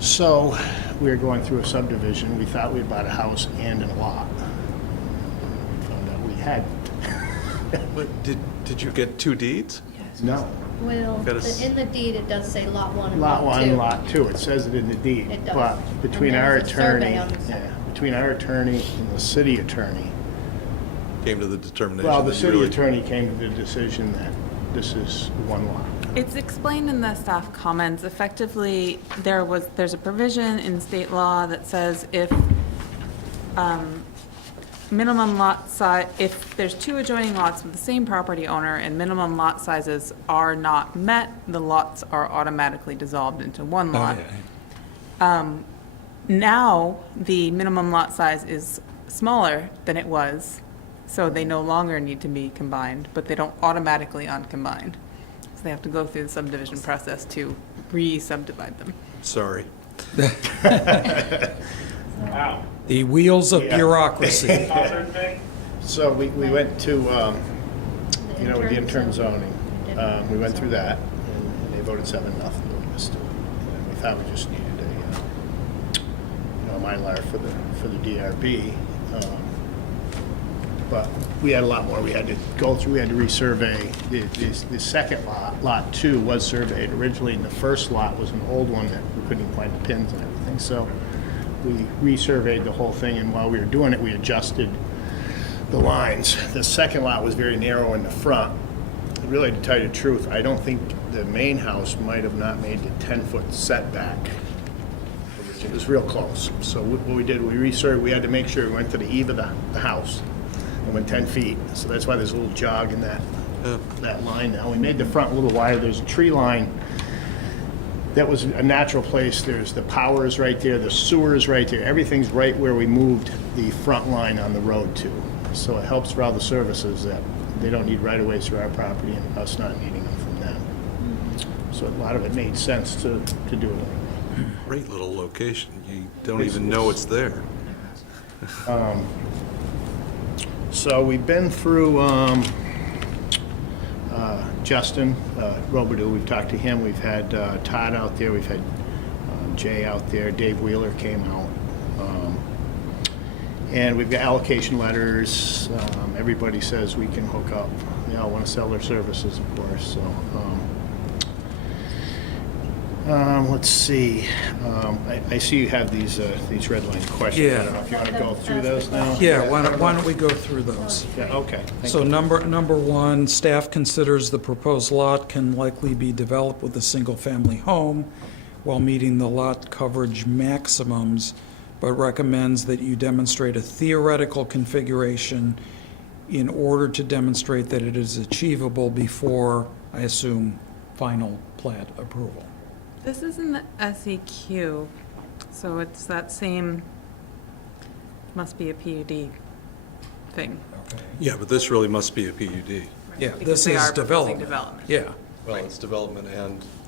So we were going through a subdivision. We thought we had bought a house and a lot. We found out we hadn't. But did you get 2 deeds? No. Well, Got a s- in the deed, it does say lot 1 and Lot lot 1, 2. Lot 2, it says it in the deed. It does. But between And our there's a survey attorney, on the side. yeah, between our attorney and the city attorney, Came to the determination well, the that you city really... attorney came to the decision that this is 1 lot. It's explained in the staff comments. Effectively, there's a provision in state law that says if minimum lot size, if there's 2 adjoining lots with the same property owner and minimum lot sizes are not met, the lots are automatically dissolved into 1 lot. Now, the minimum lot size is smaller than it was, so they no longer need to be combined, but they don't automatically uncombine. So they have to go through the subdivision process to re-subdivide them. Sorry. Wow. The wheels of Yeah. bureaucracy. So we went to, with the interim zoning, we went through that, and they voted 7-0 on this too. And we thought we just needed a Mylar for the DRB. But we had a lot more we had to go through. We had to resurvey. The second lot, Lot 2, was surveyed originally, and the first lot was an old one that we couldn't even find the pins and everything. So we resurveyed the whole thing, and while we were doing it, we adjusted the lines. The second lot was very narrow in the front. Really, to tell you the truth, I don't think the main house might have not made the 10-foot setback. It was real close. So what we did, we resurveyed. We had to make sure we went to the eve of the house and went 10 feet. So that's why there's a little jog in that line now. We made the front a little wider. There's a tree line that was a natural place. There's the power is right there, the sewer is right there. Everything's right where we moved the front line on the road to. So it helps for all the services that they don't need right-of-ways through our property and us not needing them from them. So a lot of it made sense to do it. Great little location. You don't even know it's there. So we've been through Justin Robidoux. We've talked to him. We've had Todd out there. We've had Jay out there. Dave Wheeler came out. And we've got allocation letters. Everybody says we can hook up. They all want to sell their services, of course. So let's see. I see you have these red line questions. Yeah. I don't know if you want to go through those now. Yeah, why don't we go through those? Yeah, okay. Thank So you. number 1, staff considers the proposed lot can likely be developed with a single-family home while meeting the lot coverage maximums, but recommends that you demonstrate a theoretical configuration in order to demonstrate that it is achievable before, I assume, final plat approval. This is in the SEQ, so it's that same, must be a PUD thing. Yeah, but this really must be a PUD. Yeah, Because this they is are proposing development. development. Yeah. Well, it's development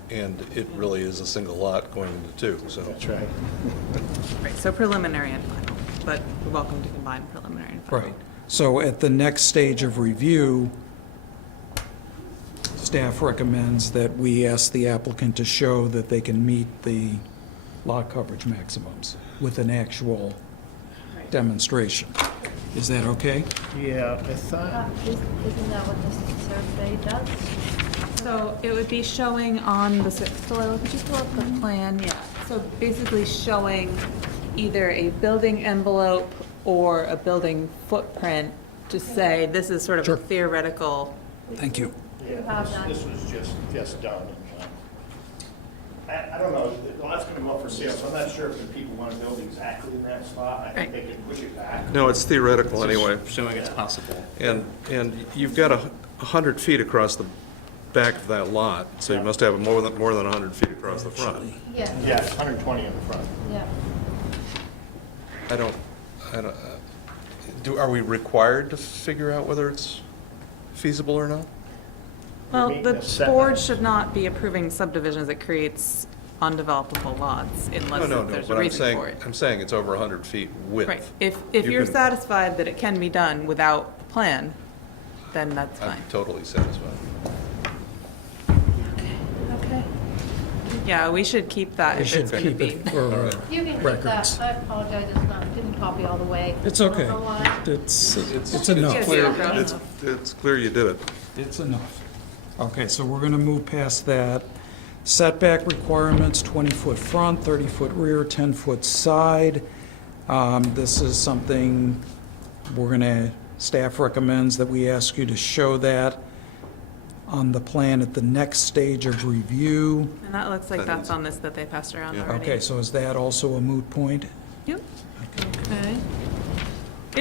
and it really is a single lot going into 2, so. That's right. Right, so preliminary and final, but you're welcome to combine preliminary and final. Right. So at the next stage of review, staff recommends that we ask the applicant to show that they can meet the lot coverage maximums with an actual demonstration. Is that okay? Yeah, I thought. Isn't that what the survey does? So it would be showing on the, Delila, could you pull up the plan? Yeah. So basically showing either a building envelope or a building footprint to say this is sort of a theoretical. Thank you. Yeah, this was just done. I don't know, the lot's gonna go up for sale, so I'm not sure if the people want to build exactly in that spot. I think they can push it back. No, it's theoretical anyway. Showing it's possible. And you've got 100 feet across the back of that lot, so you must have more than 100 feet across the front. Yeah. Yeah, it's 120 in the front. Yeah. Are we required to figure out whether it's feasible or not? Well, meeting the the setback. board should not be approving subdivisions that creates undevelopable lots unless No, there's but a I'm reason for it. saying it's over 100 feet width. Right, if You you're can- satisfied that it can be done without a plan, then that's fine. I'm totally satisfied. Okay. Yeah, we should keep that We if should it's gonna keep be. it for You can keep records. that. I apologize, didn't copy all the way. It's okay. I don't know why. It's enough. Yeah, Clear, zero. it's clear you did it. It's enough. Okay, so we're going to move past that. Setback requirements, 20-foot front, 30-foot rear, 10-foot side. This is something staff recommends that we ask you to show that on the plan at the next stage of review. And that looks like that's on this that they passed around already. Okay, so is that also a moot point? Yep. Okay.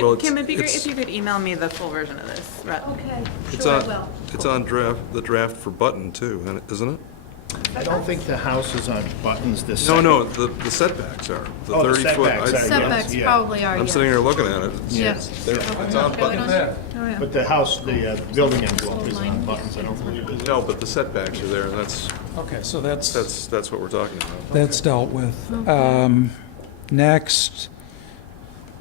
Well, Kim, it'd be great it's- if you could email me the full version of this. Okay, It's sure I on, will. it's on the draft for Button too, isn't it? I don't think the house is on Buttons this No, second. the setbacks are. Oh, the 30-foot. setbacks are, Setbacks yeah. probably are, I'm sitting yeah. here looking at it. Yes. It's on Buttons. Oh, yeah. But the house, the building envelope is on Buttons, I don't believe it is. No, but the setbacks are there, and that's Okay, so that's what we're talking about. That's dealt with. Next,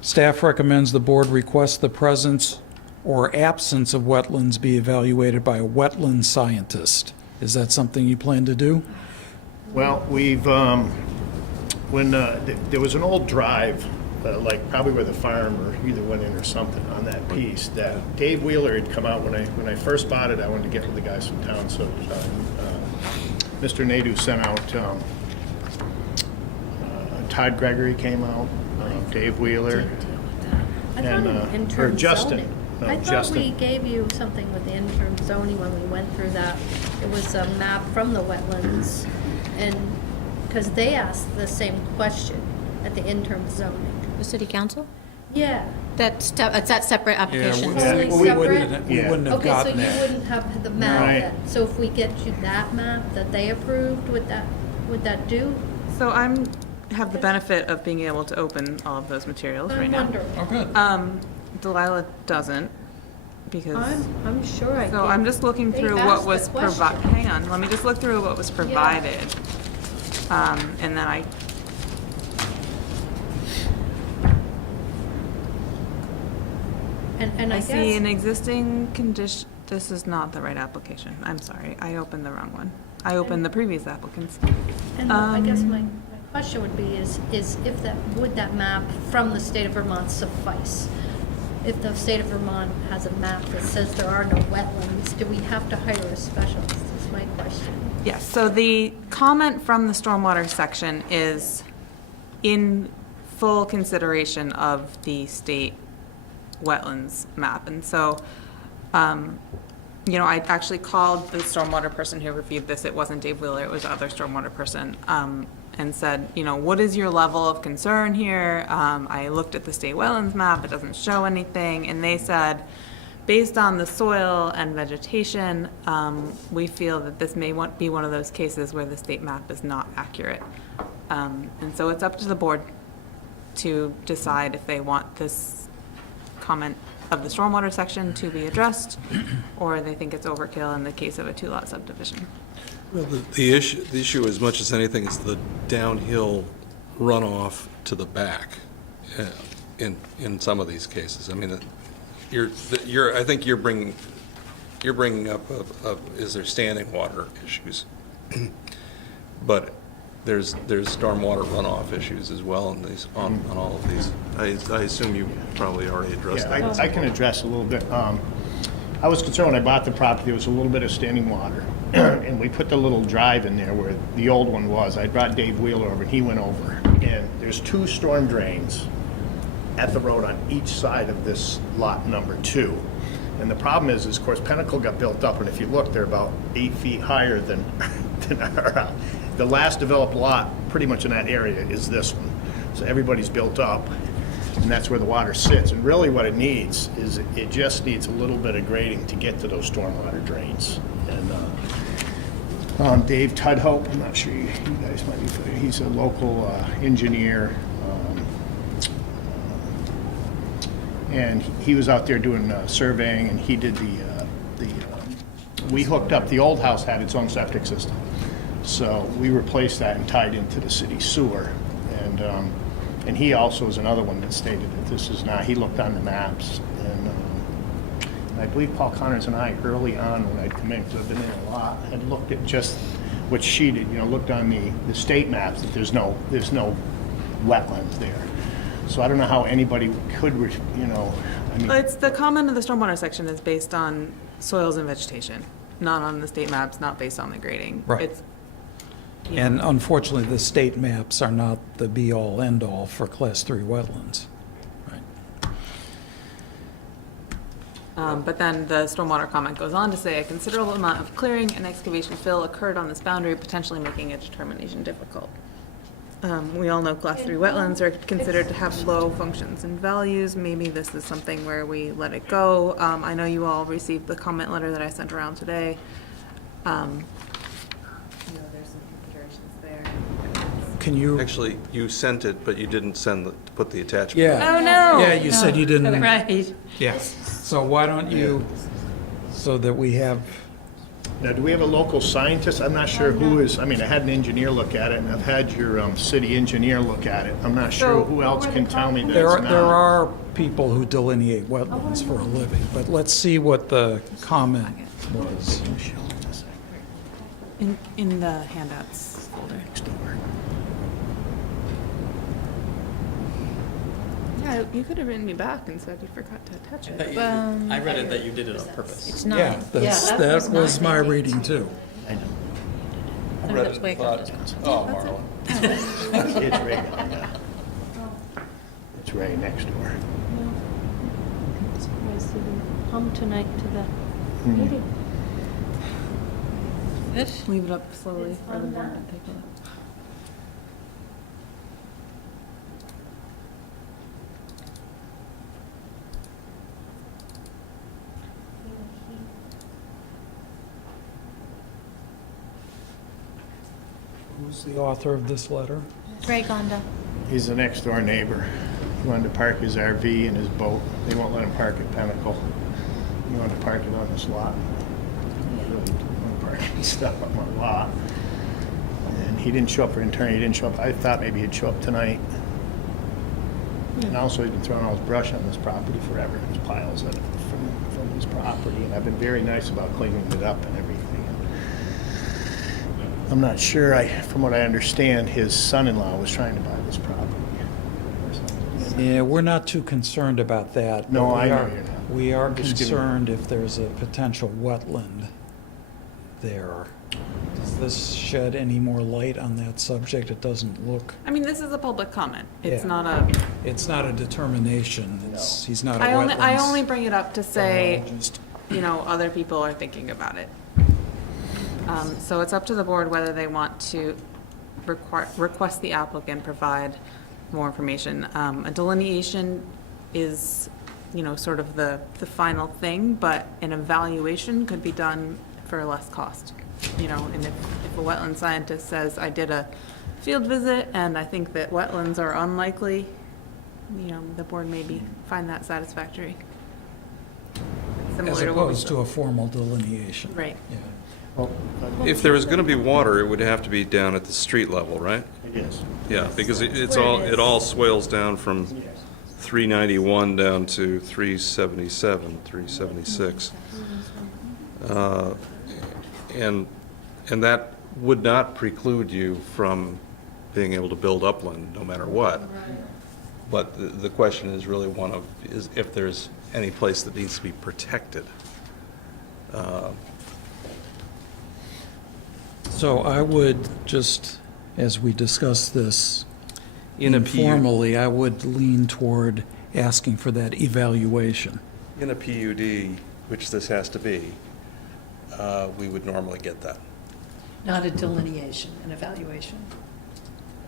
staff recommends the board request the presence or absence of wetlands be evaluated by a wetland scientist. Is that something you plan to do? Well, we've, when, there was an old drive, like probably where the farmer either went in or something on that piece, that Dave Wheeler had come out, when I first bought it, I wanted to get with the guys from town, so Mr. Nadu sent out, Todd Gregory came out, Dave Wheeler, I and, thought in or interim Justin. zoning. No, I thought Justin. we gave you something with the interim zoning when we went through that. It was a map from the wetlands, and, because they asked the same question at the interim zoning. The city council? Yeah. It's that separate application. Totally we wouldn't separate? we wouldn't have Okay, so gotten you that. wouldn't have the map Right. then. So if we get you that map that they approved, would that do? So have the benefit of being able to open all of those materials right I'm now. wondering. Oh, good. Delilah doesn't, because. I'm sure I So did. I'm just looking They through asked what the was provided, question. hang on, let me just look through what was provided. And then And I I see an guess, existing condition, this is not the right application, I'm sorry, I opened the wrong one. I opened the previous applicants. and I guess my question would be is if would that map from the state of Vermont suffice? If the state of Vermont has a map that says there are no wetlands, do we have to hire a specialist, is my question. Yes, so the comment from the stormwater section is in full consideration of the state wetlands map. And so, I actually called the stormwater person who reviewed this. It wasn't Dave Wheeler, it was the other stormwater person, and said, what is your level of concern here? I looked at the state wetlands map, it doesn't show anything. And they said, based on the soil and vegetation, we feel that this may be one of those cases where the state map is not accurate. And so it's up to the board to decide if they want this comment of the stormwater section to be addressed, or they think it's overkill in the case of a two-lot subdivision. Well, the issue as much as anything is the downhill runoff to the back in some of these cases. I mean, I think you're bringing up is there standing water issues, but there's stormwater runoff issues as well on all of these. I assume you probably already addressed Yeah, that. I can address a little bit. I was concerned when I bought the property, there was a little bit of standing water. And we put the little drive in there where the old one was. I brought Dave Wheeler over, and he went over. And there's two storm drains at the road on each side of this lot number 2. And the problem is, of course, Pinnacle got built up, and if you look, they're about 8 feet higher than, than our, the last developed lot, pretty much in that area, is this one. So everybody's built up, and that's where the water sits. And really what it needs is, it just needs a little bit of grading to get to those stormwater drains. And Dave Tudhope, I'm not sure you guys might be familiar, he's a local engineer. And he was out there doing surveying, and he did we hooked up, the old house had its own septic system. So we replaced that and tied into the city sewer. And he also is another one that stated that this is not, he looked on the maps. And I believe Paul Connors and I, early on when I'd come in, because I've been there a lot, had looked at just what she did, looked on the state maps, that there's no wetlands there. So I don't know how anybody could, I mean. It's the comment of the stormwater section is based on soils and vegetation, not on the state maps, not based on the grading. Right. And unfortunately, the state maps are not the be-all, end-all for Class 3 wetlands. But then the stormwater comment goes on to say, a considerable amount of clearing and excavation fill occurred on this boundary, potentially making a determination difficult. We all know Class 3 wetlands are considered to have low functions and values. Maybe this is something where we let it go. I know you all received the comment letter that I sent around today. There's some considerations there. Can you? Actually, you sent it, but you didn't put the attachment. Yeah. Oh, no. Yeah, you said you didn't. Right. Yes. So why don't you, so that we have. Now, do we have a local scientist? I'm not sure who is, I mean, I had an engineer look at it, and I've had your city engineer look at it. I'm not sure who else can tell me that There it's not. are people who delineate wetlands for a living, but let's see what the comment was. In the handouts folder. Yeah, you could have written me back and said you forgot to attach it. I read it that you did it on purpose. It's not. Yeah, that was my reading too. I know. I mean, that's way thought, oh, Marla. It's right on that. It's right next door. I'm surprised you didn't come tonight to the meeting. Leave it up slowly for the board to take a look. Who's the author of this letter? Ray Gonda. He's the next door neighbor. He wanted to park his RV and his boat. They won't let him park at Pinnacle. He wanted to park it on this lot. He really didn't want to park his stuff on my lot. And he didn't show up for intern. He didn't show up. I thought maybe he'd show up tonight. And also, he's been throwing all his brush on this property forever. There's piles of it from his property. And I've been very nice about cleaning it up and everything. I'm not sure, from what I understand, his son-in-law was trying to buy this property. Yeah, we're not too concerned about that. No, but I know you're not. We are Just giving- concerned if there's a potential wetland there. Does this shed any more light on that subject? It doesn't look, I mean, this is a public comment. It's Yeah. not a, it's not a determination. He's not a I wetlands. only bring it up to say, biologist. other people are thinking about it. So it's up to the board whether they want to request the applicant provide more information. A delineation is, sort of the final thing, but an evaluation could be done for less cost. And if a wetland scientist says, I did a field visit and I think that wetlands are unlikely, the board maybe find that satisfactory. Similar As to what we opposed to a formal delineation. Right. Yeah. If there was going to be water, it would have to be down at the street level, right? Yes. Yeah, because it all swales down from 391 down to 377, 376. And that would not preclude you from being able to build upland no matter what. But the question is really is if there's any place that needs to be protected. So I would just, as we discuss this informally, I would lean toward asking for that evaluation. In a PUD, which this has to be, we would normally get that. Not a delineation, an evaluation.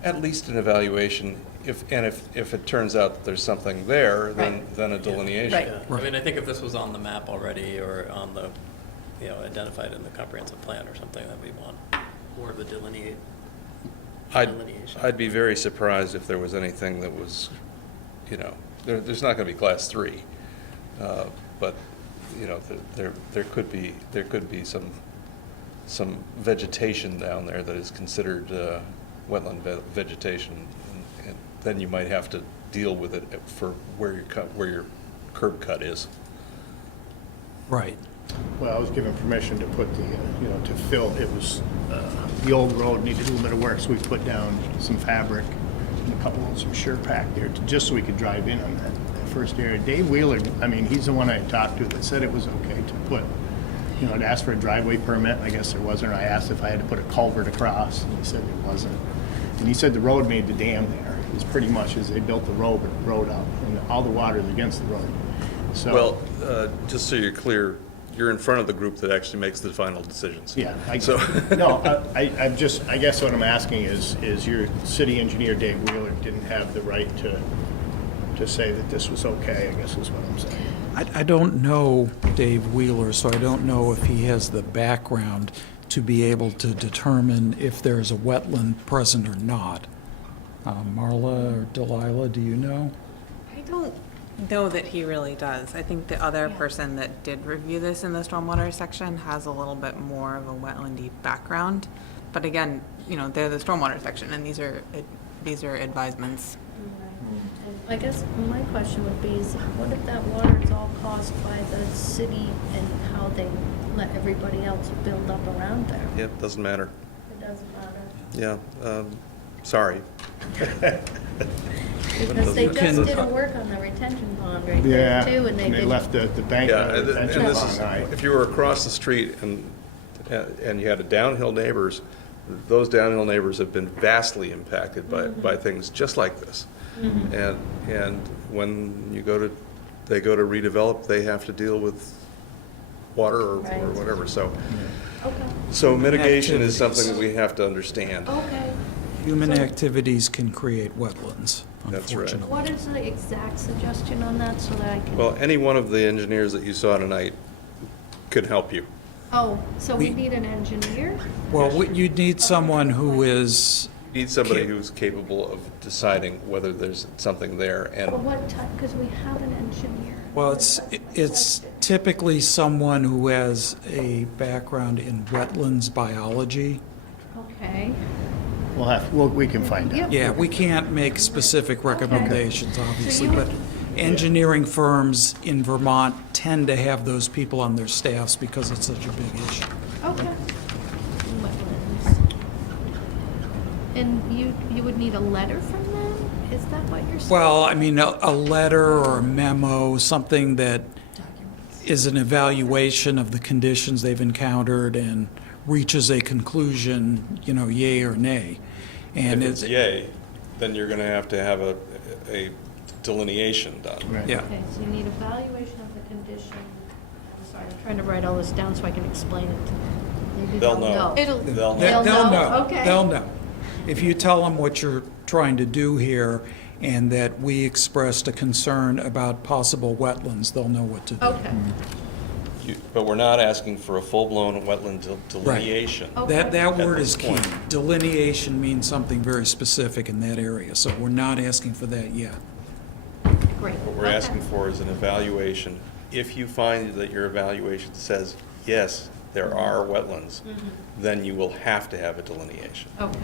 At least an evaluation, if it turns out that there's something there, then a delineation. Right. Yeah. I mean, I think if this was on the map already or on the, identified in the comprehensive plan or something, that we want more of the delineation. I'd be very surprised if there was anything that was, there's not going to be class 3, but there could be some vegetation down there that is considered wetland vegetation, and then you might have to deal with it for where your curb cut is. Right. Well, I was given permission to put the, to fill, it was, the old road needed a little bit of work, so we put down some fabric and a couple of some Sure-Pack there, just so we could drive in on that first area. Dave Wheeler, I mean, he's the one I talked to that said it was okay to put, to ask for a driveway permit. I guess there wasn't. I asked if I had to put a culvert across, and he said it wasn't. And he said the road made the dam there. It's pretty much as they built the road up, and all the water is against the road. So, Well, just so you're clear, you're in front of the group that actually makes the final decisions. yeah. No, I guess what I'm asking is your city engineer, Dave Wheeler, didn't have the right to say that this was okay, I guess is what I'm saying. I don't know Dave Wheeler, so I don't know if he has the background to be able to determine if there's a wetland present or not. Marla or Delilah, do you know? I don't know that he really does. I think the other person that did review this in the stormwater section has a little bit more of a wetlandy background. But again, they're the stormwater section, and these are advisements. I guess my question would be is, what if that water is all caused by the city and how they let everybody else build up around there? Yep, doesn't matter. It doesn't matter. Yeah, sorry. Because they just did a work on the retention pond right there too, and they left the bank Yeah, of the and retention this pond is, high. if you were across the street and you had a downhill neighbors, those downhill neighbors have been vastly impacted by things just like this. And when they go to redevelop, they have to deal with water or whatever, so. So mitigation is something that we have to understand. Okay. Human activities can create wetlands, That's right. unfortunately. What is the exact suggestion on that so that I can? Well, any one of the engineers that you saw tonight could help you. Oh, so we need an engineer? Well, you'd need someone who is, You need somebody who's capable of deciding whether there's something there, But and what type, because we have an engineer. well, it's typically someone who has a background in wetlands biology. Okay. We can find out. Yep. Yeah, we can't make specific recommendations, obviously, you- but engineering firms in Vermont tend to have those people on their staffs because it's such a big issue. Okay. Wetlands. And you would need a letter from them? Is that what you're saying? Well, I mean, a letter or a memo, something that is an evaluation of the conditions they've encountered and reaches a conclusion, yay or nay. And if it's yay, then you're going to have a delineation done. Yeah. Okay, so you need evaluation of the condition. I'm sorry, I'm trying to write all this down so I can explain it to them. Maybe They'll know. It'll, They'll know. They'll know. Okay. They'll know. If you tell them what you're trying to do here and that we expressed a concern about possible wetlands, they'll know what to do. Okay. But we're not asking for a full-blown wetland delineation. Okay. That word At is this key. point. Delineation means something very specific in that area, so we're not asking for that yet. Great. What we're asking for is an evaluation. If you find that your evaluation says, yes, there are wetlands, then you will have to have a delineation. Okay.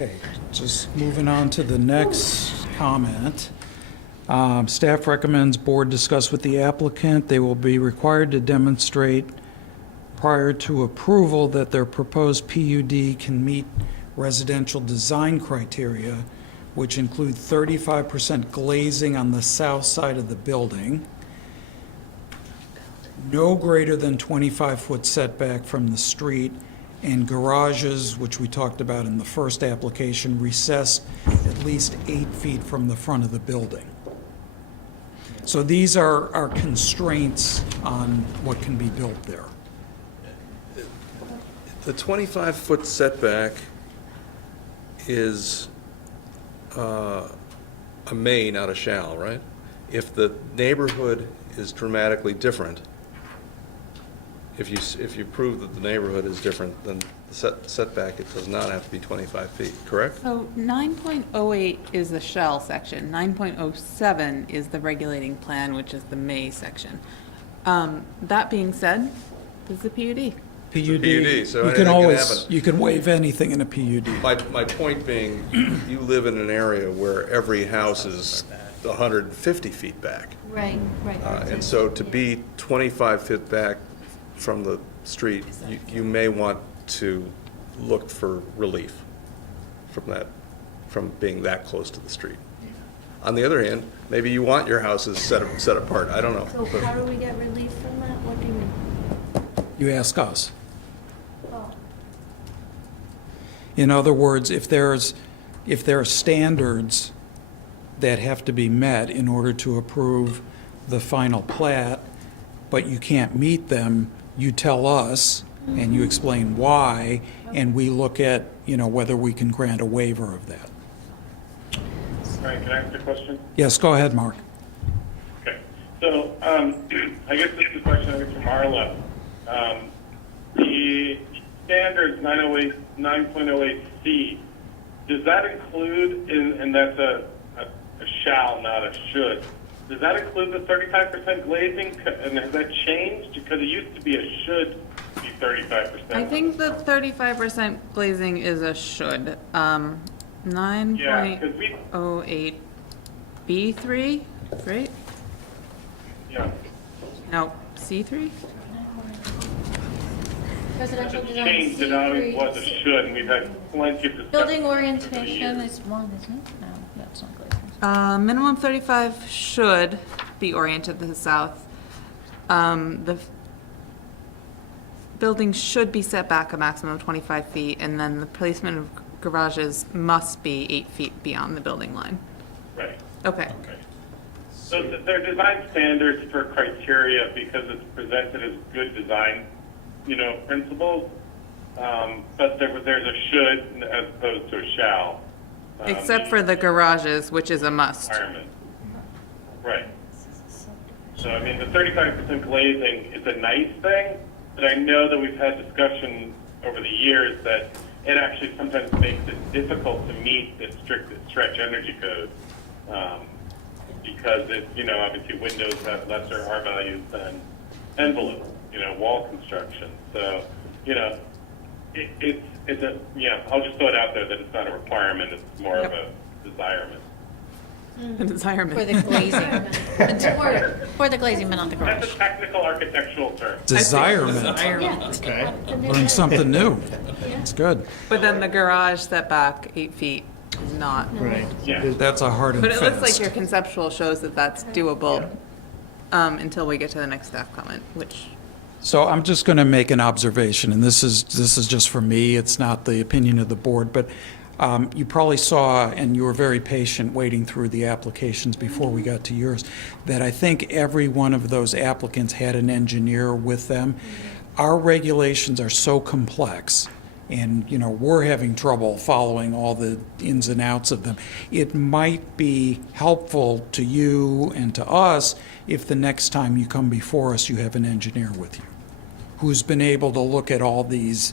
Okay, just moving on to the next comment. Staff recommends board discuss with the applicant. They will be required to demonstrate prior to approval that their proposed PUD can meet residential design criteria, which include 35% glazing on the south side of the building, no greater than 25-foot setback from the street, and garages, which we talked about in the first application, recessed at least 8 feet from the front of the building. So these are our constraints on what can be built there. The 25-foot setback is a may, not a shall, right? If the neighborhood is dramatically different, if you prove that the neighborhood is different, then the setback, it does not have to be 25 feet, correct? So 9.08 is the shell section. 9.07 is the regulating plan, which is the may section. That being said, this is a PUD. PUD, so you anything can can always, happen. you can waive anything in a PUD. My point being, you live in an area where every house is 150 feet back. Right, right. And so to be 25 feet back from the street, you may want to look for relief from being that close to the street. On the other hand, maybe you want your houses set apart, I don't know. So how do we get relief from that? What do you mean? You ask us. Oh. In other words, if there are standards that have to be met in order to approve the final plat, but you can't meet them, you tell us, and you explain why, and we look at, whether we can grant a waiver of that. All right, can I ask a question? Yes, go ahead, Mark. Okay. So I guess this is a question for Marla. The standards 9.08C, does that include, and that's a shall, not a should, does that include the 35% glazing? And has that changed? Because it used to be a should be 35%. I think the 35% glazing is a should. 9.08B3, right? Yeah. No, C3? Residential It's design changed. It always was a C3. should, and we've had plenty of discussion. Building orientation is one, isn't it? No, that's not glazing. Minimum 35 should be oriented to the south. The building should be set back a maximum of 25 feet, and then the placement of garages must be 8 feet beyond the building line. Right. Okay. So they're design standards for criteria because it's presented as good design, principles. But there's a should as opposed to a shall. Except for the garages, which is a must. Requirement. Right. So, I mean, the 35% glazing is a nice thing, but I know that we've had discussion over the years that it actually sometimes makes it difficult to meet the strict stretch energy code. Because obviously windows have lesser R values than envelope, wall construction. So, it's I'll just throw it out there that it's not a requirement, it's more of a desirement. A desirement. For the glazing. For the glazing, but not the garage. That's a technical architectural term. Desirement. Okay. Learn something new. It's good. But then the garage setback 8 feet is not. Right. Yeah. That's a hard and But it looks like fast. your conceptual shows that that's doable until we get to the next staff comment, which, So I'm just going to make an observation, and this is just for me, it's not the opinion of the board, but you probably saw, and you were very patient waiting through the applications before we got to yours, that I think every one of those applicants had an engineer with them. Our regulations are so complex, and, we're having trouble following all the ins and outs of them. It might be helpful to you and to us if the next time you come before us, you have an engineer with you who's been able to look at all these,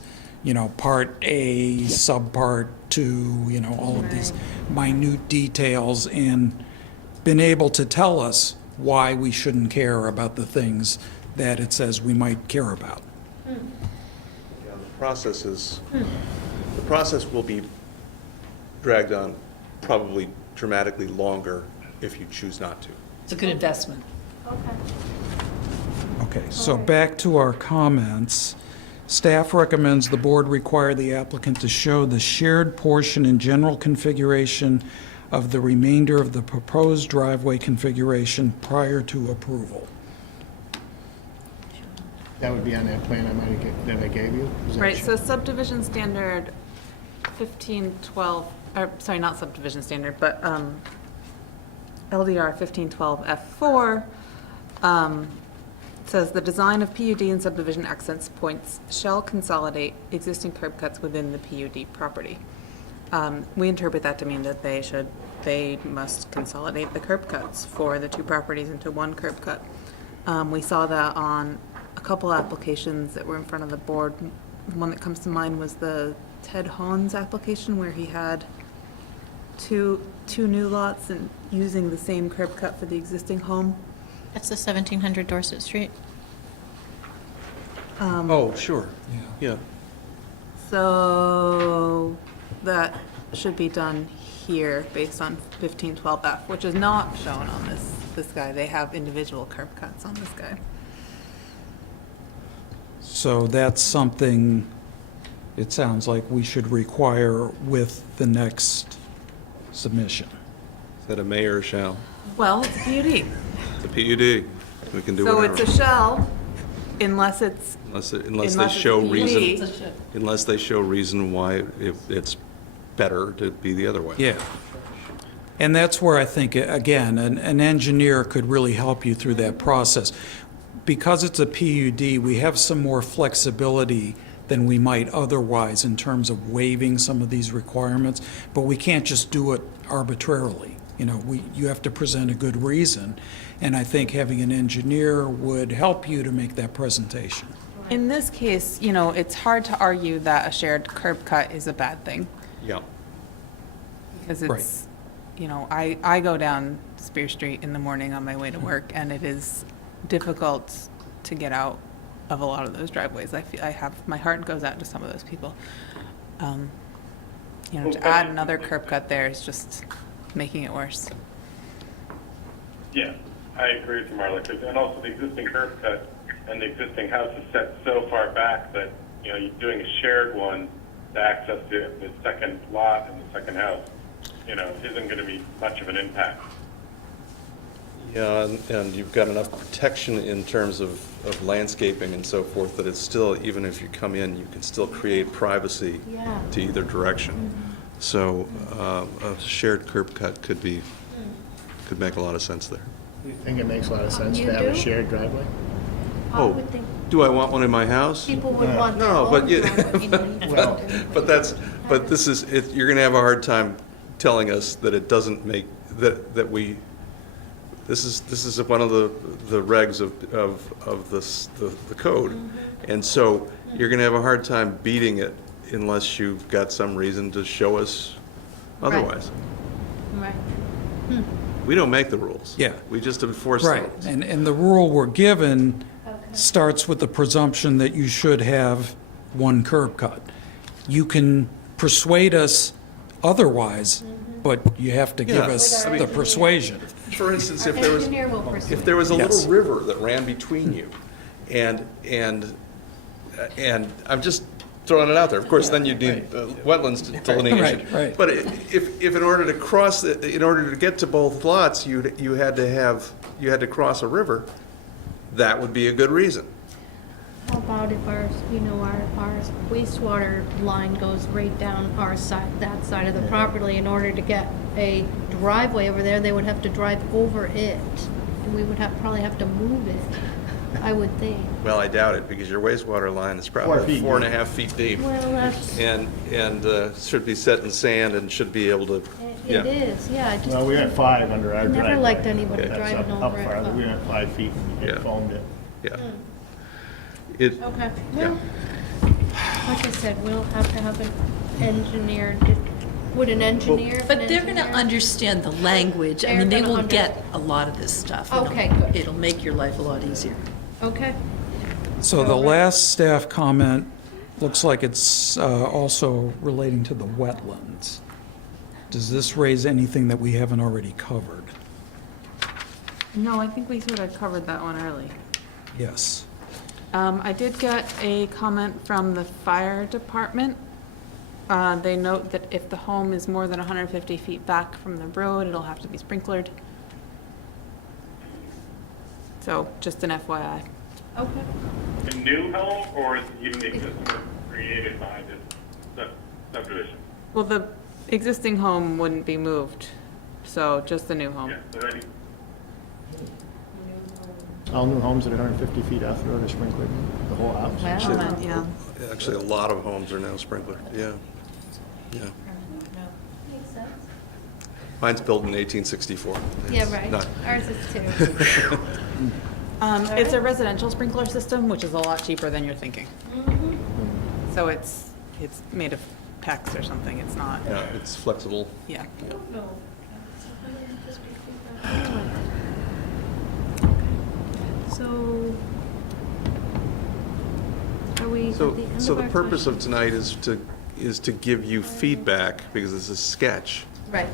part A, subpart 2, all of these minute details, and been able to tell us why we shouldn't care about the things that it says we might care about. The process will be dragged on probably dramatically longer if you choose not to. It's a good investment. Okay, so back to our comments. Staff recommends the board require the applicant to show the shared portion and general configuration of the remainder of the proposed driveway configuration prior to approval. That would be on that plan that I gave you? Is that Right, show- so subdivision standard 1512, or, sorry, not subdivision standard, but LDR 1512 F4 says the design of PUD and subdivision access points shall consolidate existing curb cuts within the PUD property. We interpret that to mean that they must consolidate the curb cuts for the two properties into one curb cut. We saw that on a couple applications that were in front of the board. One that comes to mind was the Ted Hahn's application where he had two new lots and using the same curb cut for the existing home. That's the 1700 Dorset Street. Oh, sure, yeah. So that should be done here based on 1512F, which is not shown on this guy. They have individual curb cuts on this guy. So that's something, it sounds like we should require with the next submission. Is that a may or a shall? Well, it's a PUD. It's a PUD. We can do So whatever. it's a shell unless it's, Unless unless they it's show PUD. reason, unless they show reason why it's better to be the other way. Yeah. And that's where I think, again, an engineer could really help you through that process. Because it's a PUD, we have some more flexibility than we might otherwise in terms of waiving some of these requirements, but we can't just do it arbitrarily. You know, you have to present a good reason, and I think having an engineer would help you to make that presentation. in this case, you know, it's hard to argue that a shared curb cut is a bad thing. Yeah. Because it's, you know, I go down Spear Street in the morning on my way to work, and it is difficult to get out of a lot of those driveways. My heart goes out to some of those people. You know, to add another curb cut there is just making it worse. Yeah, I agree with you, Marla, and also the existing curb cut and the existing house is set so far back that, you know, you're doing a shared one to access the second lot and the second house, you know, isn't going to be much of an impact. Yeah, and you've got enough protection in terms of landscaping and so forth that it's still, even if you come in, you can still create privacy to either direction. So a shared curb cut could make a lot of sense there. You think it makes a lot of sense You to have a do? shared driveway? I would think Do I want one in my house? people would want their No, own but driveway, you know, you well, don't- but this is, you're going to have a hard time telling us that it doesn't make, that we, this is one of the regs of the code. And so you're going to have a hard time beating it unless you've got some reason to show us otherwise. Right. We don't make the rules. Yeah. We just enforce the Right, rules. and the rule we're given starts with the presumption that you should have one curb cut. You can persuade us otherwise, but you have to give Yeah, us I mean- the persuasion. For instance, Our if there was, engineer will persuade. if there was a Yes. little river that ran between you, and I'm just throwing it out there, of course, then you'd need wetlands delineation. Right. But if in order to cross, in order to get to both lots, you had to cross a river, that would be a good reason. How about if our wastewater line goes right down our side, that side of the property, in order to get a driveway over there, they would have to drive over it. And we would probably have to move it, I would think. Well, I doubt it, because your wastewater line is probably 4.5 feet deep. Well, that's, And should be set in sand and should be able to, yeah. it is, yeah, I just. Well, we had 5 under our driveway. Never liked anybody That's driving up over it, farther. but- We went 5 feet and Yeah. it foamed it. Yeah. It, Okay, yeah. well, like I said, we'll have to have an engineer, would an engineer? But they're going to understand the language. I mean, They're they gonna will get a lot of this stuff. It'll- Okay, good. It'll make your life a lot easier. Okay. So the last staff comment looks like it's also relating to the wetlands. Does this raise anything that we haven't already covered? No, I think we sort of covered that one early. Yes. I did get a comment from the fire department. They note that if the home is more than 150 feet back from the road, it'll have to be sprinklered. So, just an FYI. Okay. A new home, or is even the existing one created by this subdivision? Well, the existing home wouldn't be moved, so just the new home. Yeah, so then All new homes that are 150 feet off the road are sprinkled, the whole house? Well, then, yeah. Actually, a lot of homes are now sprinklered, yeah. Yeah. Makes sense. Mine's built in 1864. Yeah, It's right. not- Ours is too. It's a residential sprinkler system, which is a lot cheaper than you're thinking. So it's made of PEX or something, it's not, Yeah, it's flexible. yeah. No. So, are we at the So, end so of the our purpose of questions? tonight is to give you feedback, because it's a sketch. Right.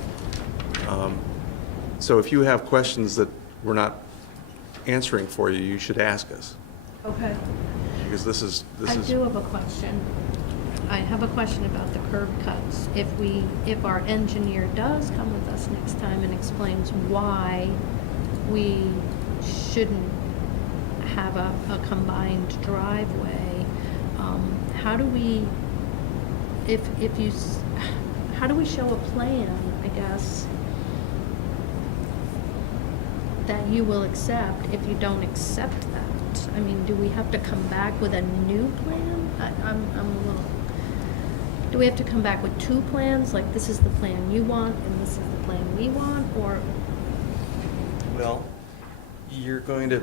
So if you have questions that we're not answering for you, you should ask us, Okay. because this is. I do have a question. I have a question about the curb cuts. If our engineer does come with us next time and explains why we shouldn't have a combined driveway, how do we, how do we show a plan, I guess, that you will accept if you don't accept that? I mean, do we have to come back with a new plan? I'm a little, do we have to come back with two plans, like this is the plan you want and this is the plan we want, or? Well, you're going to,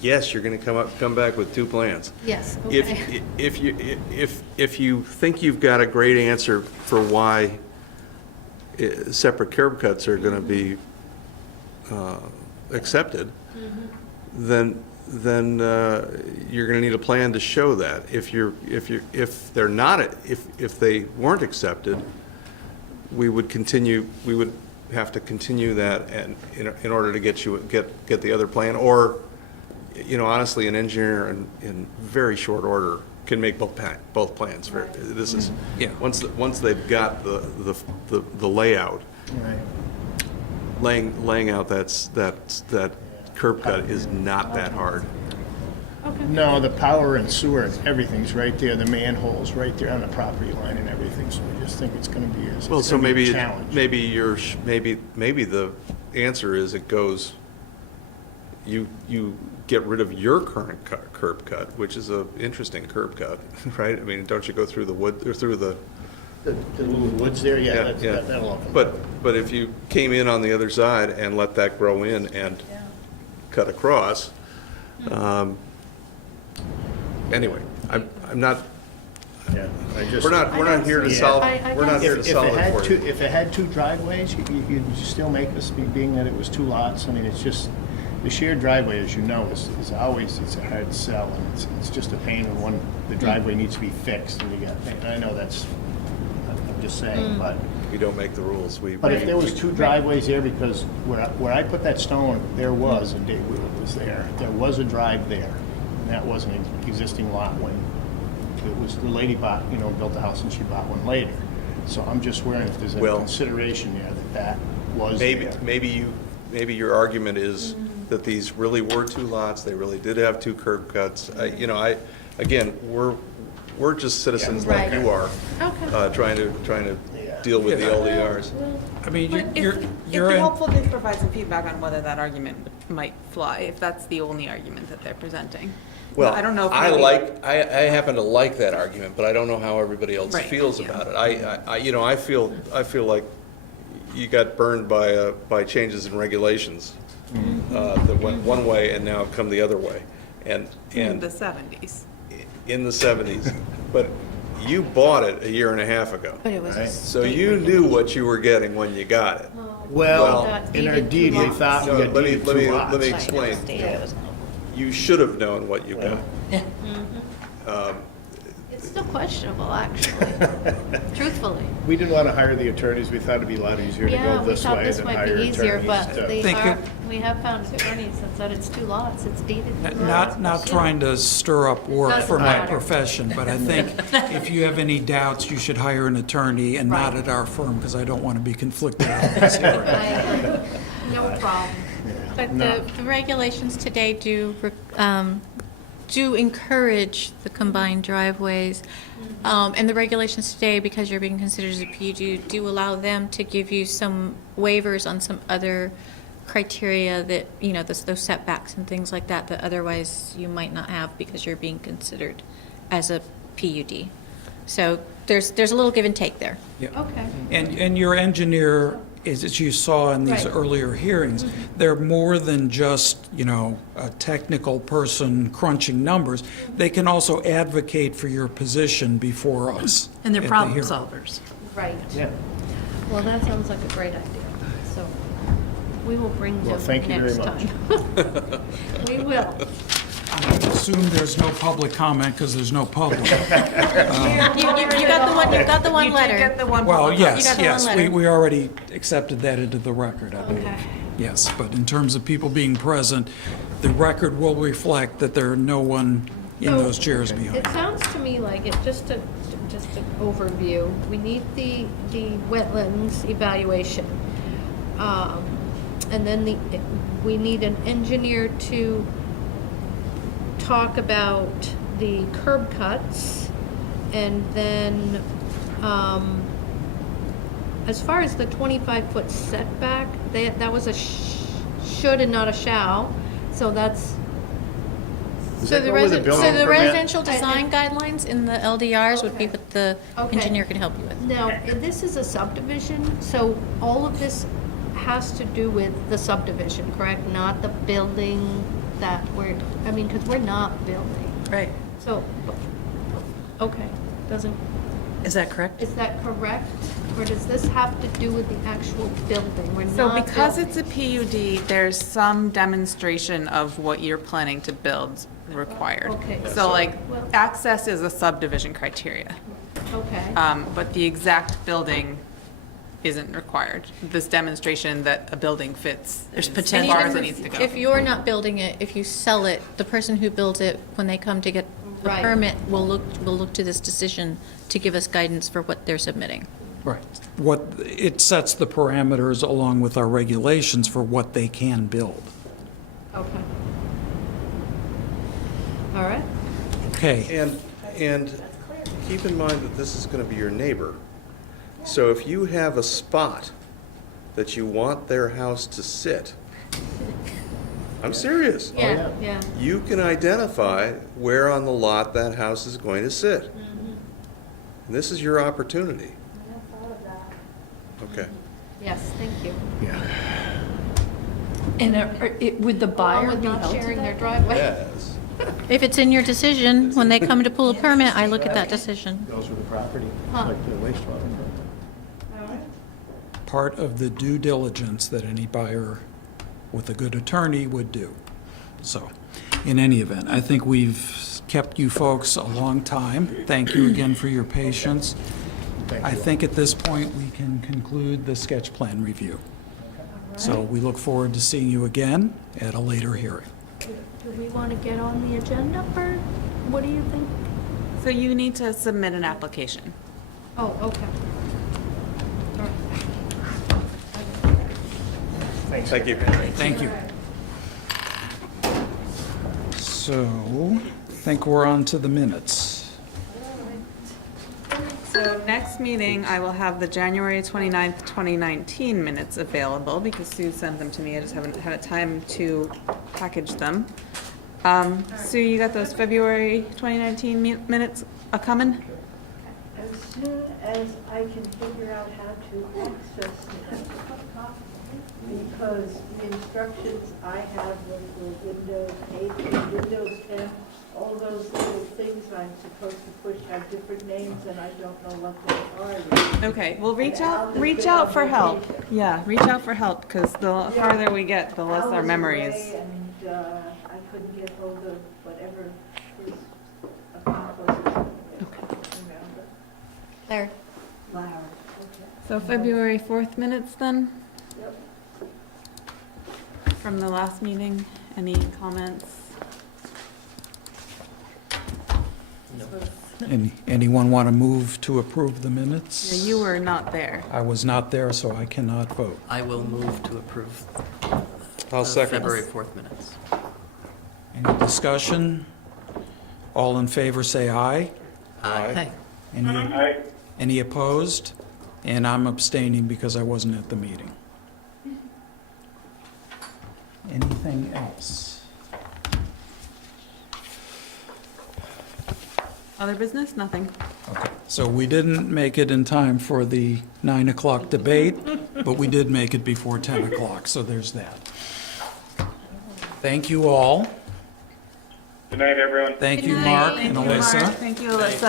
yes, you're going to come back with two plans. Yes, okay. If you think you've got a great answer for why separate curb cuts are going to be accepted, then you're going to need a plan to show that. If they're not, if they weren't accepted, we would have to continue that and in order to get the other plan, or honestly, an engineer in very short order can make both plans. This is, once they've got the layout, laying out that curb cut is not that hard. No, the power and sewer, everything's right there, the manhole's right there on the property line and everything, so I just think it's gonna be a Well, so maybe challenge. maybe the answer is it goes, you get rid of your current curb cut, which is a interesting curb cut, right? I mean, don't you go through the wood, or through the little woods there, that'll open. But if you came in on the other side and let that grow in and cut across, anyway, I'm not. Yeah, We're not here to solve. We're not here to solve it for you. If it had two driveways, you'd still make this, being that it was two lots. I mean, it's just, the shared driveway, as you know, is always, it's a hard sell, and it's just a pain when the driveway needs to be fixed, and you got, and I know that's, I'm just saying, but. We don't make the rules. But if there was two driveways there, because where I put that stone, there was, and Dave Wheeler was there was a drive there, and that was an existing lot when it was, the lady bought, built a house and she bought one later. So I'm just wondering if there's any consideration there that was there. Maybe your argument is that these really were two lots, they really did have two curb cuts. Again, we're just citizens like you are, trying to deal with the LDRs. I mean, But it'd be helpful to provide some feedback on whether that argument might fly, if that's the only argument that they're presenting. Well, I don't know if I happen to like that argument, but I don't know how everybody else Right, feels yeah. about it. I feel like you got burned by changes in regulations that went one way and now come the other way, and In the 70s. in the 70s, but you bought it a year and a half ago. But it was a So you knew what you were getting when you got it. Well, in our deed, we thought we had deeded two lots. Let me explain. You should have known what you got. It's still questionable, actually, truthfully. We didn't want to hire the attorneys. We thought it'd be a lot easier to Yeah, go we this thought way this than might hire be easier, attorneys. but we have found attorneys that said it's two lots, it's deeded two lots. Not trying to stir up work Doesn't for my matter. profession, but I think if you have any doubts, you should hire an attorney and not at our firm, because I don't want to be conflicted on this hearing. No problem. But No. the regulations today do encourage the combined driveways. And the regulations today, because you're being considered as a PUD, do allow them to give you some waivers on some other criteria that, you know, those setbacks and things like that, that otherwise you might not have because you're being considered as a PUD. So there's a little give and take there. Yeah. Okay. And your engineer, as you saw in these Right. earlier hearings, they're more than just, you know, a technical person crunching numbers. They can also advocate for your position before us. And they're at the problem hearing. solvers. Right. Yeah. Well, that sounds like a great idea. So we will bring Well, them thank you very next much. time. We will. I assume there's no public comment because there's no public. You got the one letter. You did get the one. Well, public yes, got the one yes, letter. we already accepted that into the record, I believe. Okay. Yes, but in terms of people being present, the record will reflect that there are no one in So, those chairs behind. It sounds to me like it, just an overview, we need the wetlands evaluation. And then we need an engineer to talk about the curb cuts. And then, as far as the 25-foot setback, that was a should and not a shall. So that's, Does So that the go with a resi- building so the permit? residential design guidelines in the LDRs would be what the Okay. engineer can help you with. now, this is a subdivision, so all of this has to do with the subdivision, correct? Not the building that we're, I mean, because we're not building. Right. So, okay, doesn't, Is that correct? is that correct? Or does this have to do with the actual building? We're So not because building. it's a PUD, there's some demonstration of what you're planning to build required. Okay. So like, Well- access is a subdivision criteria, Okay, but the exact building isn't required. This demonstration that a building fits There's is as potential. far And as it even needs to go. if you're not building it, if you sell it, the person who builds it, when they come to get the Right. permit, will look to this decision to give us guidance for what they're submitting. Right. It sets the parameters along with our regulations for what they can build. okay. All right. Okay. And keep in mind that this is going to be your neighbor. So if you have a spot that you want their house to sit, I'm serious. Yeah, yeah. You can identify where on the lot that house is going to sit. And this is your opportunity. Okay. Yes, thank you. Yeah. And would the buyer With be not held to sharing their that? driveway. Yes. If it's in your decision, when they come to pull a permit, I look at that decision. Goes with the property, Huh. like the wastewater permit. All right. Part of the due diligence that any buyer with a good attorney would do. So, in any event, I think we've kept you folks a long time. Thank you again for your patience. Thank I you. think at this point, we can conclude the sketch plan review. So we look forward to seeing you again at a later hearing. Do we want to get on the agenda for, what do you think? So you need to submit an application. Oh, okay. All right. Thanks. Thank you. Thank you. So, I think we're on to the minutes. So next meeting, I will have the January 29th, 2019 minutes available because Sue sent them to me. I just haven't had time to package them. Sue, you got those February 2019 minutes a-coming? As soon as I can figure out how to access them, because the instructions I have with the Windows 8 and Windows 10, all those little things I'm supposed to push have different names and I don't know what they are. Okay, well, reach And Al out, has reach been out on for help. vacation. Yeah, reach out for help because the farther we get, the less Al our was memories. away And I couldn't get hold of whatever his account was. I can't remember. There. Larry, okay. So February 4th minutes then, Yep. from the last meeting. Any comments? Anyone want to move to approve the Yeah, minutes? you were not there. I was not there, so I cannot vote. I will move to approve. I'll second. February 4th minutes. Any discussion? All in favor, say aye. Aye. Any opposed? And I'm abstaining because I wasn't at the meeting. Anything else? Other business? Nothing. Okay, so we didn't make it in time for the 9 o'clock debate, but we did make it before 10 o'clock, so there's that. Thank you all. Good night, everyone. Thank you, Mark and Alyssa. Thank you, Alyssa.